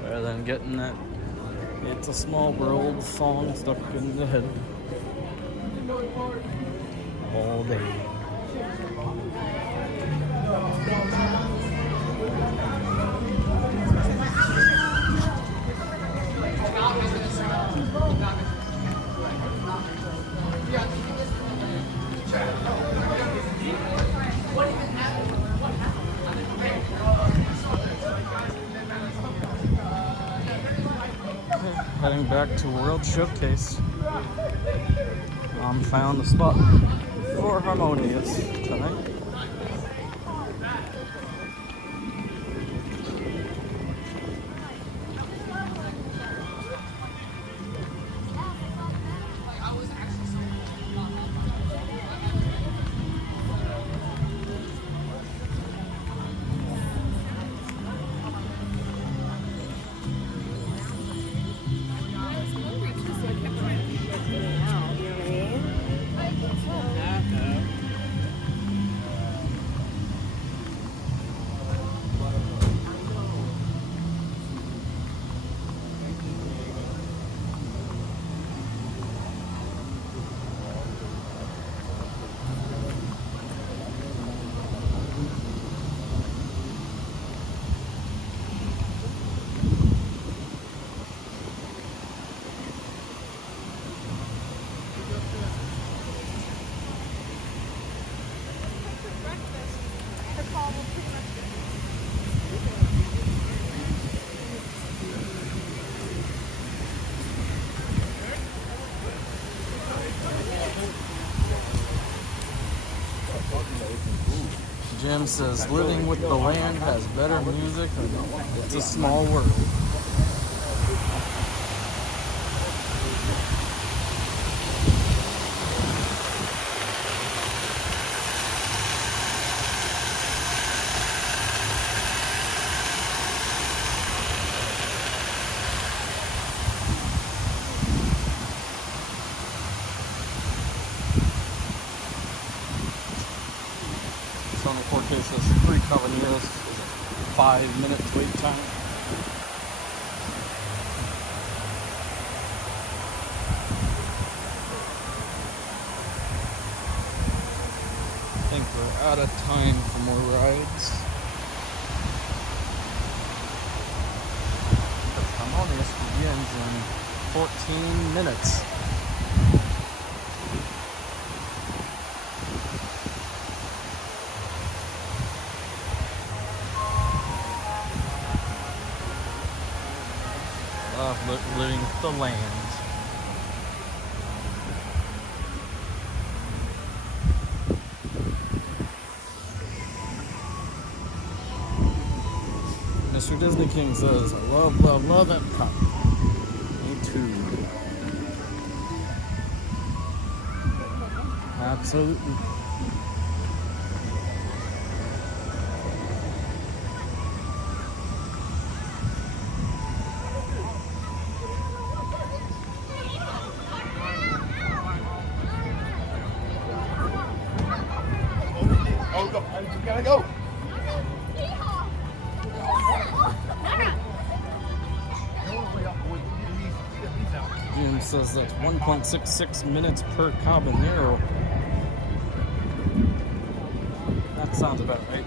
Rather than getting that It's a Small World song stuck in the head all day. Heading back to World Showcase. Found a spot for Harmonious tonight. Jim says, living with the land has better music than It's a Small World. On the court case, says 3 Cavalieros, 5 minutes wait time. I think we're out of time for more rides. The Harmonious begins in 14 minutes. love living with the land. Mr. Disney King says, I love, love, love Epcot. Me too. Absolutely. Oh, go. You gotta go. Jim says that's 1.66 minutes per Cabanero. That sounds about right.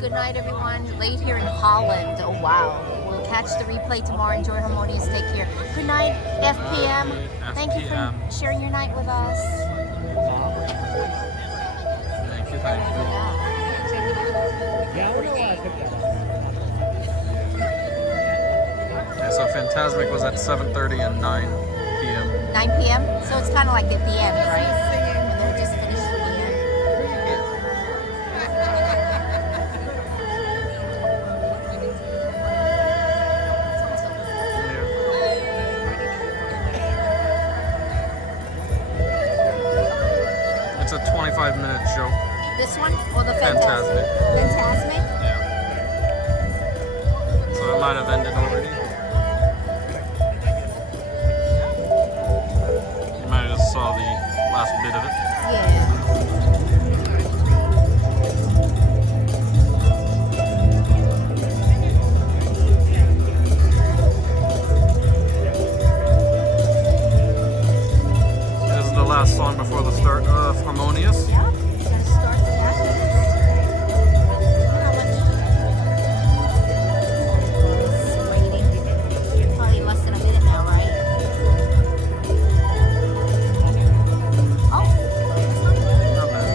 Good night, everyone. Late here in Holland. Oh, wow. We'll catch the replay tomorrow. Enjoy Harmonious. Take care. Good night, FPM. Thank you for sharing your night with us. Thank you, thank you. Yeah, I don't know why I picked that up. Yeah, so Fantasmic was at 7:30 and 9 p.m. 9 p.m. So it's kind of like at the end, right? When they're just finished at the end. It's a 25-minute show. This one or the Fantasmic. Fantasmic? Yeah. So it might have ended already. You might have just saw the last bit of it. Yeah. This is the last song before the start of Harmonious. Yeah. It's going to start after this. Probably less than a minute now, right? Oh, Not bad.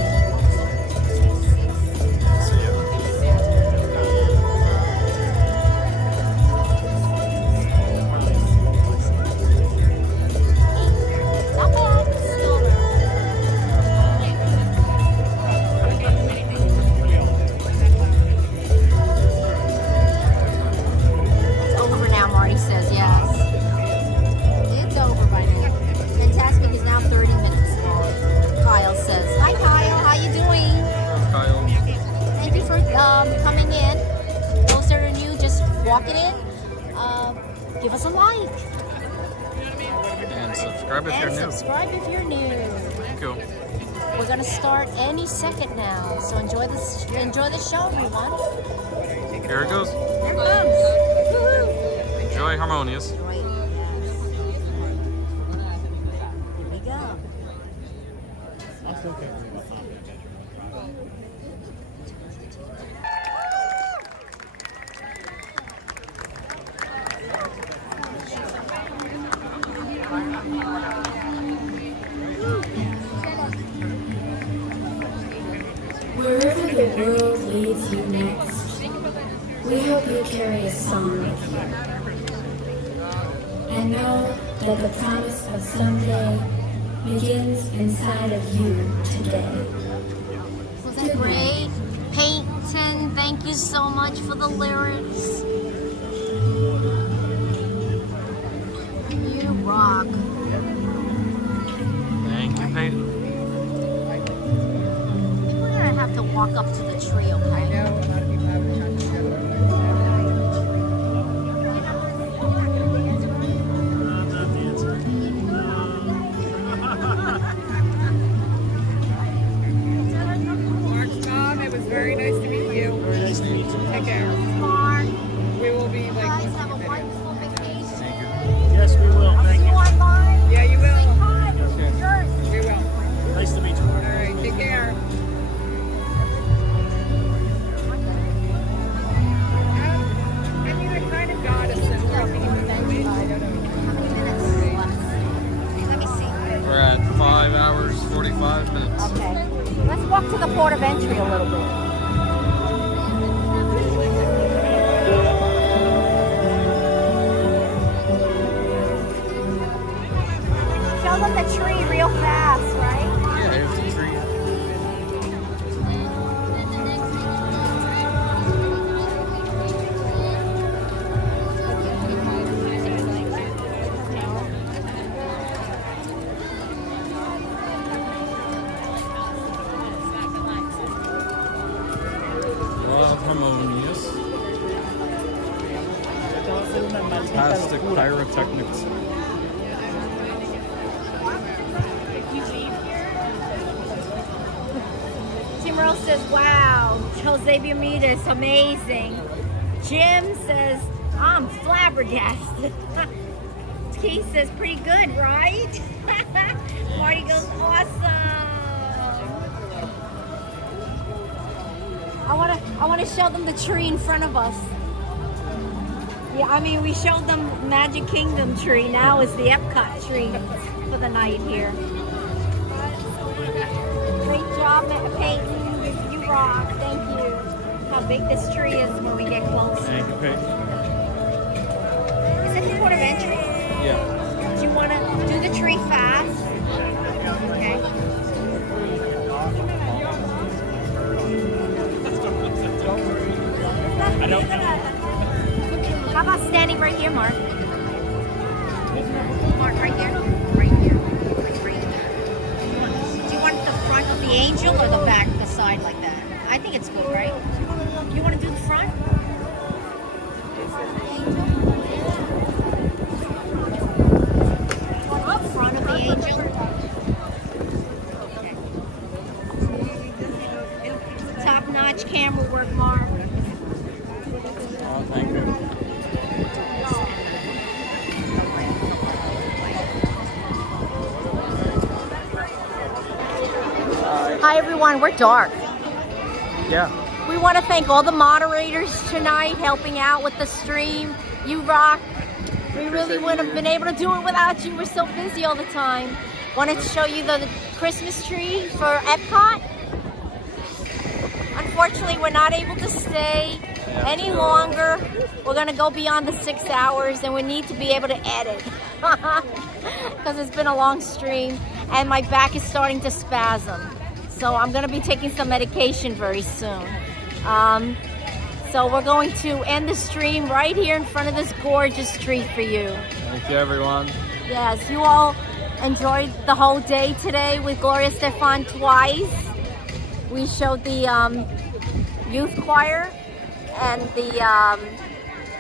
See ya. not bad. Still it's over now, Marty says, yes. It's over by now. Fantasmic is now 30 minutes long. Kyle says, hi Kyle, how you doing? Kyle. Thank you for coming in. Those that are new, just walking in, give us a like. And subscribe if you're new. Subscribe if you're new. Thank you. We're gonna start any second now, so enjoy the show, everyone. Here it goes. Here it comes. Woo-hoo. Enjoy Harmonious. Here we go. I still can't believe my mom did that. Wherever the world leads you next, we hope you carry a song with you. And know that the promise of someday begins inside of you today. Was that great? Peyton, thank you so much for the lyrics. You rock. Thank you, Peyton. We're gonna have to walk up to the tree, okay? I know, a lot of people have Mark's mom, it was very nice to meet you. Very nice to meet you. Take care. Mark. We will be like. Guys, have a wonderful vacation. Yes, we will. Thank you. Online. Yeah, you will. Hi. Okay. Yours. We will. Nice to meet you. All right, take care. I mean, I kind of got a sense of being in the movie. I don't know. How many minutes left? Let me see. We're at 5 hours, 45 minutes. Okay. Let's walk to the port of entry a little bit. Show them the tree real fast, right? Yeah, there's the tree. Love Harmonious. Fantastic pyrotechnics. Tim Rose says, wow, Jose Bermudez, amazing. Jim says, I'm flabbergasted. Keith says, pretty good, right? Marty goes, awesome. I wanna show them the tree in front of us. Yeah, I mean we showed them Magic Kingdom tree. Now it's the Epcot tree for the night here. Great job, Peyton. You rock. Thank you. How big this tree is when we get close. Thank you, Peyton. Is it the port of entry? Yeah. Do you want to do the tree fast? Okay. I don't know. How about standing right here, Mark? Mark, right here? Right here. Like right here. Do you want the front of the angel or the back, the side like that? I think it's good, right? You want to do the front? Up front of the angel. Okay. Top-notch camera work, Mark. Oh, thank you. Hi everyone, we're dark. Yeah. We want to thank all the moderators tonight helping out with the stream. You rock. We really wouldn't have been able to do it without you. We're so busy all the time. Wanted to show you the Christmas tree for Epcot. Unfortunately, we're not able to stay any longer. We're going to go beyond the 6 hours and we need to be able to edit because it's been a long stream and my back is starting to spasm. So I'm going to be taking some medication very soon. So we're going to end the stream right here in front of this gorgeous tree for you. Thank you, everyone. Yes, you all enjoyed the whole day today with Gloria Estefan twice. We showed the youth choir and the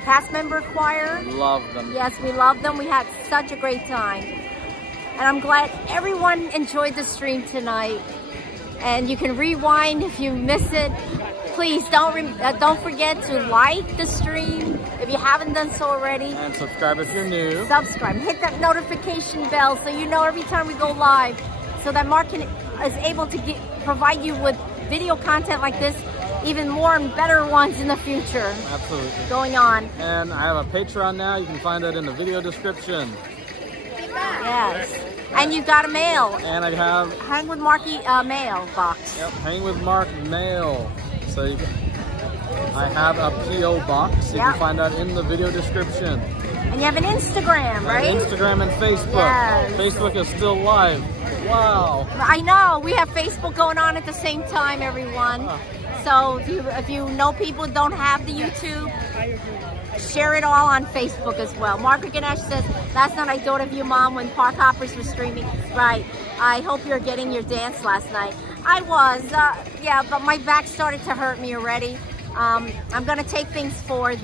cast member choir. Love them. Yes, we love them. We had such a great time. And I'm glad everyone enjoyed the stream tonight. And you can rewind if you miss it. Please don't forget to like the stream if you haven't done so already. And subscribe if you're new. Subscribe. Hit that notification bell so you know every time we go live, so that Mark is able to provide you with video content like this, even more and better ones in the future. Absolutely. Going on. And I have a Patreon now. You can find that in the video description. Yes. And you got a mail. And I have Hang with Marky mail box. Yep, Hang with Mark mail. So I have a P.O. box. You can find that in the video description. And you have an Instagram, right? Instagram and Facebook. Yes. Facebook is still live. Wow. I know. We have Facebook going on at the same time, everyone. So if you know people don't have the YouTube, share it all on Facebook as well. Margaret Ganesh says, last night I thought of you, Mom, when Park Hoppers was streaming. Right. I hope you're getting your dance last night. I was, yeah, but my back started to hurt me already. I'm going to take things for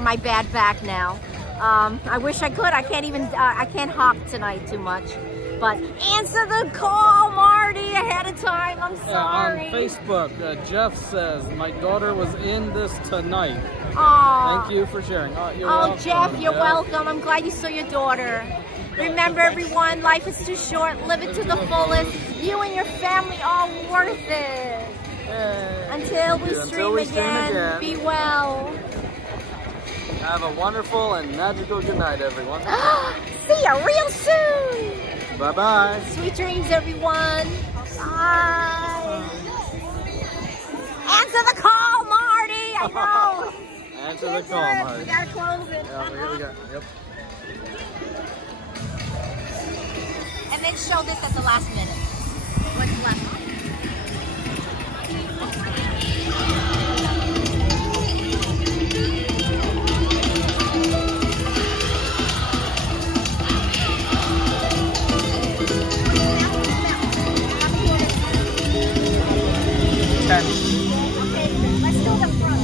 my bad back now. I wish I could. I can't hop tonight too much. But answer the call, Marty, ahead of time. I'm sorry. On Facebook, Jeff says, my daughter was in this tonight. Aww. Thank you for sharing. You're oh, welcome, Jeff, you're welcome. I'm glad you saw your daughter. Remember, everyone, life is too short. Live it to the fullest. You and your family are worth it. Until we stream again, be well. Have a wonderful and magical good night, everyone. See ya real soon. Bye-bye. Sweet dreams, everyone. Bye. Answer the call, Marty. I know. Answer the call, Marty. We gotta close it. Yeah, here we go. Yep. And then show this at the last minute. What's left? Let's do the front.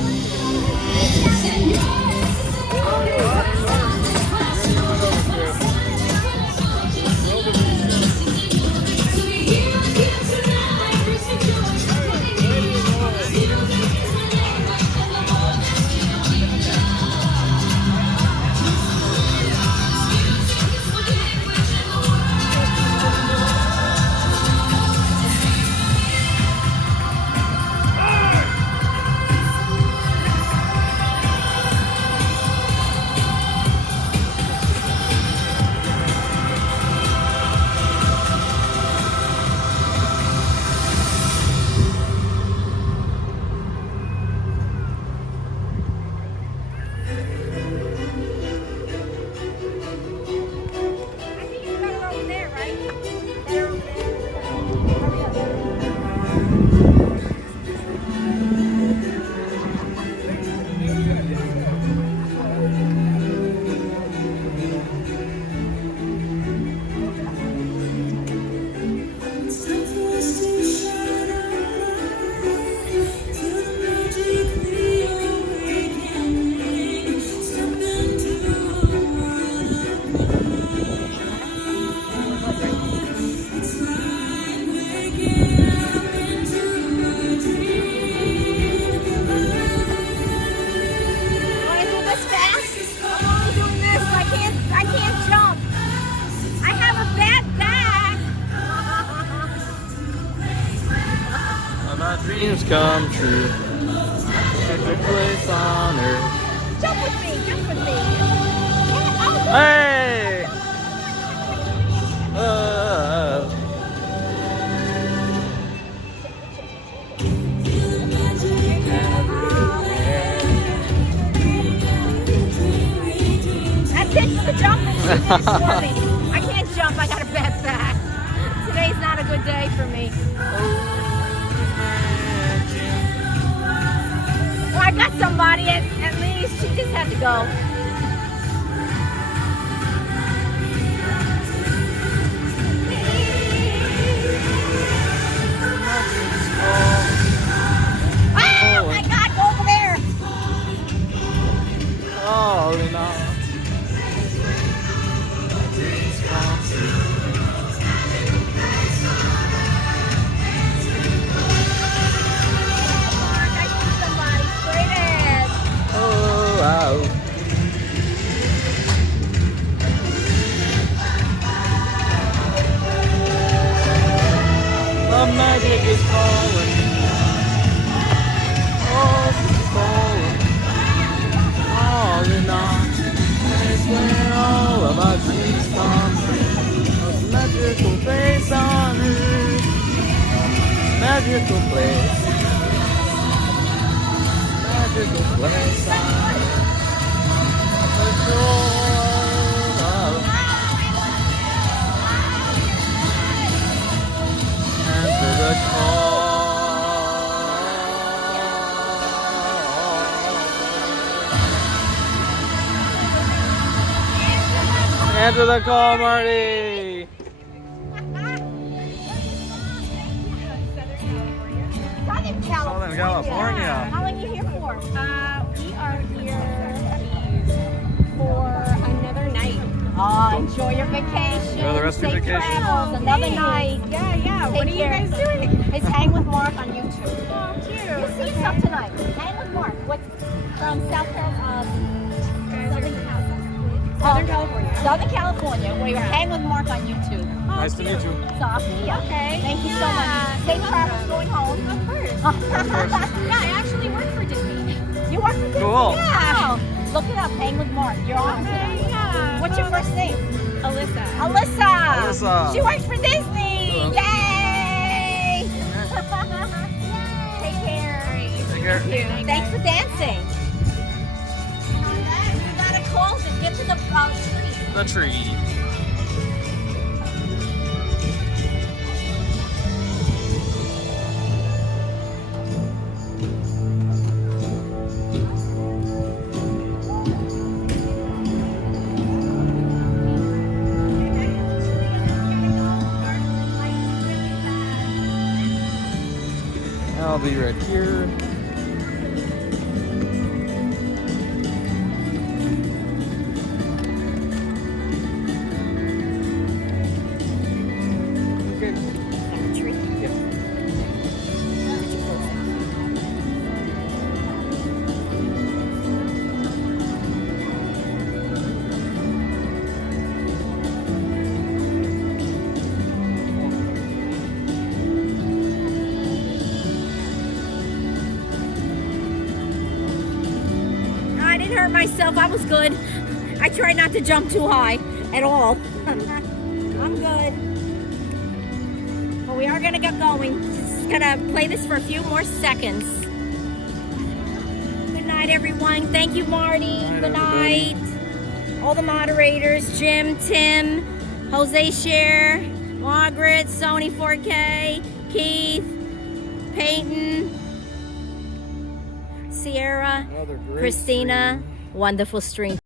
come true. Perfect place on earth. Jump with me, jump with me. Hey! That's it for the jumping. I can't jump, I got a bad back. Today's not a good day for me. Well, I got somebody at least. She just had to go. Oh my God, go over there. Oh, no. Oh, wow. The magic is calling. Oh, it's calling. All in all, it's when all of our dreams come true. Those magical place on earth. Magical place. Magical place on earth. The joy of answer the call. Answer the call, Marty. Southern California. How long are you here for? We are here for another night. Oh, enjoy your vacation. Enjoy the rest of your Safe vacation. travels. Another Thanks. night. Yeah, yeah. Take What are you care. guys doing? It's Hang with Mark on YouTube. Oh, cute. You'll see stuff tonight. Hang with Mark. What's from Southern California. Southern California. We were Hang with Mark on YouTube. Nice to meet you. So I'll see you. Okay. Thank you so much. Safe travels going home. Of course. Oh. Yeah, I actually work for Disney. You work for Disney? Cool. Yeah. Look it up. Hang with Mark. You're on today. Yeah. What's your first name? Alyssa. Alyssa. She works for Disney. Hello. Yay! Take care. Take care. Thanks for dancing. You gotta close it. Get to the tree. The tree. I'll be right here. Okay. Yeah. I didn't hurt myself. I was good. I tried not to jump too high at all. I'm good. But we are gonna get going. Just gonna play this for a few more seconds. Good night, everyone. Thank you, Marty. Good night. All the moderators, Jim, Tim, Jose Cher, Margaret, Sony 4K, Keith, Peyton, Sierra, Another great Christina. stream. Wonderful stream